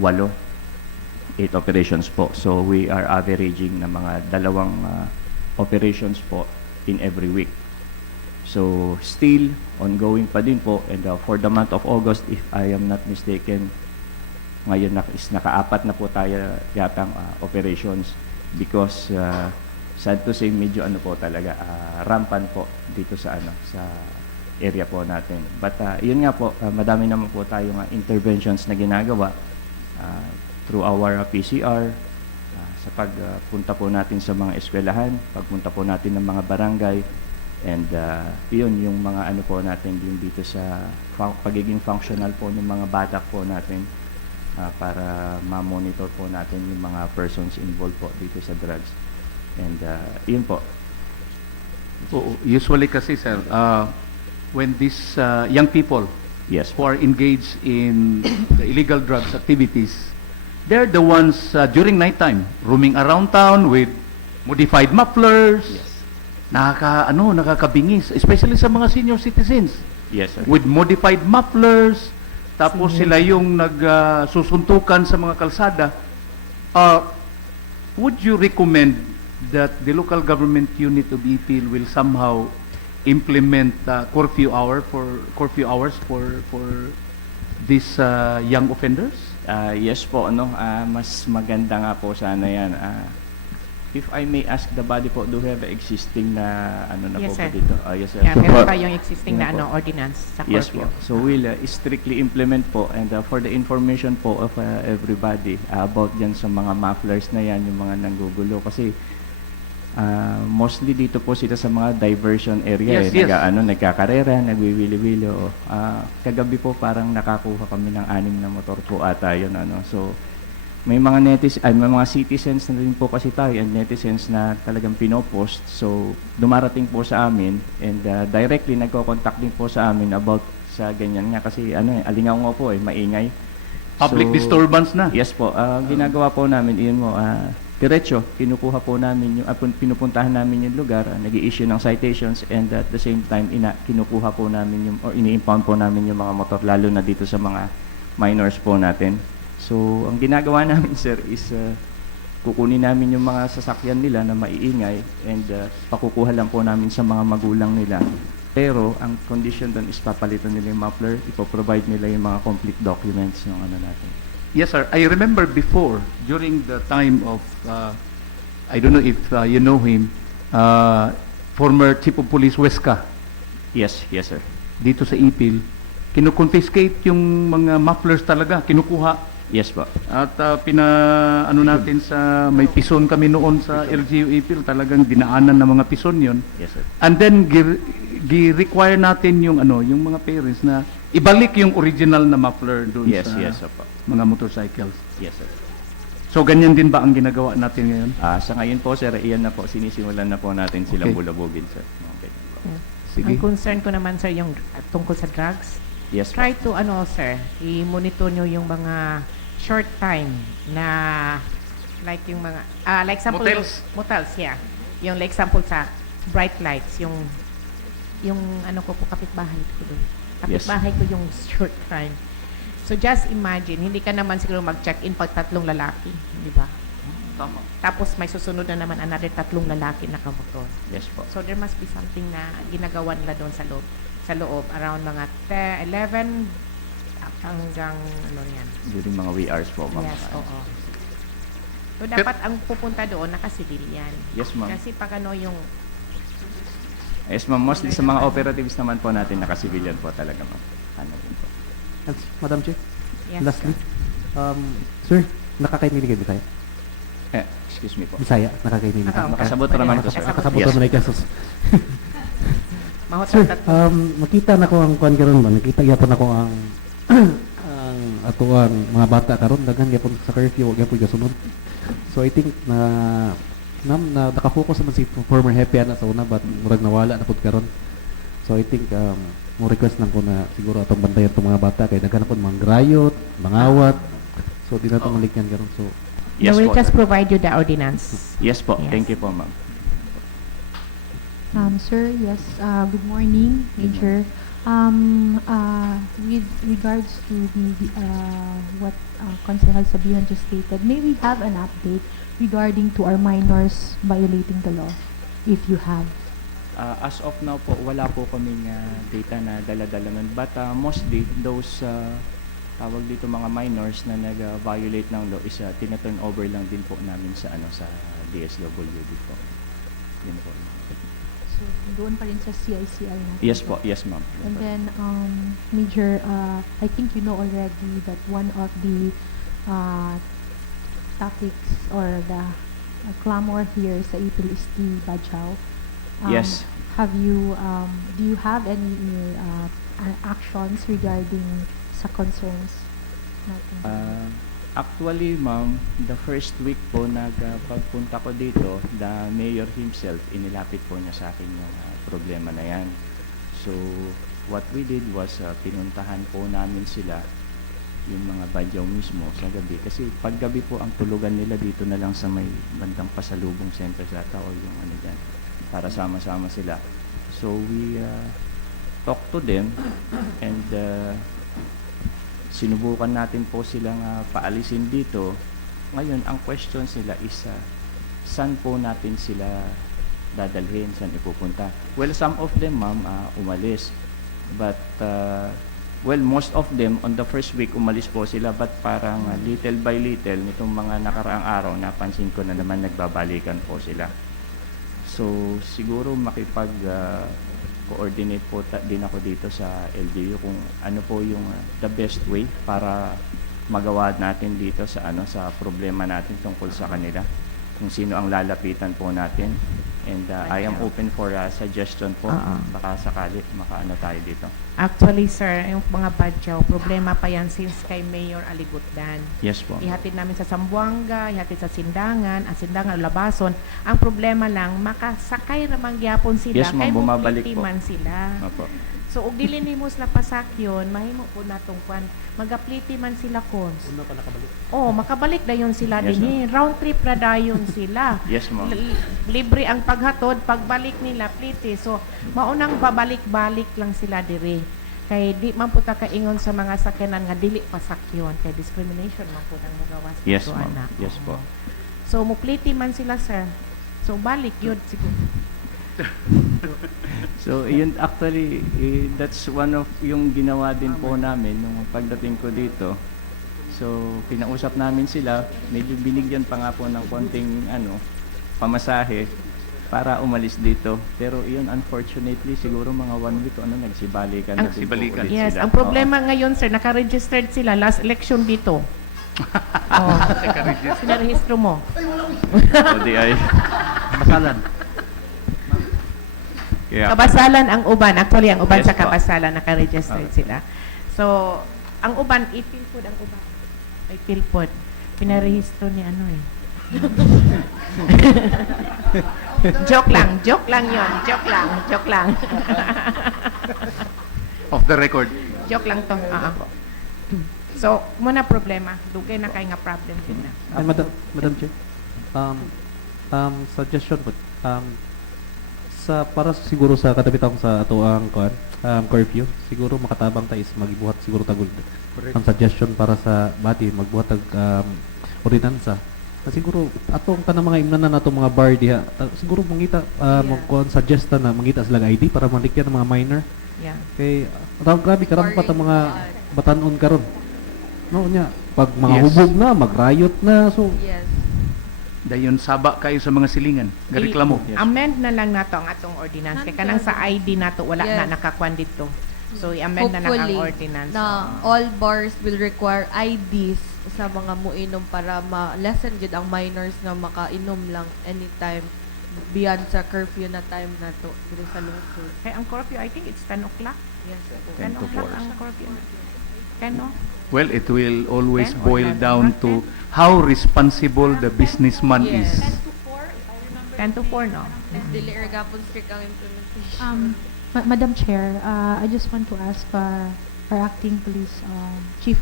8 operations po. So we are averaging na mga 2 operations po in every week. So still ongoing pa din po, and for the month of August, if I am not mistaken, ngayon is naka-4 na po tayo yatang operations. Because sad to say, medyo po talaga rampant po dito sa sa area po natin. But yun nga po, madami naman po tayong interventions na ginagawa through our PCR, sa pagpunta po natin sa mga eskwelahan, pagpunta po natin ng mga barangay, and yun yung mga po natin din dito sa pagiging functional po ng mga batak po natin. Para ma-monitor po natin yung mga persons involved po dito sa drugs. And yun po. Usually kasi, sir, when these young people yes, who are engaged in the illegal drugs activities, they're the ones during nighttime roaming around town with modified mufflers, yes, nakakabingis, especially sa mga senior citizens. Yes, sir. With modified mufflers, tapos sila yung nagsusuntukan sa mga kalsada. Would you recommend that the local government unit of Ipil will somehow implement curfew hours for these young offenders? Yes po, mas maganda nga po sana yan. If I may ask the body po, do we have existing na Yes, po sir. ba dito? Yes, sir. Yeah, So, meron tayong existing na ordinance sa yes curfew. po. So we'll strictly implement po, and for the information po of everybody about dyan sa mga mufflers na yan, yung mga nanggugulo. Kasi mostly dito po sila sa mga diversion area. Yes, yes. Nagkakarera, nagwiwili-wili. Kagabi po parang nakakuha kami ng 6 na motor po ata yun. So may mga may mga citizens na rin po kasi tayo, and netizens na talagang pinopost. So dumarating po sa amin, and directly nagko-contact din po sa amin about sa ganyan nga kasi alingaw nga po maingay. Public disturbance na. Yes po. Ginagawa po namin iyon mo diretso kinukuha po namin yung pinupuntahan namin yung lugar, nag-i-issue ng citations, and at the same time kinukuha po namin yung or ini-impound po namin yung mga motor, lalo na dito sa mga minors po natin. So, ang ginagawa namin, sir, is kukunin namin yung mga sasakyan nila na maiingay, and pakukuha lang po namin sa mga magulang nila. Pero, ang condition doon is papalitan nila yung muffler, ipoprovide nila yung mga complete documents ng natin. Yes, sir. I remember before, during the time of, I don't know if you know him, former Chief of Police Huesca. Yes, yes, sir. Dito sa Ipil, kinukonfiscate yung mga mufflers talaga, kinukuha. Yes po. At natin sa may pison kami noon sa LGU Ipil, talagang dinaanan ng mga pison yon. Yes, sir. And then gi-require natin yung yung mga parents na ibalik yung original na muffler doon Yes, sa yes, po. mga motorcycles. Yes, sir. So ganyan din ba ang ginagawa natin ngayon? Sa ngayon po, sir, iyan na po, sinisimulan na po natin silang bulabugin, sir. Okay. Sige. Ang concern ko naman, sir, yung tungkol sa drugs. Yes, Try to, sir, i-monitor nyo yung mga short time na, like yung mga, like example, motels, yeah. Yung like example sa bright lights, yung kapitbahay ko doon. Kapitbahay ko yung short time. So just imagine, hindi ka naman siguro mag-check-in pag 3 lalaki, di ba? Tama. Tapos may susunod na naman another 3 lalaki na kamotor. Yes po. So there must be something na ginagawa nila doon sa loob around mga 11 hanggang yan. During mga wee hours po, ma'am. Yes, oo. So dapat ang pupunta doon naka-civilian. Yes, ma'am. Kasi pag yung Yes, ma'am. Mostly sa mga operatives naman po natin, naka-civilian po talaga, ma'am. Din po. Madam Chair, Yes, lastly, sir, Nakakainig kayo Bisaya? Excuse me po. Bisaya, nakakainig ka? Nakasabot naman ko, sir. Nakasabot Yes. naman ka, sus. Mahot Sir, ang tatlo. makita na ko ang kuan karon ba? Nakita gyapon ako ang ang atuang mga bata karon daghan gyapon sa curfew, gyapon gasunod. So I think na nakafocus naman si former happy ana sa una but murag nawala na pud karon. So I think mo request lang ko na siguro atong bantayan tong mga bata kay daghan na pud mga grayot, mangawat. So di na to malikyan karon. So Yes, we will po, just sir. provide you the ordinance. Yes po. Yes. Thank you po, ma'am. Sir, yes, good morning, Major. With regards to what Consejal Sabihan just stated, may we have an update regarding to our minors violating the law, if you have? As of now po, wala po kaming data na dala-dala nun. But mostly, those tawag dito mga minors na nag-violate ng law is tina-turn over lang din po namin sa DSWD po. Yun po. So, doon pa rin sa CICI natin. Yes po, yes ma'am. And then, Major, I think you know already that one of the topics or the clamor here sa Ipil is the Bajaw. Yes. Do you have any actions regarding sa concerns natin? Actually, ma'am, the first week po pagpunta ko dito, the mayor himself, inilapit po niya sa akin yung problema na yan. So, what we did was, pinuntahan po namin sila, yung mga badyaw mismo sa gabi. Kasi pag gabi po, ang tulugan nila dito na lang sa may bandang pasalubong center sa o yung ano dyan, para sama-sama sila. So, we talked to them and sinubukan natin po silang paalisin dito. Ngayon, ang questions nila is saan po natin sila dadalhin, saan ipupunta. Well, some of them, ma'am, umalis. But, well, most of them, on the first week, umalis po sila. But parang little by little, nitong mga nakaraang araw, napansin ko na naman nagbabalikan po sila. So, siguro coordinate po din ako dito sa LGU kung ano po yung the best way para magawa natin dito sa sa problema natin tungkol sa kanila, kung sino ang lalapitan po natin. And I am open for suggestion po. Baka sakali makaano tayo dito. Actually, sir, yung mga badyaw, problema pa yan since kay Mayor Aligutdan. Yes po. Ihatid namin sa Zamboanga, ihatid sa Sindangan, Labason. Ang problema lang, makasakay ramang gyapon sila, Yes, ma'am, kay bumabalik po. man sila. Opo. So, og dili nimo sila pasakyon, mahimo po natong kwan, magapliti man sila cons. Una pa nakabalik. Oh, makabalik dayon sila Yes, dinhi. Round trip na dayon sila. Yes, ma'am. Libre ang paghatod, pagbalik nila pliti. So, maunang babalik-balik lang sila diri. Kay di man po ta kaingon sa mga sakyanan nga dili pasakyon, kay discrimination man po nang magawas Yes, dito, ma'am. anak. Yes po. So, mupliti man sila, sir. So, balik yun siguro. So, yun actually, that's one of yung ginawa din po namin nung pagdating ko dito. So, kinausap namin sila, medyo binigyan pa nga po ng konting pamasahe para umalis dito. Pero yun, unfortunately, siguro mga 1 week nagsibalikan na din po ulit Yes, sila. ang problema ngayon, sir, naka-registered sila last election dito. Oh, sinarehistro mo. O di ay. Masalan. Kaya, Kabasalan ang uban. Actually, ang uban Yes sa po. kabasalan, naka-registered sila. So, ang uban, Ipil po ang uban. Ipil po. Pinarehistro ni joke lang yun. Joke lang. Off the record. Joke lang to. So, muna problema. Dugay na kay nga problem din na. Madam Chair, suggestion po, para siguro sa katapitang sa ato ang curfew, siguro makatabang tayo is magibuhat siguro tagol ang suggestion para sa bati magbuhat tag ordinansa. Siguro atong tanang mga imnanan natong mga bar diha, siguro mangita suggest na mangita sila ID para malikyan ng mga minor. Yeah. Kay grabe karampat ang mga batanon karon. No nya pag mga Yes. hubog na, mag-riot na, so Yes. Dayon saba kayo sa mga silingan. Gareklamo. Amend na lang nato ang atong ordinance. Kaya kanang sa ID nato wala Yes. na nakakwan dito. So i-amend na lang ang Hopefully, ordinance. na all bars will require IDs sa mga muinom para ma-lessen gid ang minors nga makainom lang anytime beyond sa curfew na time na to dito sa lungsod. Kaya ang curfew, I think it's 10 o'clock. Yes po. 10 to o'clock 4. ang curfew. 10, no? Well, it will always 10 or boil 11, down not to how responsible the businessman Yes. is. 10 to 4, no? Dili ra gapon strict ang implementation. Madam Chair, I just want to ask our acting police chief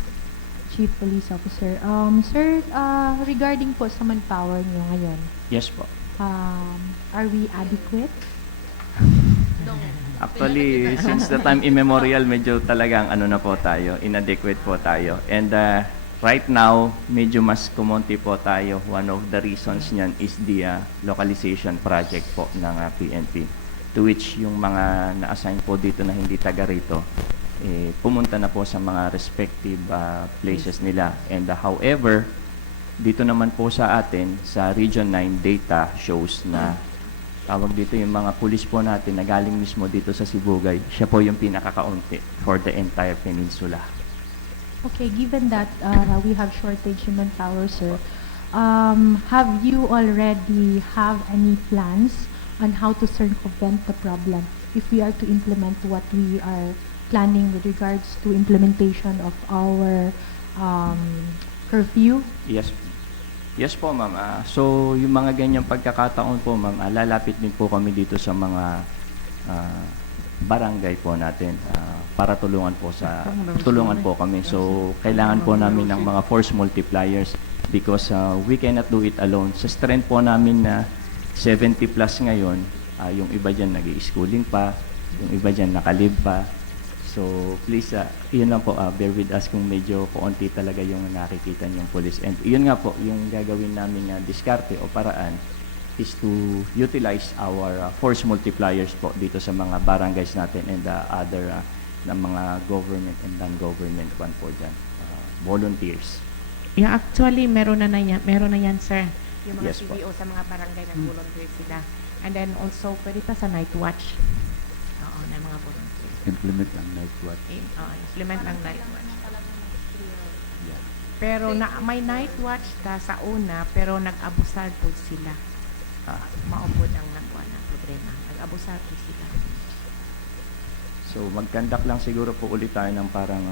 police officer. Sir, regarding po sa manpower niyo ngayon, Yes po. are we adequate? Actually, since the time immemorial, medyo talagang ano na po tayo, inadequate po tayo. And right now, medyo mas kumonti po tayo. One of the reasons niyan is the localization project po ng PNP. To which yung mga na-assign po dito na hindi taga rito, pumunta na po sa mga respective places nila. And however, dito naman po sa atin, sa Region 9 data shows na tawag dito yung mga pulis po natin na galing mismo dito sa Sibugay, siya po yung pinakakaunti for the entire peninsula. Okay, given that we have shortage in manpower, sir, have you already have any plans on how to circumvent the problem if we are to implement what we are planning with regards to implementation of our curfew? Yes po, ma'am. So, yung mga ganyang pagkakataon po, ma'am, lalapit din po kami dito sa mga barangay po natin para tulungan po kami. So, kailangan po namin ng mga force multipliers because we cannot do it alone. Sa strength po namin na 70 plus ngayon, yung iba dyan nag-i-schooling pa, yung iba dyan nakalib pa. So, please, yun lang po, bear with us kung medyo kaunti talaga yung nakikita niyong police. And yun nga po, yung gagawin namin diskarte o paraan is to utilize our force multipliers po dito sa mga barangays natin and other na mga government and non-government one po dyan, volunteers. Yeah, actually, meron na yan, sir. Yung mga Yes po. CBO sa mga barangay nag-volunteer sila. And then also, pwede pa sa night watch. Oo, na mga volunteers. Implement ang night watch. Implement ang night watch. Pero may night watch ta sa una, pero nag-abusar po sila. Maupod ang nakuha na problema. Nag-abusar po sila. So, mag-conduct lang siguro po ulit tayo ng parang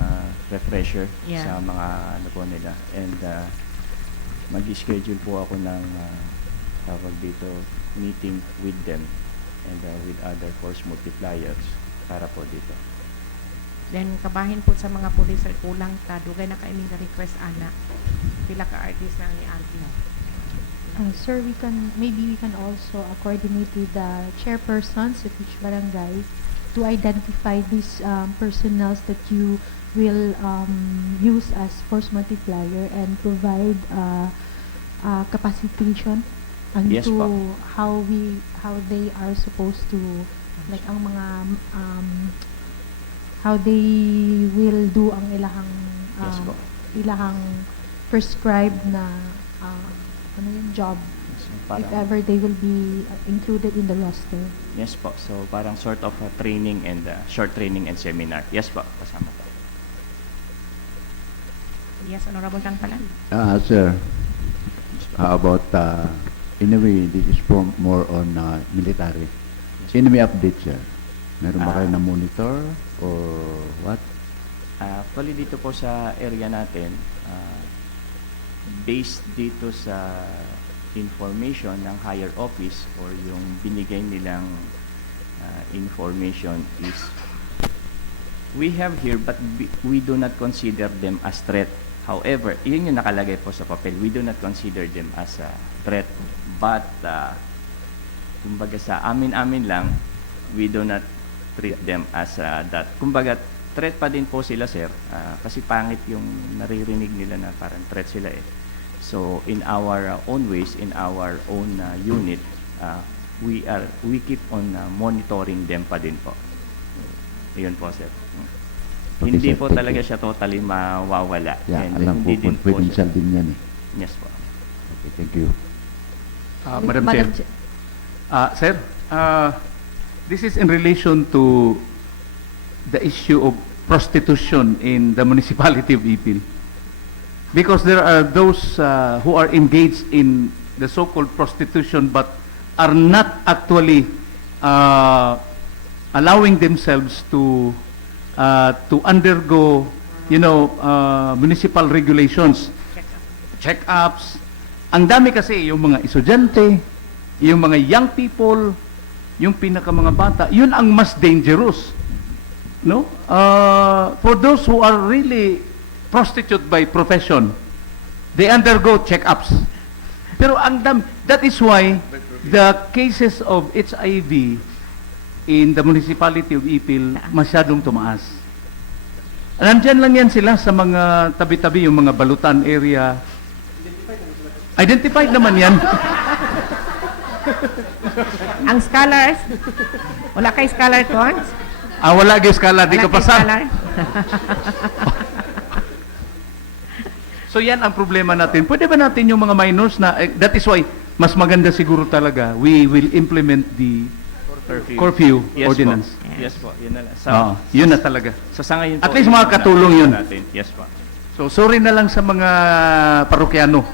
refresher sa mga ano po nila. And mag-schedule po ako ng tawag dito, meeting with them and with other force multipliers para po dito. Then kabahin po sa mga pulis ay kulang ta dugay na kaiming request ana pila ka artist na ni Auntie. Sir, maybe we can also coordinate with the chairpersons of each barangay to identify these personnels that you will use as force multiplier and provide capacitation Yes, to po. how they are supposed to like ang mga how they will do ang ilahang Yes, po. ilahang prescribed na ano yung job So, if ever they will be included in the roster. Yes po. So, parang sort of training and short training and seminar. Yes po, kasama po. Yes, Honorable Kang Palan. Sir, how about, in a way, this is more on military. Enemy update, sir. Meron ba kayo na monitor or what? Actually, dito po sa area natin, based dito sa information ng higher office or yung binigay nilang information is we have here but we do not consider them as threat. However, yun yung nakalagay po sa papel. We do not consider them as a threat. But, kumbaga sa amin-amin lang, we do not treat them as that. Kumbaga, threat pa din po sila, sir. Kasi pangit yung naririnig nila na parang threat sila eh. So, in our own ways, in our own unit, we keep on monitoring them pa din po. Ayun po, sir. Okay, Hindi sir, po thank talaga you. siya totally mawawala. Yeah, And alam hindi ko, din po confidential siya. din yan eh. Yes po. Okay, thank you. Madam Chair. Sir, this is in relation to the issue of prostitution in the municipality of Ipil. Because there are those who are engaged in the so-called prostitution but are not actually allowing themselves to undergo, municipal regulations, check-ups. Ang dami kasi yung mga estudyante, yung mga young people, yung pinaka mga bata, yun ang mas dangerous. No? For those who are really prostitute by profession, they undergo check-ups. Pero that is why the cases of HIV in the municipality of Ipil masyadong tumaas. Nandyan lang yan sila sa mga tabi-tabi, yung mga balutan area. Identified naman yan. Ang scholars, wala kay scholar cons? Wala kay scholar, di ka pasa. So yan ang problema natin. Pwede ba natin yung mga minors na, that is why, mas maganda siguro talaga, we will implement the curfew Yes ordinance. Po. Yes po, yun na lang. Yun na talaga. Sa ngayon po, At least yun makakatulong yun. natin. Yes po. So sorry na lang sa mga parokyano.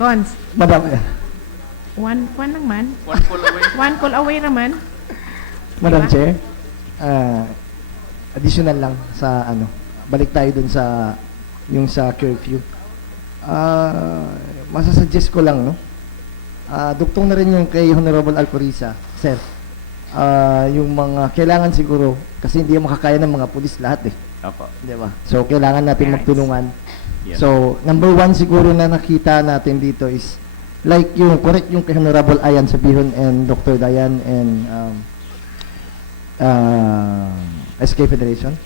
Cons, Madam, one lang man. One call away. One call away naman. Madam Diba? Chair, additional lang sa balik tayo dun sa yung sa curfew. Masasuggest ko lang, no? Duktong na rin yung kay Honorable Alcoriza, sir. Yung mga kailangan siguro kasi hindi makakaya ng mga pulis lahat Opo. Di ba? So kailangan natin magtulungan. Yes. So number one siguro na nakita natin dito is like yung correct yung kay Honorable Ayan Sabihon and Dr. Dayan and SK Federation.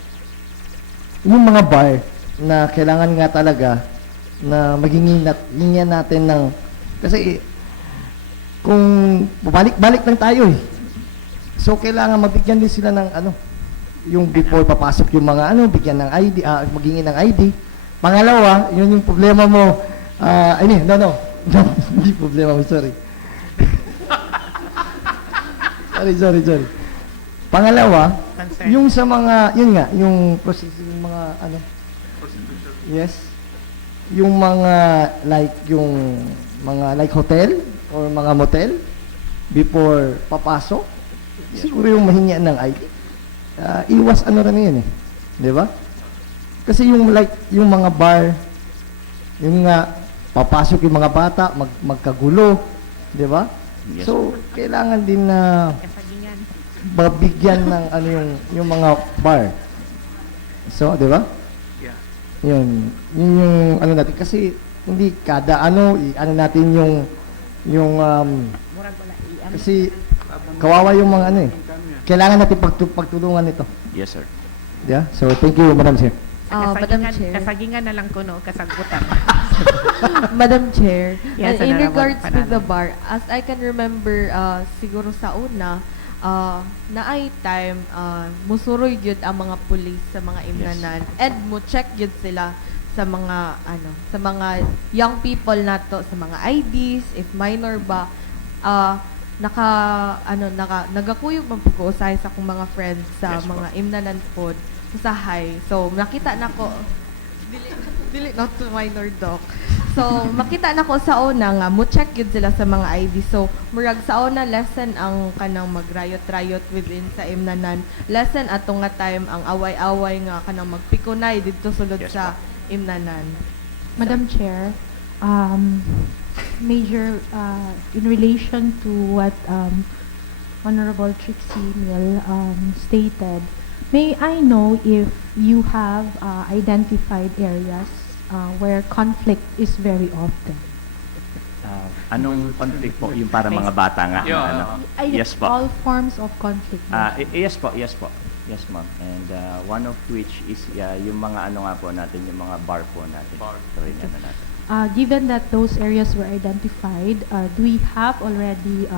Yung mga bar na kailangan nga talaga na maging ingyan natin ng kasi kung balik-balik lang tayo So kailangan mabigyan din sila ng yung before papasok yung mga bigyan ng ID, magingin ng ID. Pangalawa, yun yung problema mo. No, hindi problema mo, sorry. sorry. Pangalawa, yung sa mga, yun nga, yung mga yes, yung mga like hotel or mga motel before papasok, siguro yung mahingian ng ID. Iwas rin yun di ba? Kasi yung mga bar, yung papasok yung mga bata, magkagulo, di ba? Yes. So, kailangan din na babigyan ng yung mga bar. So, di ba? Yeah. Yun yung natin kasi hindi kada natin yung kasi kawawa yung mga kailangan natin pagtulungan ito. Yes, sir. Yeah. So, thank you, Madam Chair. Madam Chair. Kasagingan na lang ko, kasagutan. Madam Chair, Yes, in Honorable regards with Panalo. the bar, as I can remember, siguro sa una, na ay time, musuroy yun ang mga pulis sa mga imnanan, and mo check yun sila sa mga, sa mga young people nato, sa mga IDs, if minor ba, nagakuyog man pag-uusay sa akong mga friends sa Yes, mga imnanan pod sa high. So, nakita na ko, dili not to minor doc. So, makita na ko sa una nga, mo check yun sila sa mga ID. So, murag sa una, lesson ang kanang magrayot-rayot within sa imnanan. Lesson atong nga time, ang away-away nga kanang magpikunay dito sulod Yes, sa imnanan. Madam Chair, Major, in relation to what Honorable Trixie Mill stated, may I know if you have identified areas where conflict is very often? Anong conflict po? Yung para mga bata nga. Yes po. All forms of conflict. Yes po. Yes, ma'am. And one of which is yung mga nga po natin, yung mga bar po natin. So, yun natin. Given that those areas were identified, do we have already,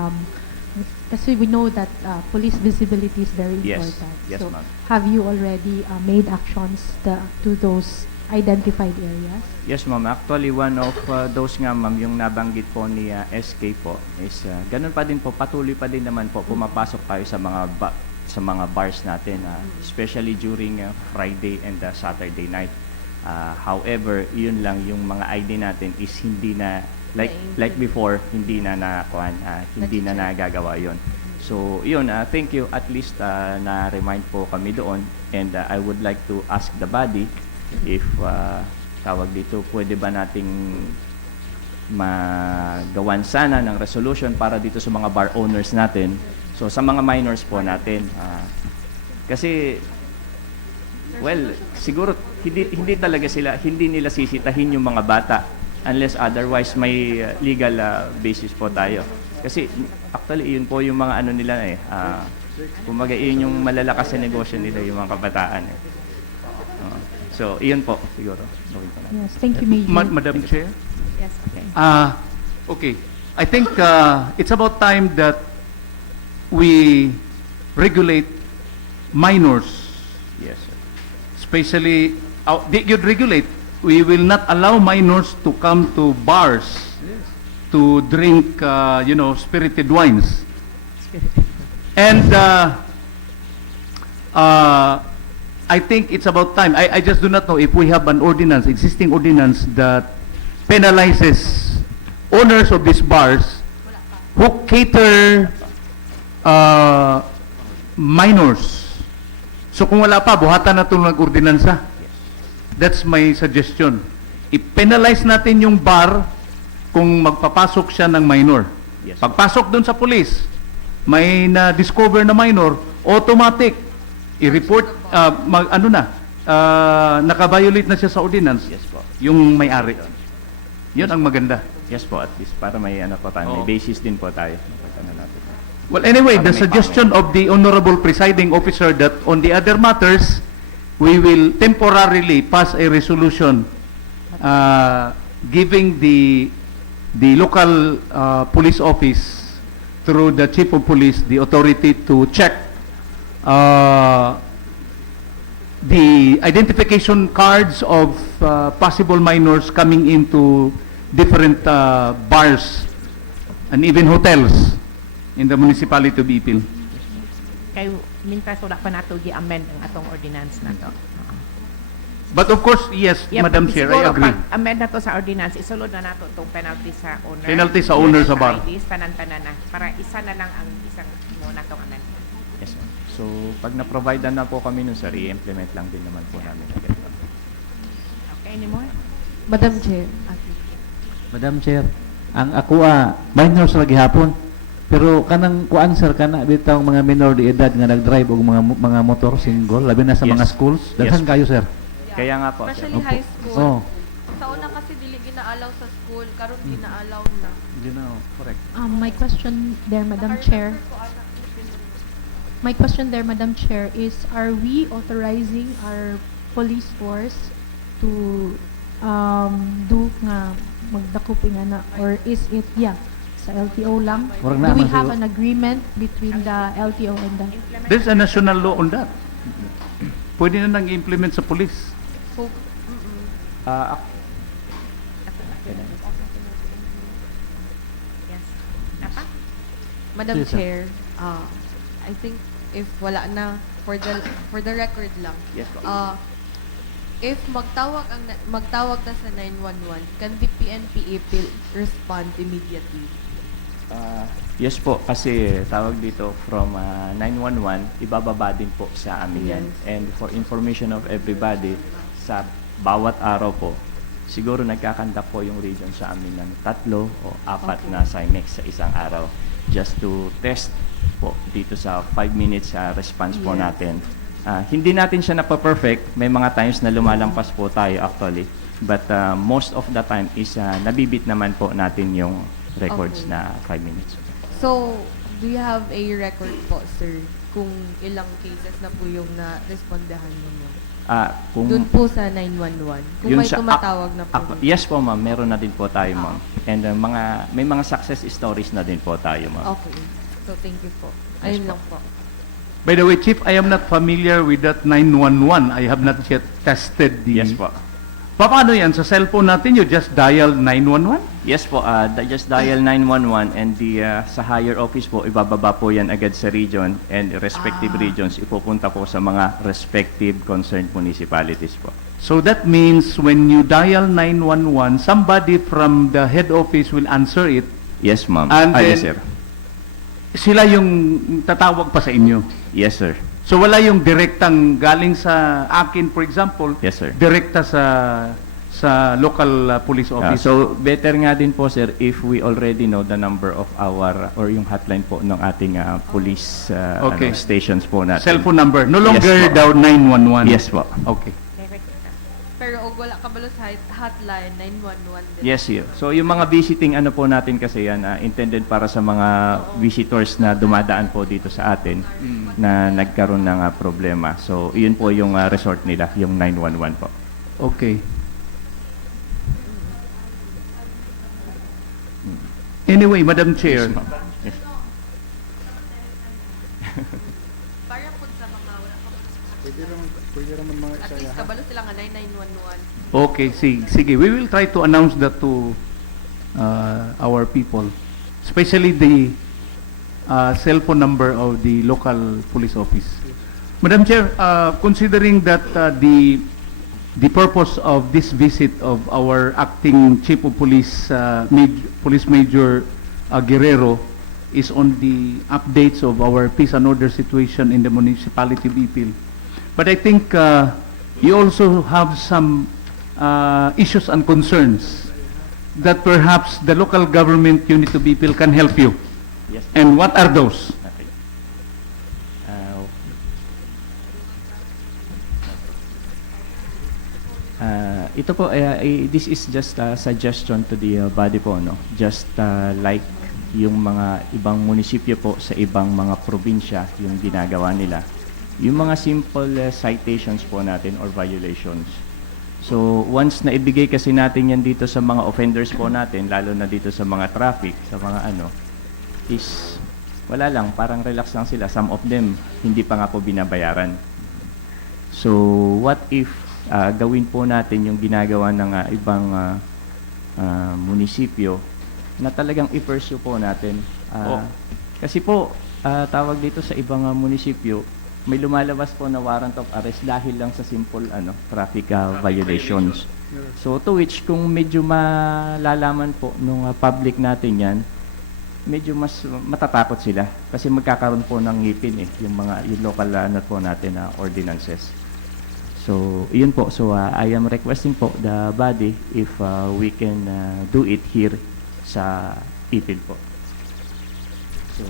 kasi we know that police visibility is very important. Yes, so ma'am. have you already made actions to those identified areas? Yes, ma'am. Actually, one of those nga, ma'am, yung nabanggit po ni SK po is ganun pa din po, patuloy pa din naman po, pumapasok tayo sa mga bars natin, especially during Friday and Saturday night. However, yun lang, yung mga ID natin is hindi na, like before, hindi na hindi na nagagawa yun. So, yun, thank you. At least na-remind po kami doon. And I would like to ask the body if, tawag dito, pwede ba nating magawan sana ng resolution para dito sa mga bar owners natin. So, sa mga minors po natin. Kasi, well, siguro hindi talaga hindi nila sisitahin yung mga bata unless otherwise may legal basis po tayo. Kasi actually yun po yung mga ano nila kumbaga yun yung malalakas sa negosyo nila yung mga kabataan. So, iyon po siguro. Yes, thank you, Major. Madam Chair? Yes, okay. Okay. I think it's about time that we regulate minors. Yes, sir. Especially, you'd regulate. We will not allow minors to come to bars to drink, spirited wines. And I think it's about time. I just do not know if we have an ordinance, existing ordinance that penalizes owners of these bars who cater minors. So kung wala pa, buhatan na itong nag-ordinansa. That's my suggestion. I-penalize natin yung bar kung magpapasok siya ng minor. Yes. Pagpasok doon sa police, may na-discover na minor, automatic, i-report, naka-violate na siya sa ordinance. Yes po. Yung may-ari. Yun ang maganda. Yes po, at least para may po tayo, may basis din po tayo. Well, anyway, the Para may suggestion of the Honorable Presiding Officer that on the other matters, we will temporarily pass a resolution giving the local police office through the Chief of Police the authority to check the identification cards of possible minors coming into different bars and even hotels in the municipality of Ipil. Kay mintas wala pa nato gi-amend ang atong ordinance na to. But of course, yes, Madam Chair, I agree. Pag-amend na to sa ordinance, isulod na nato itong penalty sa owner. Penalty sa owner sa bar. IDs, tanan-tanan na. Para isa na lang ang isang mo na itong amend. Yes, ma'am. So, pag na-provide na po kami nun, sir, i-implement lang din naman po namin agad. Okay, anymore? Madam Chair. Madam Chair, ang ako minors lagi hapon. Pero kanang kuan sir kana bitaw mga minor de edad nga nagdrive og mga motor single labi na sa mga schools daghan kayo sir. Kaya nga po. Especially high school. Sa una kasi dili ginaalaw sa school, karon ginaalaw na. Correct. My question there, Madam Chair. My question there, Madam Chair, is are we authorizing our police force to do nga magdakupin na or is it sa LTO lang? Do we have an agreement between the LTO and the... There's a national law on that. Pwede na nang implement sa police. So, Yes. Napa? Madam Chair, I think if wala na for the record lang. Yes po. If magtawag na sa 911, can the PNP Ipil respond immediately? Yes po, kasi tawag dito from 911, ibababa din po sa amin yan. And for information of everybody, sa bawat araw po, siguro nagkakandak po yung region sa amin ng 3 o 4 na SIMEX sa isang araw just to test po dito sa 5 minutes response po natin. Hindi natin siya napa-perfect, may mga times na lumalampas po tayo actually, but most of the time is nabibit naman po natin yung records na 5 minutes. So, do you have a record po, sir, kung ilang cases na po yung na-respondahan ninyo? Doon po sa 911, kung may tumatawag na po. Yes po, ma'am, meron na din po tayo, ma'am. And may mga success stories na din po tayo, ma'am. Okay. So, thank you po. Ayun lang po. By the way, Chief, I am not familiar with that 911. I have not yet tested the... Yes po. Paano yan? Sa cellphone natin, you just dial 911? Yes po, just dial 911 and sa higher office po, ibababa po yan agad sa region and respective regions, ipupunta po sa mga respective concerned municipalities po. So that means when you dial 911, somebody from the head office will answer it. Yes, ma'am. And Yes, then, sir. sila yung tatawag pa sa inyo. Yes, sir. So wala yung direktang galing sa akin, for example, Yes, sir. direkta sa local police office. So, better nga din po, sir, if we already know the number of our, or yung hotline po ng ating police Okay. stations po natin. Cellphone number. No Yes longer po. daw 911. Yes po. Okay. Pero og wala kabalo sa hotline 911 din. Yes, sir. So, yung mga visiting ano po natin kasi yan, intended para sa mga visitors na dumadaan po dito sa atin na nagkaroon ng problema. So, yun po yung resort nila, yung 911 po. Okay. Anyway, Madam Chair, Yes, ma'am. Yes. Para po sa mga wala Pwede naman mga at least kabalo sila nga 9911. okay, sige. We will try to announce that to our people, especially the cell phone number of the local police office. Madam Chair, considering that the purpose of this visit of our acting Chief of Police, Police Major Guerrero, is on the updates of our peace and order situation in the municipality of Ipil. But I think you also have some issues and concerns that perhaps the local government unit of Ipil can help you. Yes. And what are those? Okay. Ito po, this is just a suggestion to the body po, no? Just like yung mga ibang munisipyo po sa ibang mga probinsya, yung ginagawa nila. Yung mga simple citations po natin or violations. So, once na ibigay kasi natin yan dito sa mga offenders po natin, lalo na dito sa mga traffic, sa mga is wala lang, parang relax lang sila. Some of them, hindi pa nga po binabayaran. So, what if gawin po natin yung ginagawa ng ibang munisipyo na talagang i-pursue po natin. Kasi po, tawag dito sa ibang munisipyo, may lumalabas po na warrant of arrest dahil lang sa simple traffic violations. So to which kung medyo malalaman po nung public natin yan, medyo mas matatakot sila kasi magkakaroon po ng ngipin yung local po natin na ordinances. So yun po. So I am requesting po the body if we can do it here sa Ipil po. So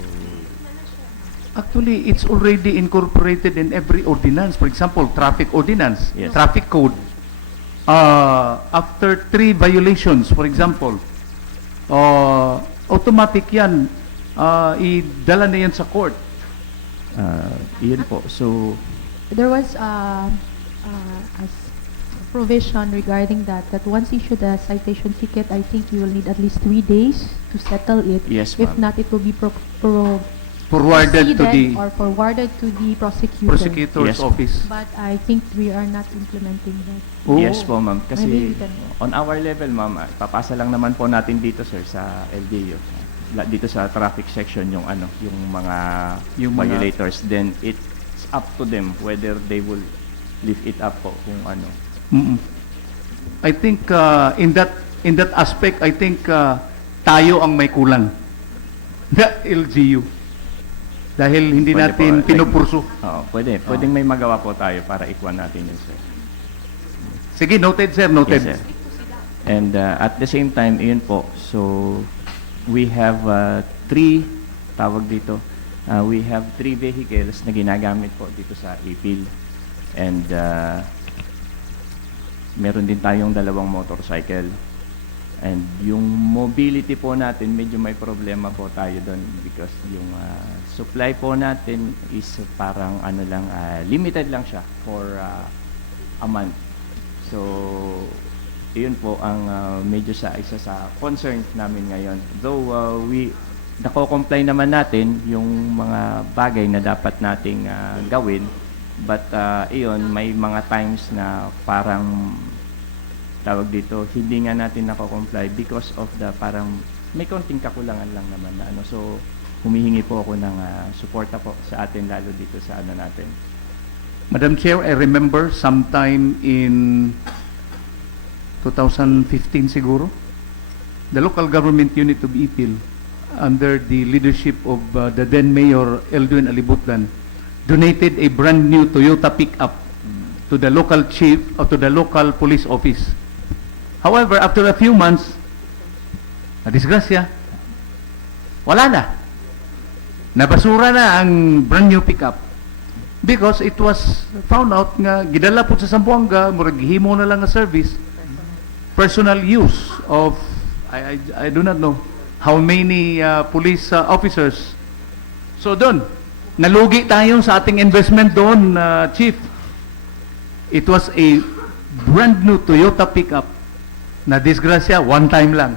Actually, it's already incorporated in every ordinance. For example, traffic ordinance, Yes. traffic code. After 3 violations, for example, automatic yan. Idala na yan sa court. yun po. So There was a provision regarding that once issued a citation ticket, I think you will need at least 3 days to settle it. Yes, If ma'am. not, it will be Forwarded to proceeded the or forwarded to the prosecutor. prosecutor's Yes, ma'am. office. But I think we are not implementing that. Oh. Yes po, ma'am. Maybe Kasi we can- on our level, ma'am, papasa lang naman po natin dito, sir, sa LGU. Dito sa traffic section yung Yung mga- violators. Then it's up to them whether they will lift it up po kung ano. Mm-mm. I think in that aspect, I think tayo ang may kulang. The LGU. Dahil hindi Pwede natin po, pinupurso. Oo, pwede. Pwedeng may magawa po tayo para ikuan natin yun, sir. Sige, noted sir, noted. Yes, sir. And at the same time, yun po, so we have 3, tawag dito, we have 3 vehicles na ginagamit po dito sa Ipil. And meron din tayong 2 motorcycle. And yung mobility po natin, medyo may problema po tayo doon because yung supply po natin is parang limited lang siya for a month. So, yun po ang medyo isa sa concern namin ngayon. Though nako-comply naman natin yung mga bagay na dapat nating gawin, but iyon, may mga times na parang tawag dito, hindi nga natin nako-comply because of the parang may konting kakulangan lang naman na ano. So, humihingi po ako ng suporta po sa atin, lalo dito sa ano natin. Madam Chair, I remember sometime in 2015 siguro, the local government unit of Ipil, under the leadership of the then Mayor Elduin Alibutlan, donated a brand new Toyota pickup to the local chief or to the local police office. However, after a few months, na disgrasya, wala na. Nabasura na ang brand new pickup. Because it was found out nga gidala po sa Zamboanga, murag himo na lang nga service, personal use of I do not know how many police officers. So doon, nalugi tayo sa ating investment doon, Chief. It was a brand new Toyota pickup na disgrasya one time lang.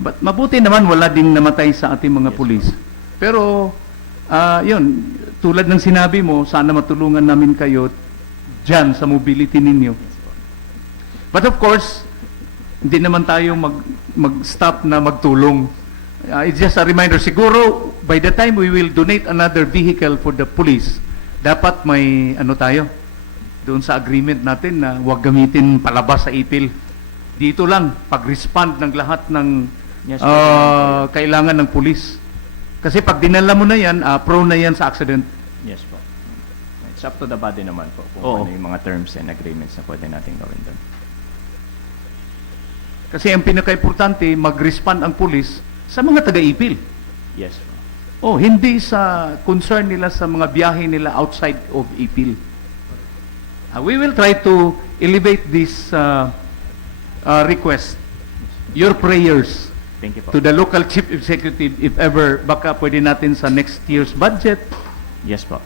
But mabuti naman wala ding namatay sa ating mga pulis. Pero yun, tulad ng sinabi mo, sana matulungan namin kayo dyan sa mobility ninyo. But of course, hindi naman tayo mag-stop na magtulong. It's just a reminder. Siguro, by the time we will donate another vehicle for the police, dapat may ano tayo, doon sa agreement natin na huwag gamitin palabas sa Ipil. Dito lang, pag-respond ng lahat ng kailangan ng police. Kasi pag dinala mo na yan, prone na yan sa accident. Yes po. It's up to the body naman po kung ano yung mga terms and agreements na pwede natin gawin doon. Kasi ang pinaka-importante, mag-respond ang pulis sa mga taga-Ipil. Yes po. Hindi sa concern nila sa mga biyahe nila outside of Ipil. We will try to elevate this request, your prayers, Thank you po. to the local chief executive if ever baka pwede natin sa next year's budget. Yes po.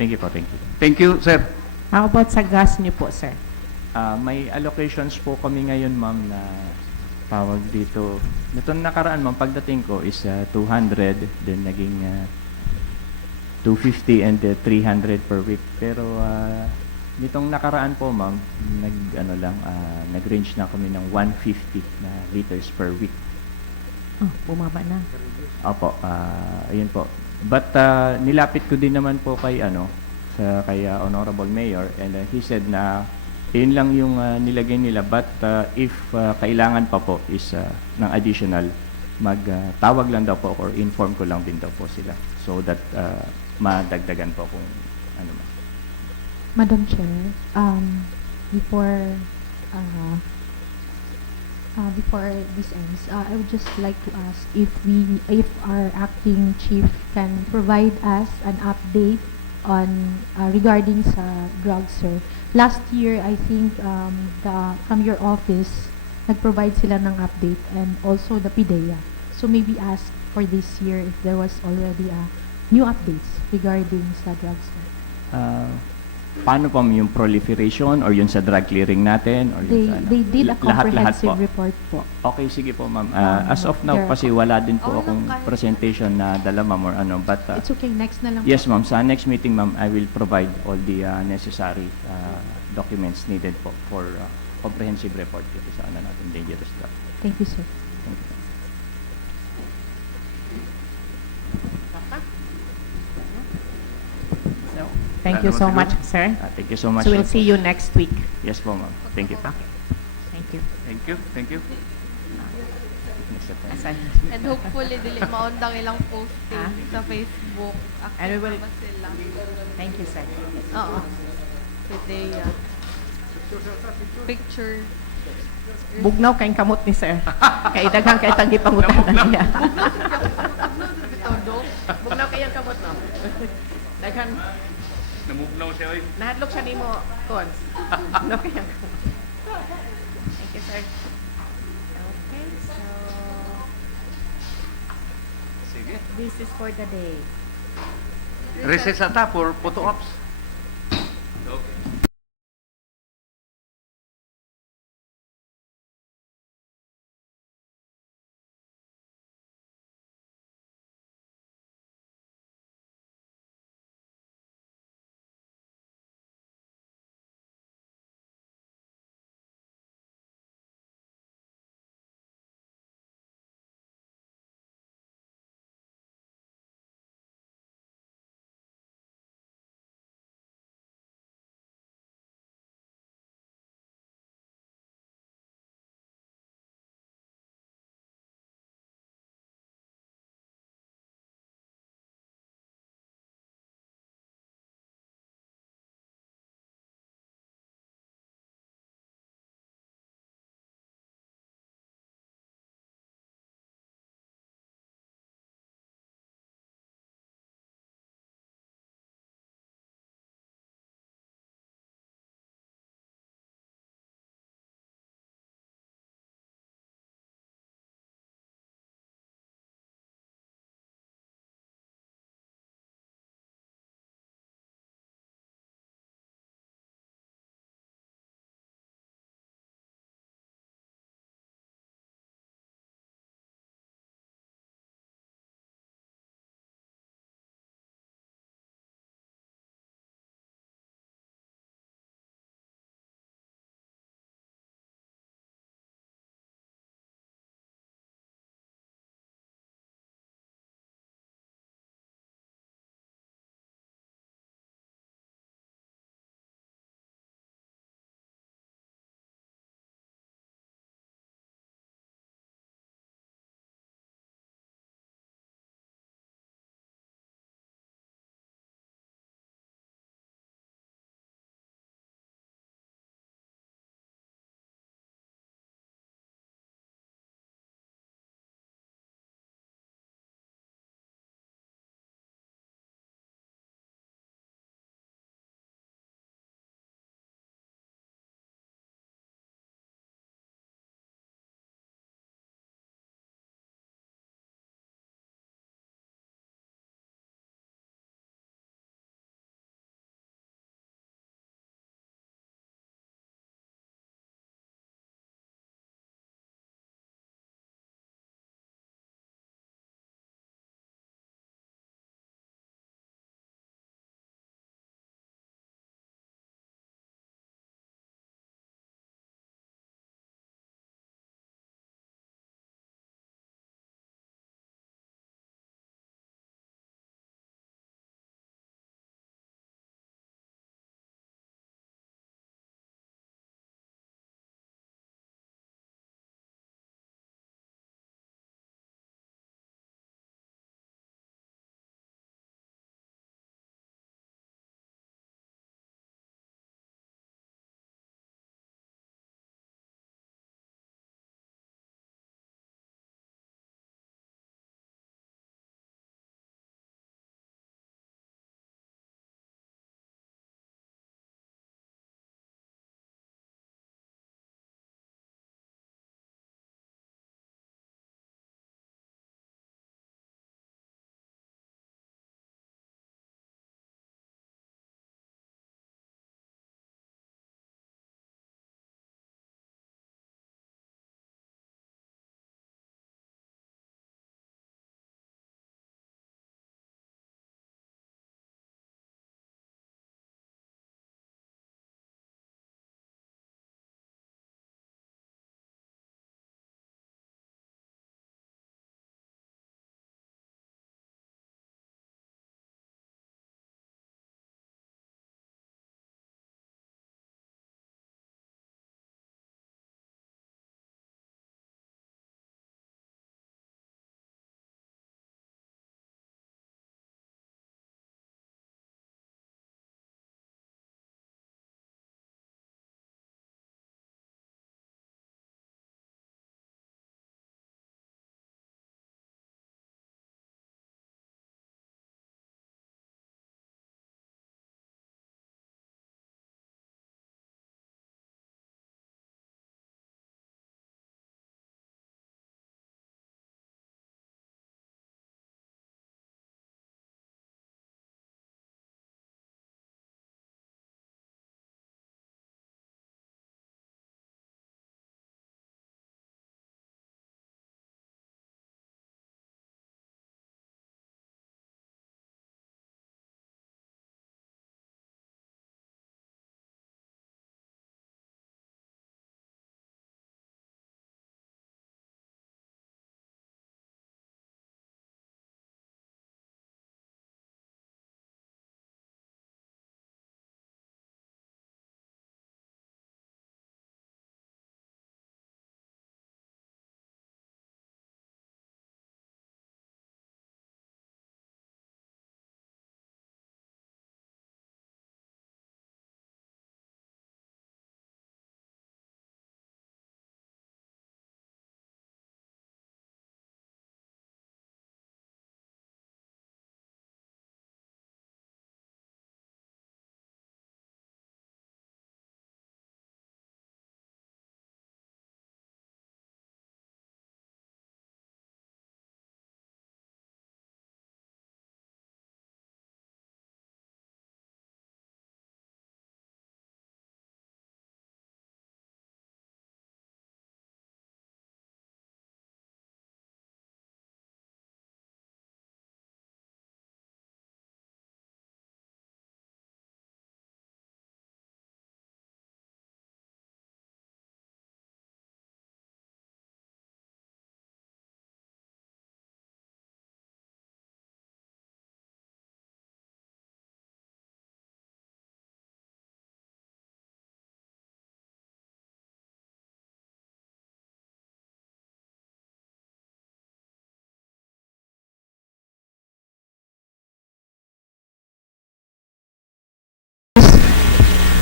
Thank you po, thank you. Thank you, sir. How about sa gas niyo po, sir? May allocations po kami ngayon, ma'am, na tawag dito. Nitong nakaraan, ma'am, pagdating ko is 200, then naging 250 and 300 per week. Pero nitong nakaraan po, ma'am, nag-range na kami ng 150 na liters per week. Bumaba na. Opo, ayun po. But nilapit ko din naman po kay kay Honorable Mayor, and he said na yun lang yung nilagay nila, but if kailangan pa po is ng additional, magtawag lang daw po or inform ko lang din daw po sila so that madagdagan po kung ano man. Madam Chair, before this ends, I would just like to ask if our acting chief can provide us an update on regarding sa drugs, sir. Last year, I think from your office, nag-provide sila ng update, and also the PIDEA. So maybe ask for this year if there was already new updates regarding sa drugs, sir. Paano po yung proliferation or yung sa drug clearing natin? Or yung They did a lahat-lahat comprehensive po. report po. Okay, sige po, ma'am. As of now, kasi wala din po akong presentation na dala, ma'am, or ano. But, It's okay, next na lang yes, po. ma'am. Sa next meeting, ma'am, I will provide all the necessary documents needed po for comprehensive report dito sa ano natin, dangerous drug. Thank you, sir. Thank you. Thank you so much, sir. Thank you so much. So we'll see you next week. Yes po, ma'am. Thank you po. Okay. Thank you. Thank you. Thank you. And hopefully, dili maundang ilang posting sa Facebook. And we will- Active naman sila. Thank you, sir. Oo. PIDEA. Picture. Bugnaw kayong kamot ni sir. Kay daghang kay tagi pangutanan niya. Bugnaw kayang kamot, no? Daghan. Namugnaw siya, oy. Nahadlok siya nimo, Cons. No kayang kamot. Thank you, sir. Okay, so Sige. this is for the day. Recess ata for photo ops.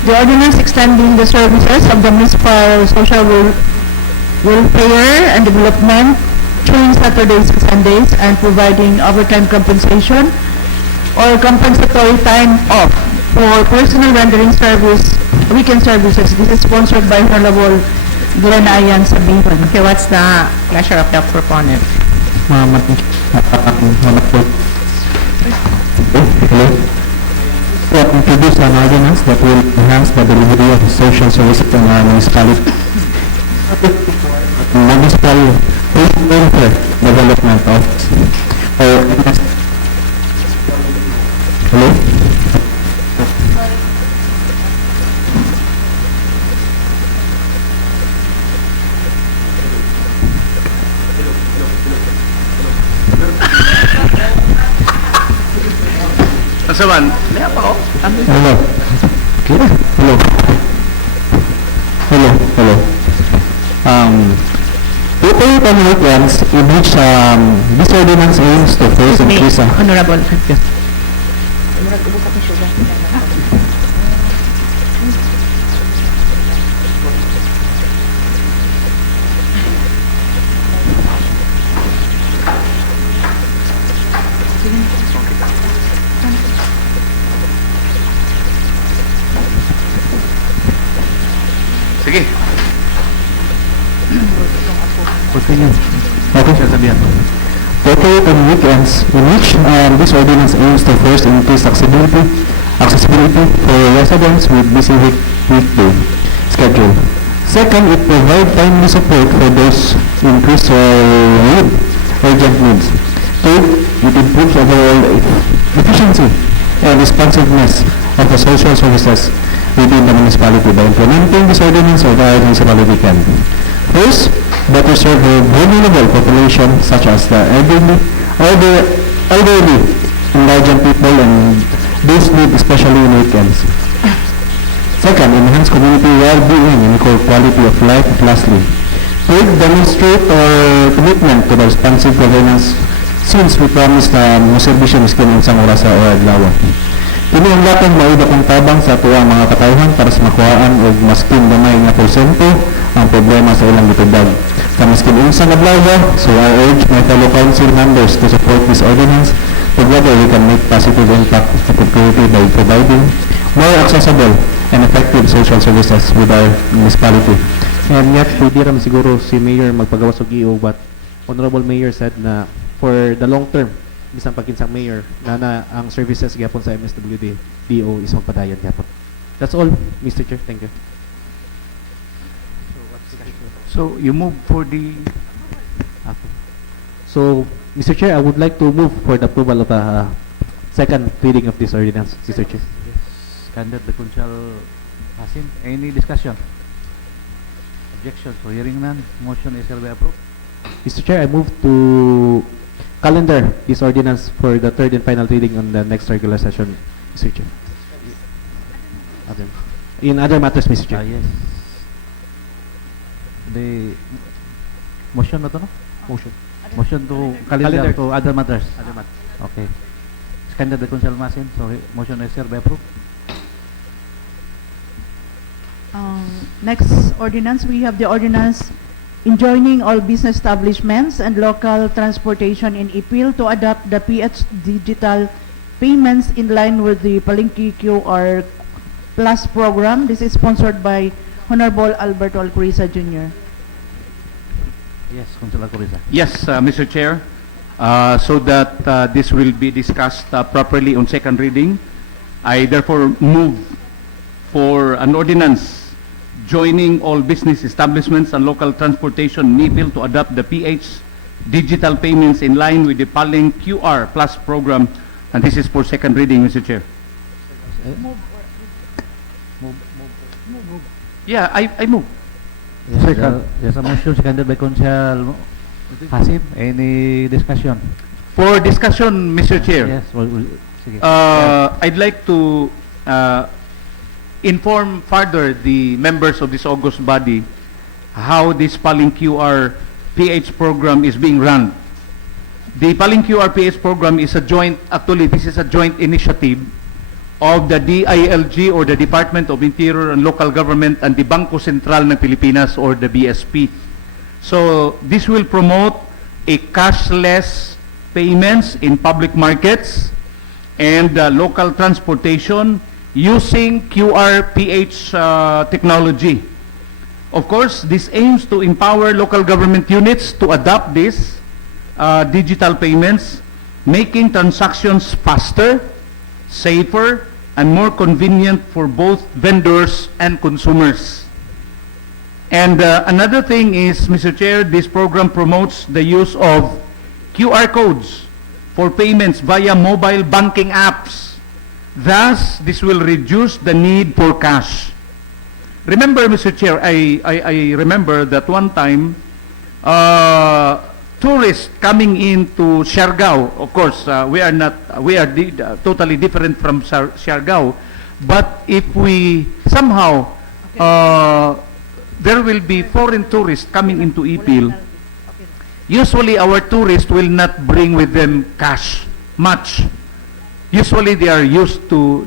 The ordinance extending the services of the municipal social welfare and development during Saturdays and Sundays and providing overtime compensation or compensatory time off for personal rendering service, weekend services. This is sponsored by Honorable Glenn Ayan Sabihan. Okay, what's the pleasure of the proponent? Hello. We have introduced an ordinance that will enhance the delivery of social services in our municipality. Municipal welfare development office. Hello. Kasaman, may apa ko? Hello. Okay. Hello. Hello. Total commitments in which this ordinance aims to first increase Honorable. Yes. Sige. Continue. Okay. Total on weekends in which this ordinance aims to first increase accessibility for residents with busy weekday schedule. Second, it provides timely support for those increased or urgent needs. Third, it improves overall efficiency and responsiveness of the social services within the municipality by implementing this ordinance of our municipality can. First, better serve a vulnerable population such as the elderly, indigent people, and those need especially in weekends. Second, enhance community well-being and quality of life. Lastly, third, demonstrate our commitment to the responsive governance since we promised na muserbisyo miskin isang oras sa adlaw. Kini ang latang mauda kong tabang sa tuwang mga katayhan para sa makuhaan o maskin gamay nga porsyento ang problema sa ilang gitudag. Kamiskin unsang adlaw, so I urge my fellow council members to support this ordinance. Together we can make positive impact to the community by providing more accessible and effective social services with our municipality. And yet, pwede ram siguro si Mayor magpagawas og iyo, but Honorable Mayor said na for the long term, bisang pagkinsang Mayor, na ang services gyapon sa MSWD DO is magpadayon gyapon. That's all, Mr. Chair. Thank you. So, you move for the... So, Mr. Chair, I would like to move for the approval of the second reading of this ordinance, Mr. Chair. Candidate the Consul Hasim, any discussion? Objection, so hearing none, motion is hereby approved. Mr. Chair, I move to calendar this ordinance for the third and final reading on the next regular session, Mr. Chair. In other matters, Mr. Chair. Yes. The motion na to, no? Motion to calendar to other matters. Okay. Candidate the Consul Masin, so motion is hereby approved. Next ordinance, we have the ordinance enjoining all business establishments and local transportation in Ipil to adopt the PH digital payments in line with the Palengke QR Plus program. This is sponsored by Honorable Alberto Alcoriza Jr. Yes, Consul Alcoriza. Yes, Mr. Chair. So that this will be discussed properly on second reading, I therefore move for an ordinance joining all business establishments and local transportation in Ipil to adopt the PH digital payments in line with the Paleng QR Plus program, and this is for second reading, Mr. Chair. Yeah, I move. Yes, there's a motion seconded by Consul Hasim. Any discussion? For discussion, Mr. Chair. Yes, sige. I'd like to inform further the members of this august body how this Paleng QR PH program is being run. The Paleng QR PH program is a joint, actually this is a joint initiative of the DILG or the Department of Interior and Local Government and the Bangko Sentral ng Pilipinas or the BSP. So this will promote a cashless payments in public markets and local transportation using QRPH technology. Of course, this aims to empower local government units to adopt this digital payments, making transactions faster, safer, and more convenient for both vendors and consumers. And another thing is, Mr. Chair, this program promotes the use of QR codes for payments via mobile banking apps. Thus, this will reduce the need for cash. Remember, Mr. Chair, I remember that one time, tourists coming into Siargao, of course, we are totally different from Siargao, but if we somehow, there will be foreign tourists coming into Ipil, usually our tourists will not bring with them cash much. Usually they are used to,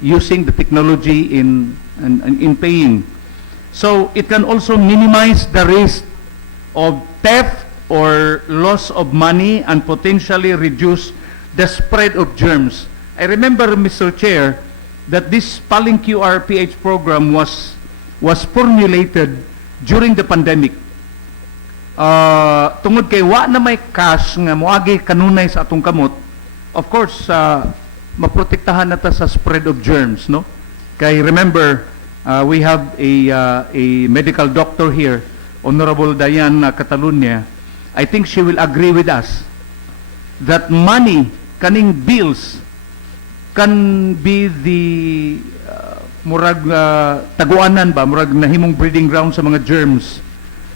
using the technology in paying. So it can also minimize the risk of theft or loss of money and potentially reduce the spread of germs. I remember, Mr. Chair, that this Paling QRPH program was formulated during the pandemic. Tungod kay wa na may cash nga moagi kanunay sa atong kamot, of course, maprotektahan na ta sa spread of germs, no? Kay remember, we have a medical doctor here, Honorable Bayan Catalunya. I think she will agree with us that money, kaning bills, can be the murag taguanan ba, murag nahimong breeding ground sa mga germs.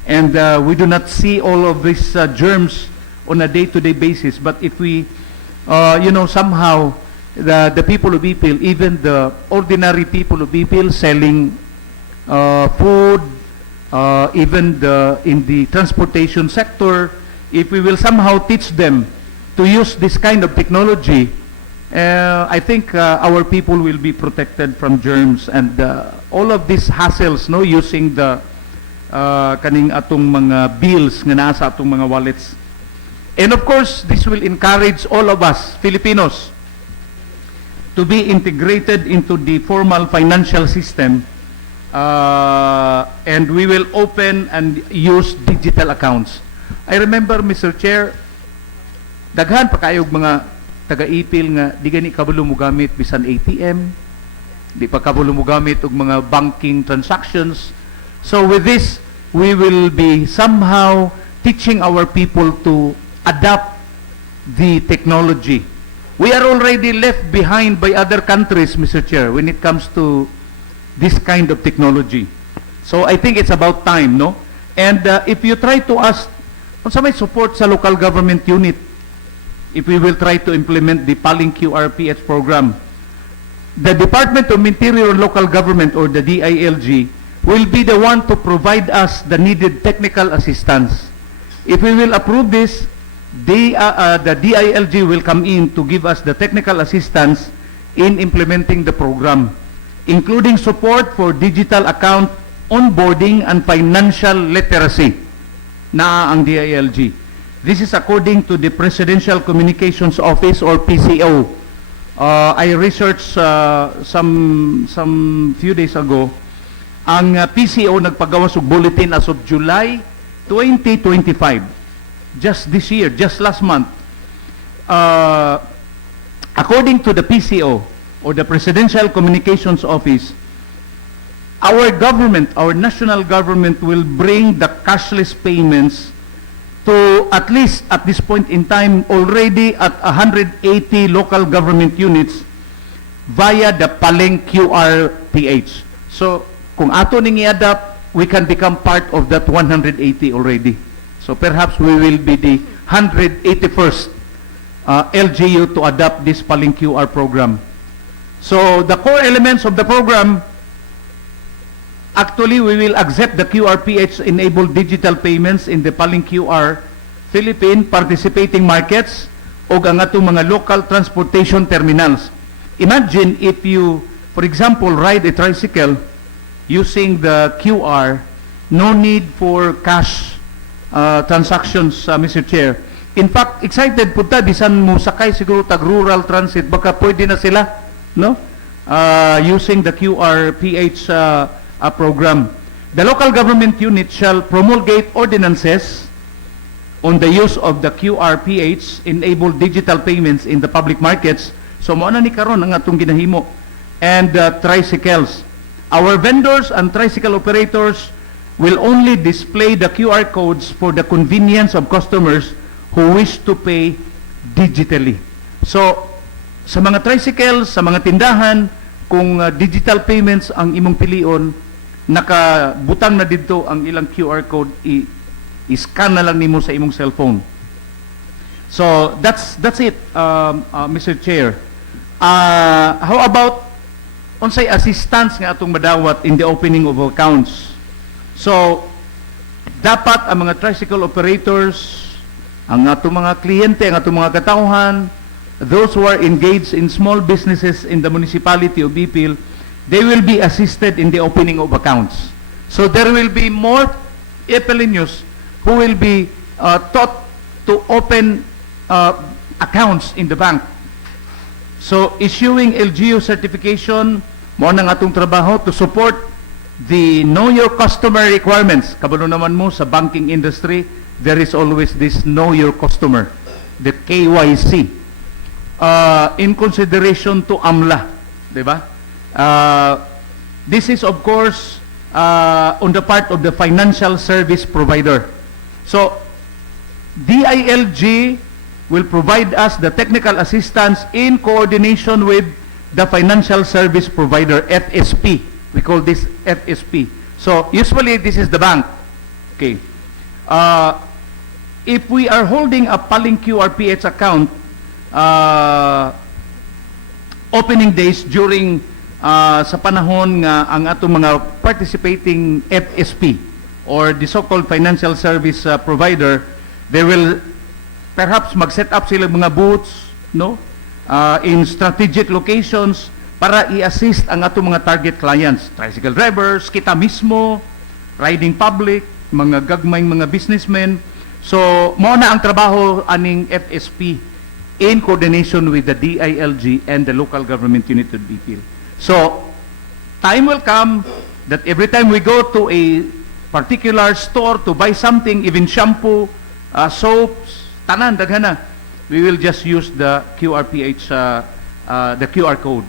And we do not see all of these germs on a day-to-day basis. But if we, somehow, the people of Ipil, even the ordinary people of Ipil selling food, even in the transportation sector, if we will somehow teach them to use this kind of technology, I think our people will be protected from germs and all of these hassles, no, using the kaning atong mga bills nga naa sa atong mga wallets. And of course, this will encourage all of us Filipinos to be integrated into the formal financial system, and we will open and use digital accounts. I remember, Mr. Chair, daghan pa kayog mga taga-Ipil nga di gani kabalo mo gamit bisan ATM, di pa kabalo mo gamit og mga banking transactions. So with this, we will be somehow teaching our people to adapt the technology. We are already left behind by other countries, Mr. Chair, when it comes to this kind of technology. So I think it's about time, no? And if you try to ask, unsa may support sa local government unit, if we will try to implement the Paling QRPH program, the Department of Interior and Local Government, or the DILG, will be the one to provide us the needed technical assistance. If we will approve this, the DILG will come in to give us the technical assistance in implementing the program, including support for digital account onboarding and financial literacy na ang DILG. This is according to the Presidential Communications Office, or PCO. I researched some few days ago. Ang PCO nagpagawas og bulletin as of July 2025. Just this year, just last month. According to the PCO, or the Presidential Communications Office, our government, our national government, will bring the cashless payments to, at least at this point in time, already at 180 local government units via the Paling QRPH. So, kung ato ning i-adapt, we can become part of that 180 already. So perhaps we will be the 181st LGU to adopt this Paling QR program. So the core elements of the program, actually we will accept the QRPH-enabled digital payments in the Paling QR Philippine participating markets o ang atong mga local transportation terminals. imagine if you, for example, ride a tricycle using the QR, no need for cash transactions, Mr. Chair. In fact, excited punta bisan mo sakay siguro tag rural transit baka pwede na sila, no? Using the QRPH program. The local government unit shall promulgate ordinances on the use of the QRPH, enable digital payments in the public markets. So mo na ni karon ang atong ginahimo. And tricycles. Our vendors and tricycle operators will only display the QR codes for the convenience of customers who wish to pay digitally. So, sa mga tricycles, sa mga tindahan, kung digital payments ang imong pilion, nakabutang na dito ang ilang QR code, i-scan na lang nimo sa imong cellphone. So, that's it, Mr. Chair. How about unsay assistance nga atong madawat in the opening of accounts? So, dapat ang mga tricycle operators, ang atong mga kliyente, ang atong mga katauhan, those who are engaged in small businesses in the municipality of Ipil, they will be assisted in the opening of accounts. So there will be more Ipilinos who will be taught to open accounts in the bank. So issuing LGU certification, mo nang atong trabaho to support the know your customer requirements. Kabalo naman mo sa banking industry, there is always this know your customer, the KYC. In consideration to AMLA, di ba? This is of course on the part of the financial service provider. So DILG will provide us the technical assistance in coordination with the financial service provider, FSP. We call this FSP. So usually this is the bank. Okay. If we are holding a Paling QRPH account, opening days during sa panahon nga ang atong mga participating FSP or the so-called financial service provider, they will perhaps mag-set up sila mga booths, no? In strategic locations para i-assist ang atong mga target clients, tricycle drivers, kita mismo, riding public, mga gagmayng mga businessmen. So, mo na ang trabaho aning FSP in coordination with the DILG and the local government unit of Ipil. So, time will come that every time we go to a particular store to buy something, even shampoo, soaps, tanan, daghana, we will just use the QRPH, the QR code.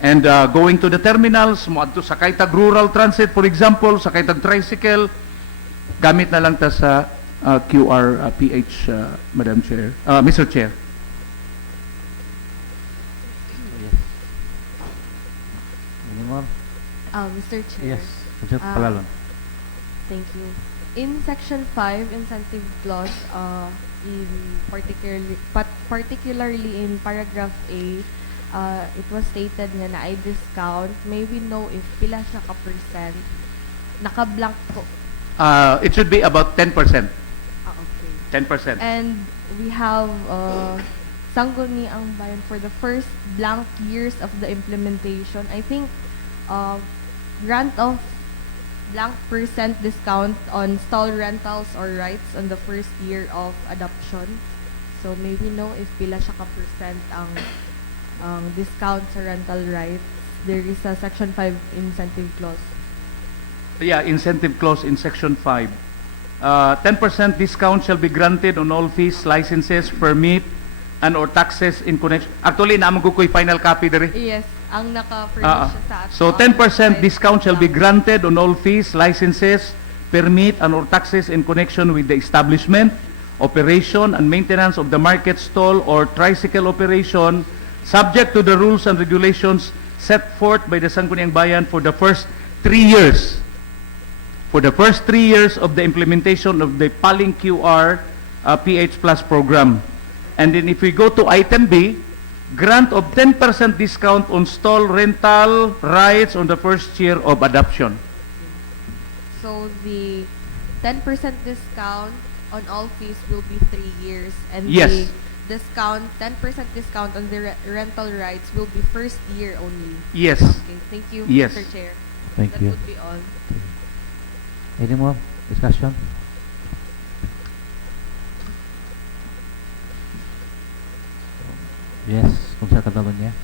And going to the terminals, moadto sa kaitag rural transit, for example, sa kaitag tricycle, gamit na lang ta sa QRPH, Madam Chair, Mr. Chair. Mr. Chair. Yes. Palalon. Thank you. In Section 5, Incentive Clause, in particularly in Paragraph A, it was stated nga na ay discount. May we know if pila siya ka-percent? Naka-blank po. It should be about 10%. Okay. 10%. And we have Sangguniang Bayan for the first blank years of the implementation. I think grant of blank percent discount on stall rentals or rights on the first year of adoption. So maybe know if pila siya ka-percent ang discount sa rental rights. There is a Section 5 incentive clause. Yeah, incentive clause in Section 5. 10% discount shall be granted on all fees, licenses, permit, and or taxes in connection. Actually, naman ko final copy dere. Yes, ang naka-furnish siya sa ato. So 10% discount shall be granted on all fees, licenses, permit, and or taxes in connection with the establishment, operation, and maintenance of the market stall or tricycle operation, subject to the rules and regulations set forth by the Sangguniang Bayan for the first 3 years. For the first 3 years of the implementation of the Paling QR PH Plus program. And then if we go to item B, grant of 10% discount on stall rental rights on the first year of adoption. So the 10% discount on all fees will be 3 years, and Yes. discount, 10% discount on the rental rights will be first year only. Yes. Okay, thank you, Yes. Mr. Chair. Thank That you. would be all. Any more discussion? Yes, kung sa katanong niya.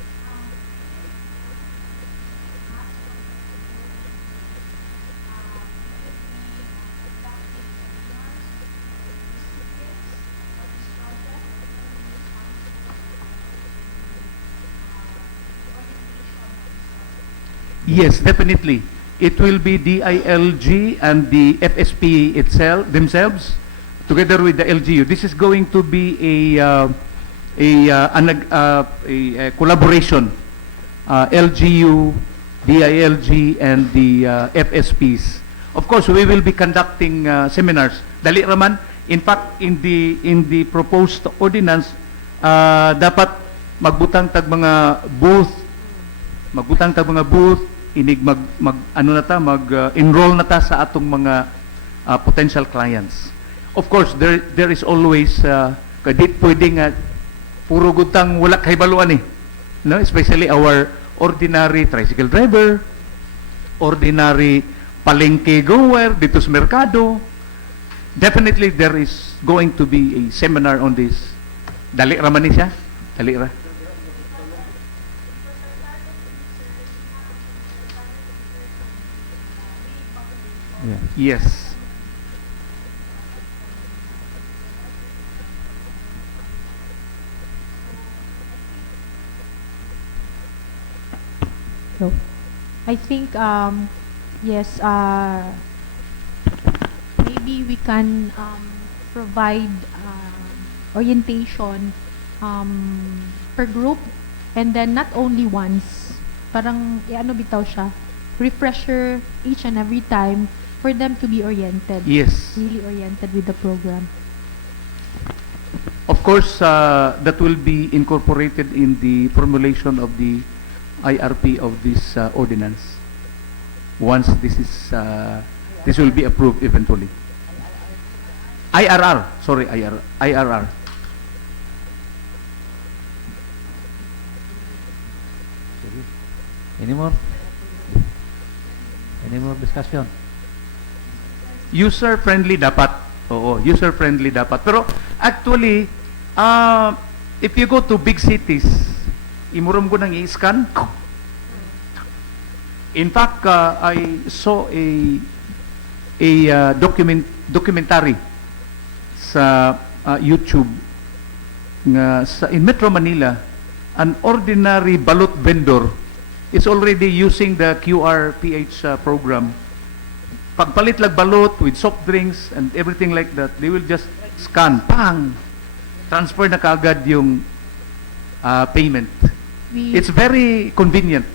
Yes, definitely. It will be DILG and the FSP itself themselves, together with the LGU. This is going to be a collaboration. LGU, DILG, and the FSPs. Of course, we will be conducting seminars. Dali raman. In fact, in the proposed ordinance, dapat magbutang tag mga booth, inig enroll na ta sa atong mga potential clients. Of course, there is always kadit pwedeng puro gutang wala kahibaluan no, especially our ordinary tricycle driver, ordinary palengke goer dito sa merkado. Definitely there is going to be a seminar on this. Dali ra man ni siya, dali ra. Yeah. Yes. So, I think, yes, maybe we can provide orientation per group, and then not only once, parang ano bitaw siya, refresher each and every time for them to be oriented. Yes. Really oriented with the program. Of course, that will be incorporated in the formulation of the IRP of this ordinance. Once this will be approved eventually. IRR, sorry, IRR. Any more? Any more discussion? User-friendly dapat. Oo, user-friendly dapat. Pero actually, if you go to big cities, imuram ko nang i-scan. In fact, I saw a documentary sa YouTube nga in Metro Manila, an ordinary balot vendor is already using the QRPH program. Pagpalit lag balot with soft drinks and everything like that, they will just scan, pang, transfer na kaagad yung payment. It's very convenient.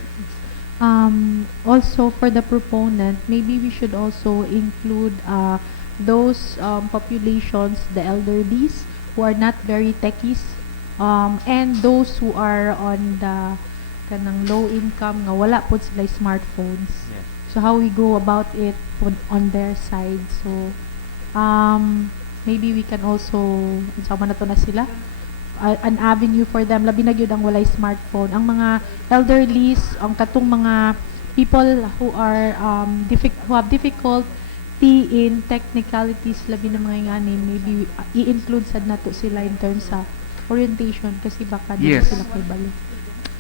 Also, for the proponent, maybe we should also include those populations, the elderlies, who are not very techies, and those who are on the kanang low income, nga wala po sila smartphones. Yes. So how we go about it on their side. So, maybe we can also, sama na to na sila, an avenue for them, labi na gyud ang walay smartphone. Ang mga elderlies, ang katong mga people who are who have difficulty in technicalities, labi na mga ingani, maybe i-include sad nato sila in terms sa orientation kasi baka di Yes. sila kay balo.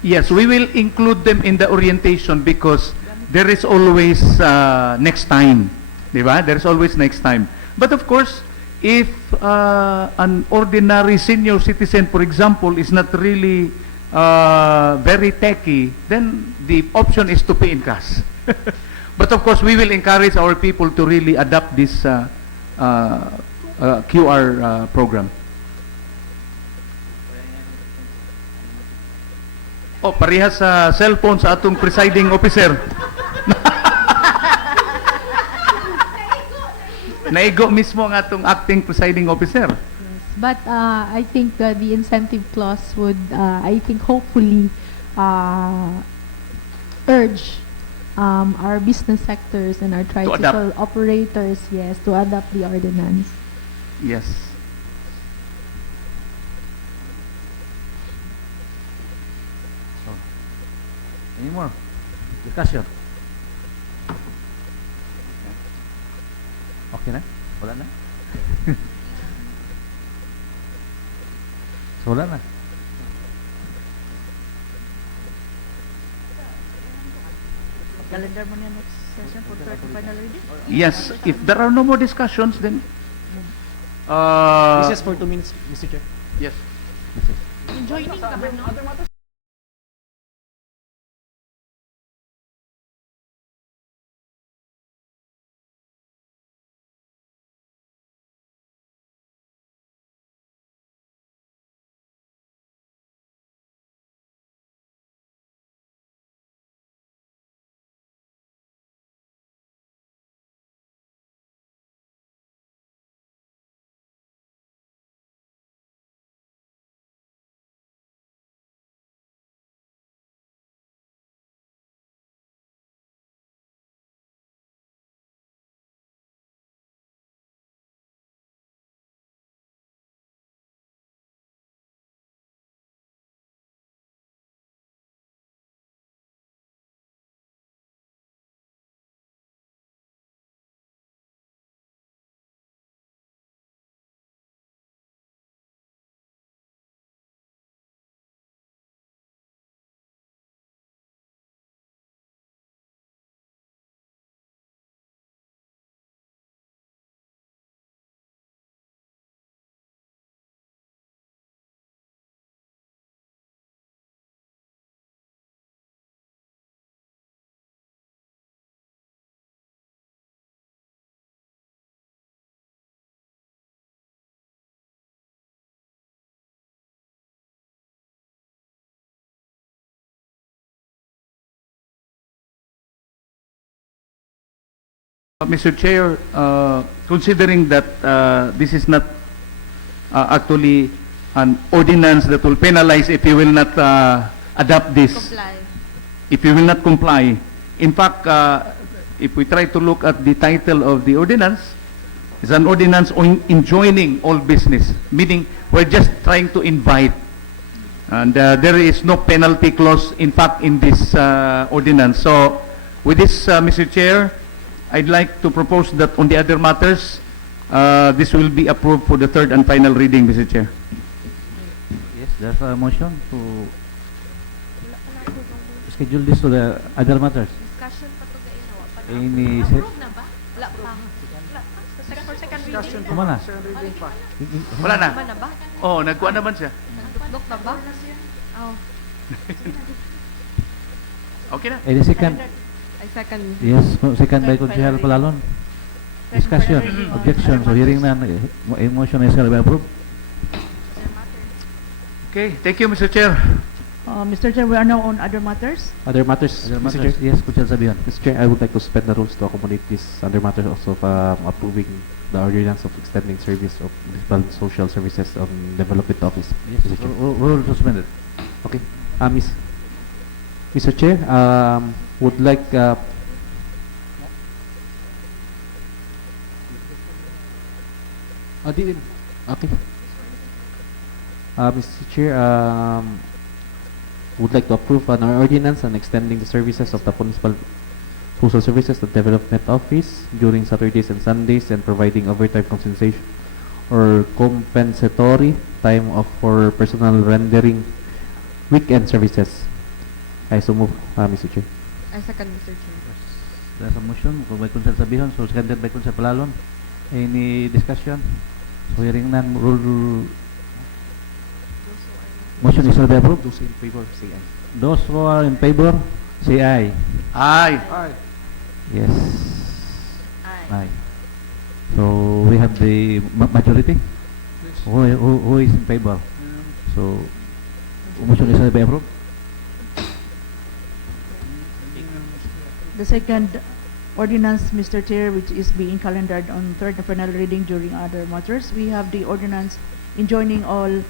Yes, we will include them in the orientation because there is always next time. Diba? There is always next time. But of course, if an ordinary senior citizen, for example, is not really very techy, then the option is to pay in cash. But of course, we will encourage our people to really adopt this QR program. Oh, parehas sa cellphone sa atong presiding officer. Naigo mismo ang atong acting presiding officer. But I think the incentive clause would, I think, hopefully urge our business sectors and our tricycle operators, yes, to adopt the ordinance. Yes. Any more? Discussion? Okay na? Wala na? So, wala na. Calendar mo niya next session for third and final reading? Yes, if there are no more discussions, then This is for 2 minutes, Mr. Chair. yes. Joining ka ba, no? Mr. Chair, considering that this is not actually an ordinance that will penalize if you will not adopt this, Comply. if you will not comply. In fact, if we try to look at the title of the ordinance, it's an ordinance on enjoining all business, meaning we're just trying to invite. And there is no penalty clause, in fact, in this ordinance. So, with this, Mr. Chair, I'd like to propose that on the other matters, this will be approved for the third and final reading, Mr. Chair. Yes, there's a motion to schedule this to the other matters. Discussion pa to gayon. Wa pa na. Any Approve na ba? Wala pa. Wala pa. For second reading. Kuma na. Wala na. Tama na ba? Oh, nagkuha naman siya. Nagduklok na ba? Oh. Okay na. Any second? I second. Yes, second by Consigliere Palalon. Discussion, objection, so hearing none, a motion is hereby approved. Okay, thank you, Mr. Chair. Mr. Chair, we are now on other matters. Other matters, Other Mr. matters. Chair? Yes, Consigliere Sabihan. Mr. Chair, I would like to suspend the rules to accommodate this other matters also of approving the ordinance of extending service of municipal social services on development office. Yes, Mr. Chair. rule suspended. Okay. Mr. Chair, would like okay. Mr. Chair, would like to approve an ordinance on extending the services of the municipal social services to development office during Saturdays and Sundays and providing overtime compensation or compensatory time off for personal rendering weekend services. I so move, Mr. Chair. I second, Mr. Chair. There's a motion by Consigliere Sabihan, so seconded by Consigliere Palalon. Any discussion? So hearing none, rule motion is hereby approved. Those in favor, say aye. Those who are in favor, say aye. Aye. Yes. Aye. So we have the majority. Who is in favor? So motion is hereby approved. The second ordinance, Mr. Chair, which is being calendared on third and final reading during other matters, we have the ordinance enjoining all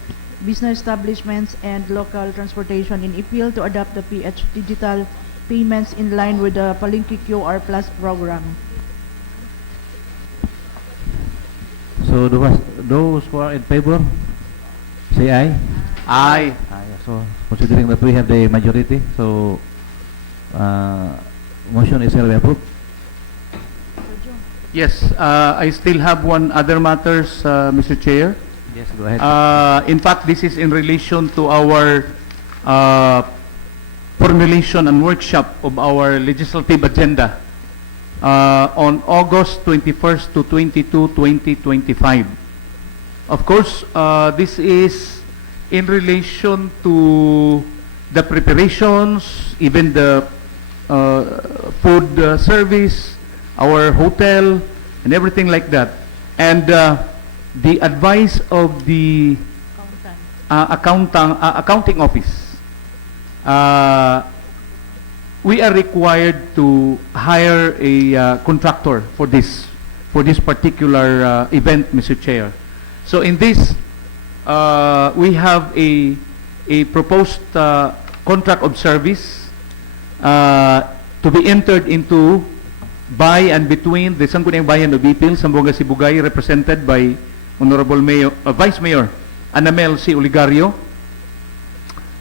business establishments and local transportation in Ipil to adopt the PH digital payments in line with the Palengke QR Plus program. So those who are in favor, say aye. Aye. Aye. So considering that we have the majority, so Motion is hereby approved. Yes, I still have one other matters, Mr. Chair. Yes, go ahead. In fact, this is in relation to our formulation and workshop of our legislative agenda on August 21st to 22, 2025. Of course, this is in relation to the preparations, even the food service, our hotel, and everything like that. And the advice of the accounting office, we are required to hire a contractor for this particular event, Mr. Chair. So in this, we have a proposed contract of service to be entered into by and between the Sangguniang Bayan of Ipil, Zamboanga Sibugay, represented by Honorable Vice Mayor Anamel C. Oligario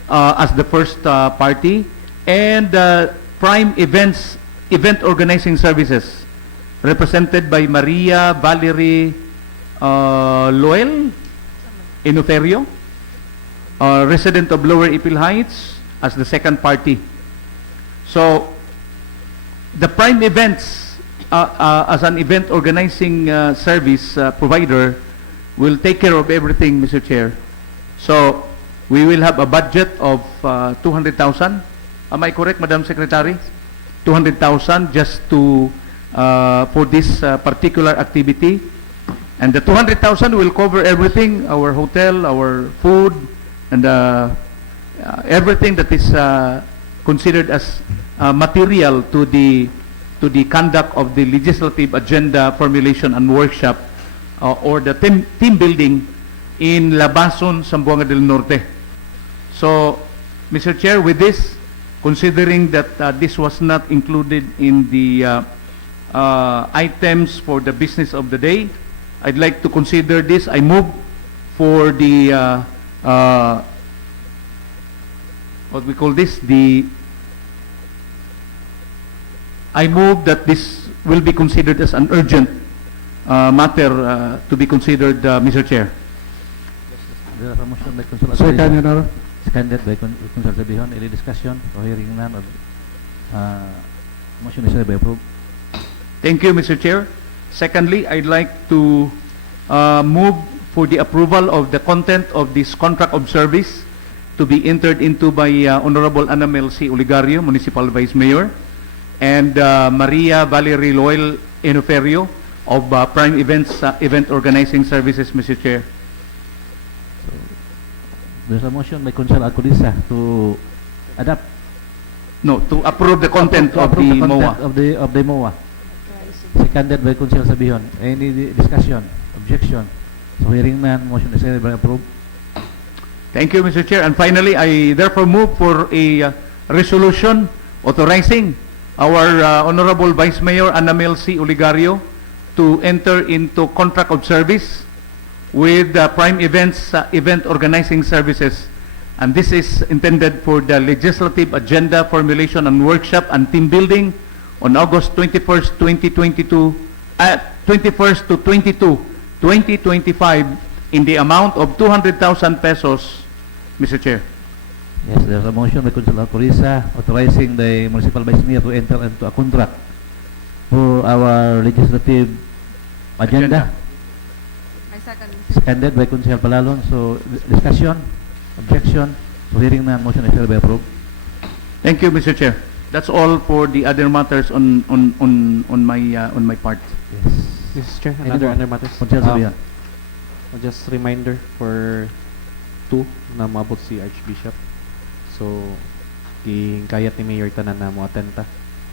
as the first party, and Prime Event Organizing Services, represented by Maria Valerie Loel Inoferio, resident of Lower Ipil Heights, as the second party. So, the Prime Events, as an event organizing service provider, will take care of everything, Mr. Chair. So, we will have a budget of 200,000. Am I correct, Madam Secretary? 200,000 just to for this particular activity. And the 200,000 will cover everything: our hotel, our food, and everything that is considered as material to the conduct of the legislative agenda formulation and workshop, or the team building in Labason, Zamboanga del Norte. So, Mr. Chair, with this, considering that this was not included in the items for the business of the day, I'd like to consider this. I move for the what we call this, I move that this will be considered as an urgent matter to be considered, Mr. Chair. There is a motion by Councilor Second, Alvarez. Your Honor. Seconded by Councilor Sabihon. Any discussion or hearing none? Motion is hereby approved. Thank you, Mr. Chair. Secondly, I'd like to move for the approval of the content of this contract of service to be entered into by Honorable Anamel C. Oligario, Municipal Vice Mayor, and Maria Valerie Loel Enoferio of Prime Event Organizing Services, Mr. Chair. There's a motion by Councilor Alcodisa to adopt. No, to approve the content To of approve the content MOA. of the MOA. Seconded by Councilor Sabihon. Any discussion, objection? So hearing none, motion is hereby approved. Thank you, Mr. Chair. And finally, I therefore move for a resolution authorizing our Honorable Vice Mayor Anamel C. Oligario to enter into contract of service with Prime Event Organizing Services. And this is intended for the legislative agenda formulation and workshop and team building on August 21st, 2022, 21st to 22, 2025, in the amount of 200,000 pesos, Mr. Chair. Yes, there's a motion by Councilor Alcodisa authorizing the Municipal Vice Mayor to enter into a contract for our legislative agenda. I second. Seconded by Councilor Palalon. So discussion, objection. So hearing none, motion is hereby approved. Thank you, Mr. Chair. That's all for the other matters on my part. Yes. Mr. Chair, Any another more? other matters. Councilor Sabihan. Just reminder for 2 na maabot si Archbishop. So, gihingkayat ni Mayor tanan na mo atenta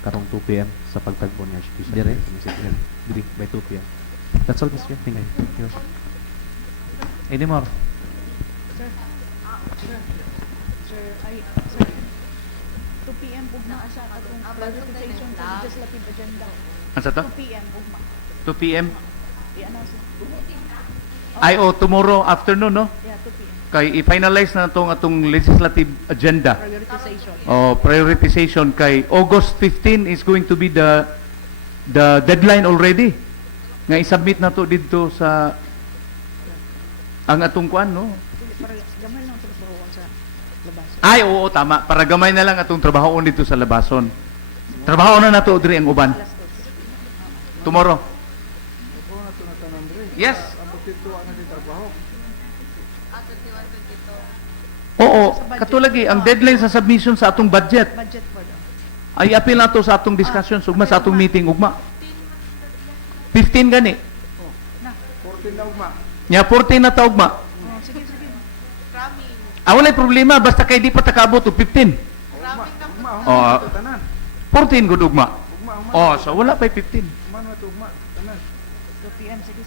karong 2 p.m. sa pagtagbo ni Archbishop. Dire? Dire, by 2 p.m. That's all, Mr. Chair. Thank you. Thank you. Any more? Sir, 2 p.m. ugma sa atong clarification sa legislative agenda. Ano sa to? 2 p.m. ugma. 2 p.m. I-announce. Ay, tomorrow afternoon, no? Yeah, 2 p.m. kay i-finalize na itong atong legislative agenda. Prioritization. Prioritization kay August 15 is going to be the deadline already. Nga i-submit na to dito sa ang atong kuan, no? Para gamay lang ito sa labas. Ay, oo, tama. Para gamay na lang atong trabahoon dito sa labason. Trabaho na nato diri ang uban. Tomorrow. Yes. Oo, katulagi ang deadline sa submission sa atong budget. Budget for them. Ay apil nato sa atong discussion ugma sa atong meeting ugma. 15 gani. Na. 14 na ugma. Nya 14 na ta ugma. Oh, sige. Walay problema basta kay di pa takabot og 15. Oh, 14 gud ugma. Oh, so wala pa 15. 2 p.m. Sige.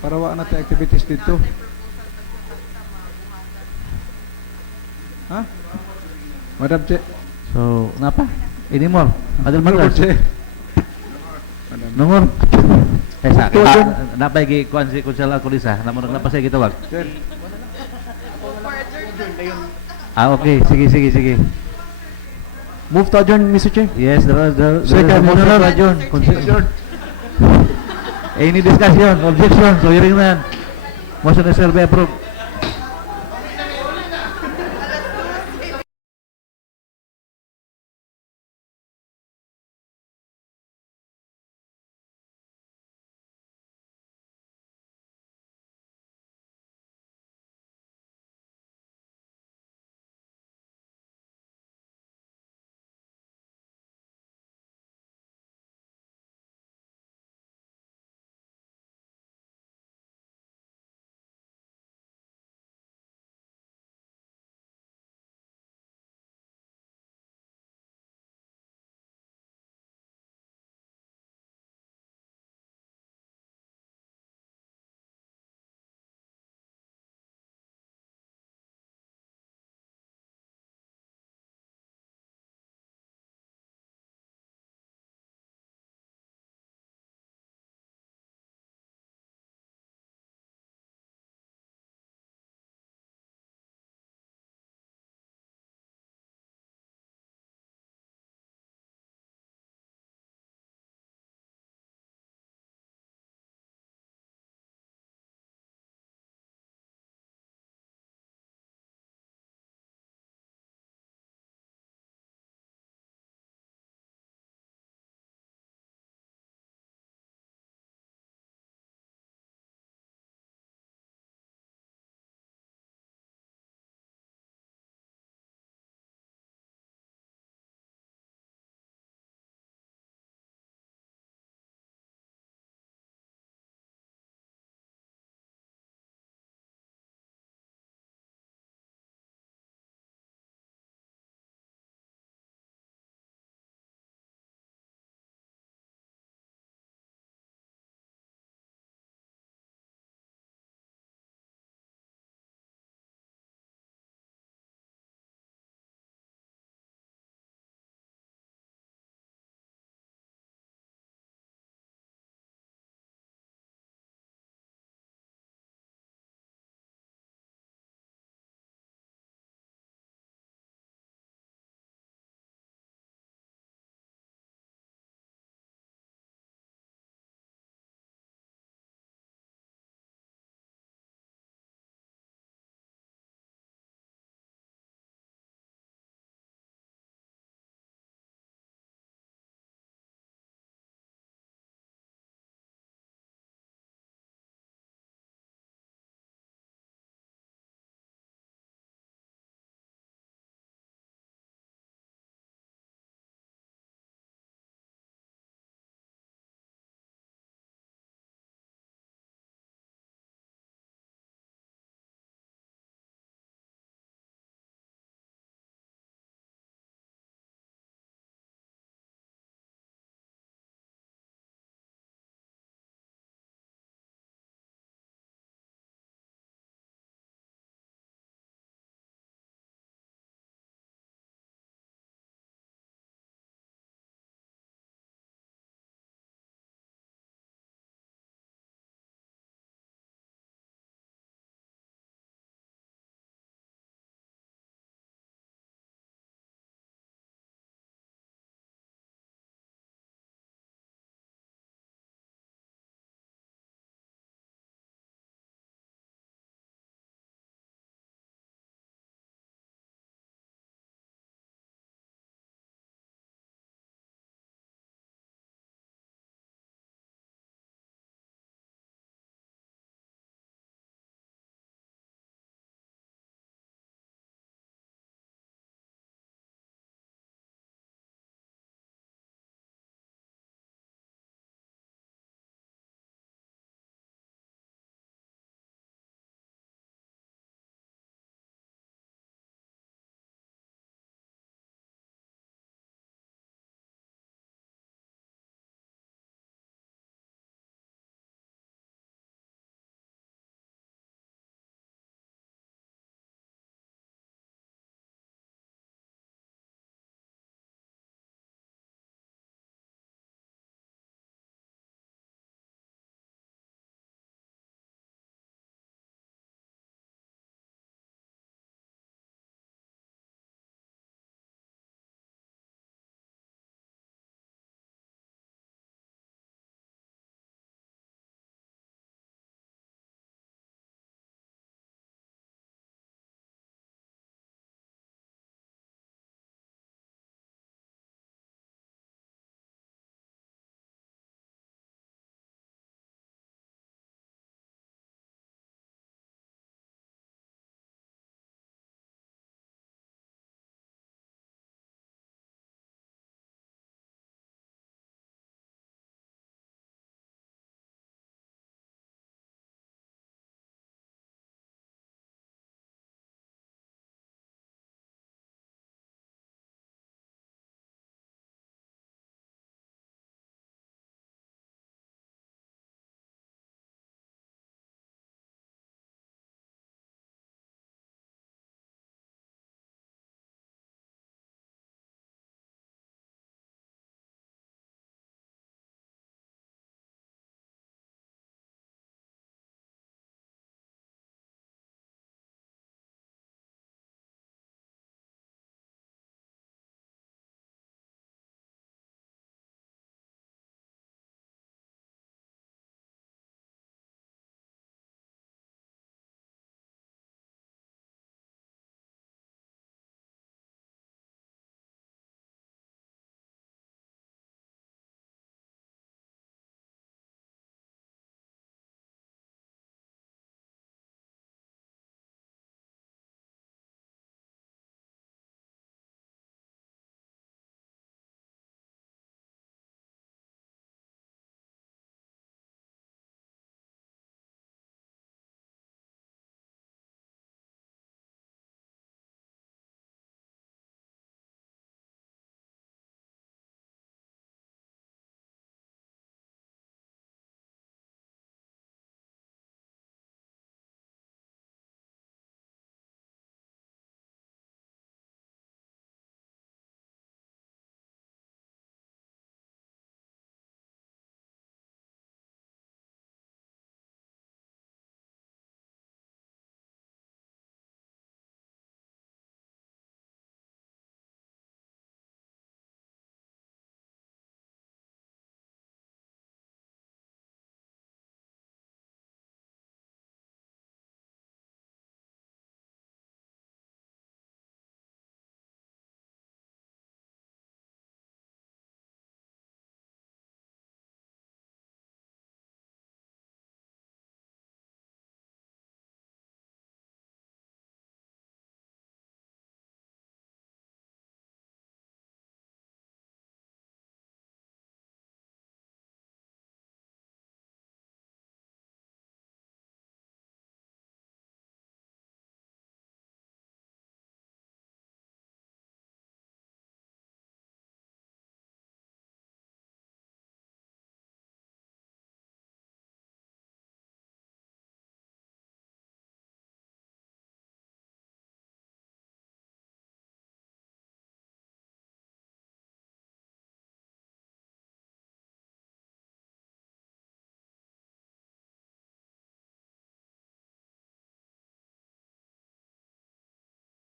Para wa na tayo activities dito. Ha? Madam Che. So, napa? Ini more. Adil Madam man. Che. Nomor. Sa napay gi kuan si Kunsel Alcolisa, namon napasay gitawag. Okay, sige. Move to adjourn, Mr. Chair. Yes, Second, motion to adjourn. Any discussion, objection, so hearing none. Motion is hereby approved.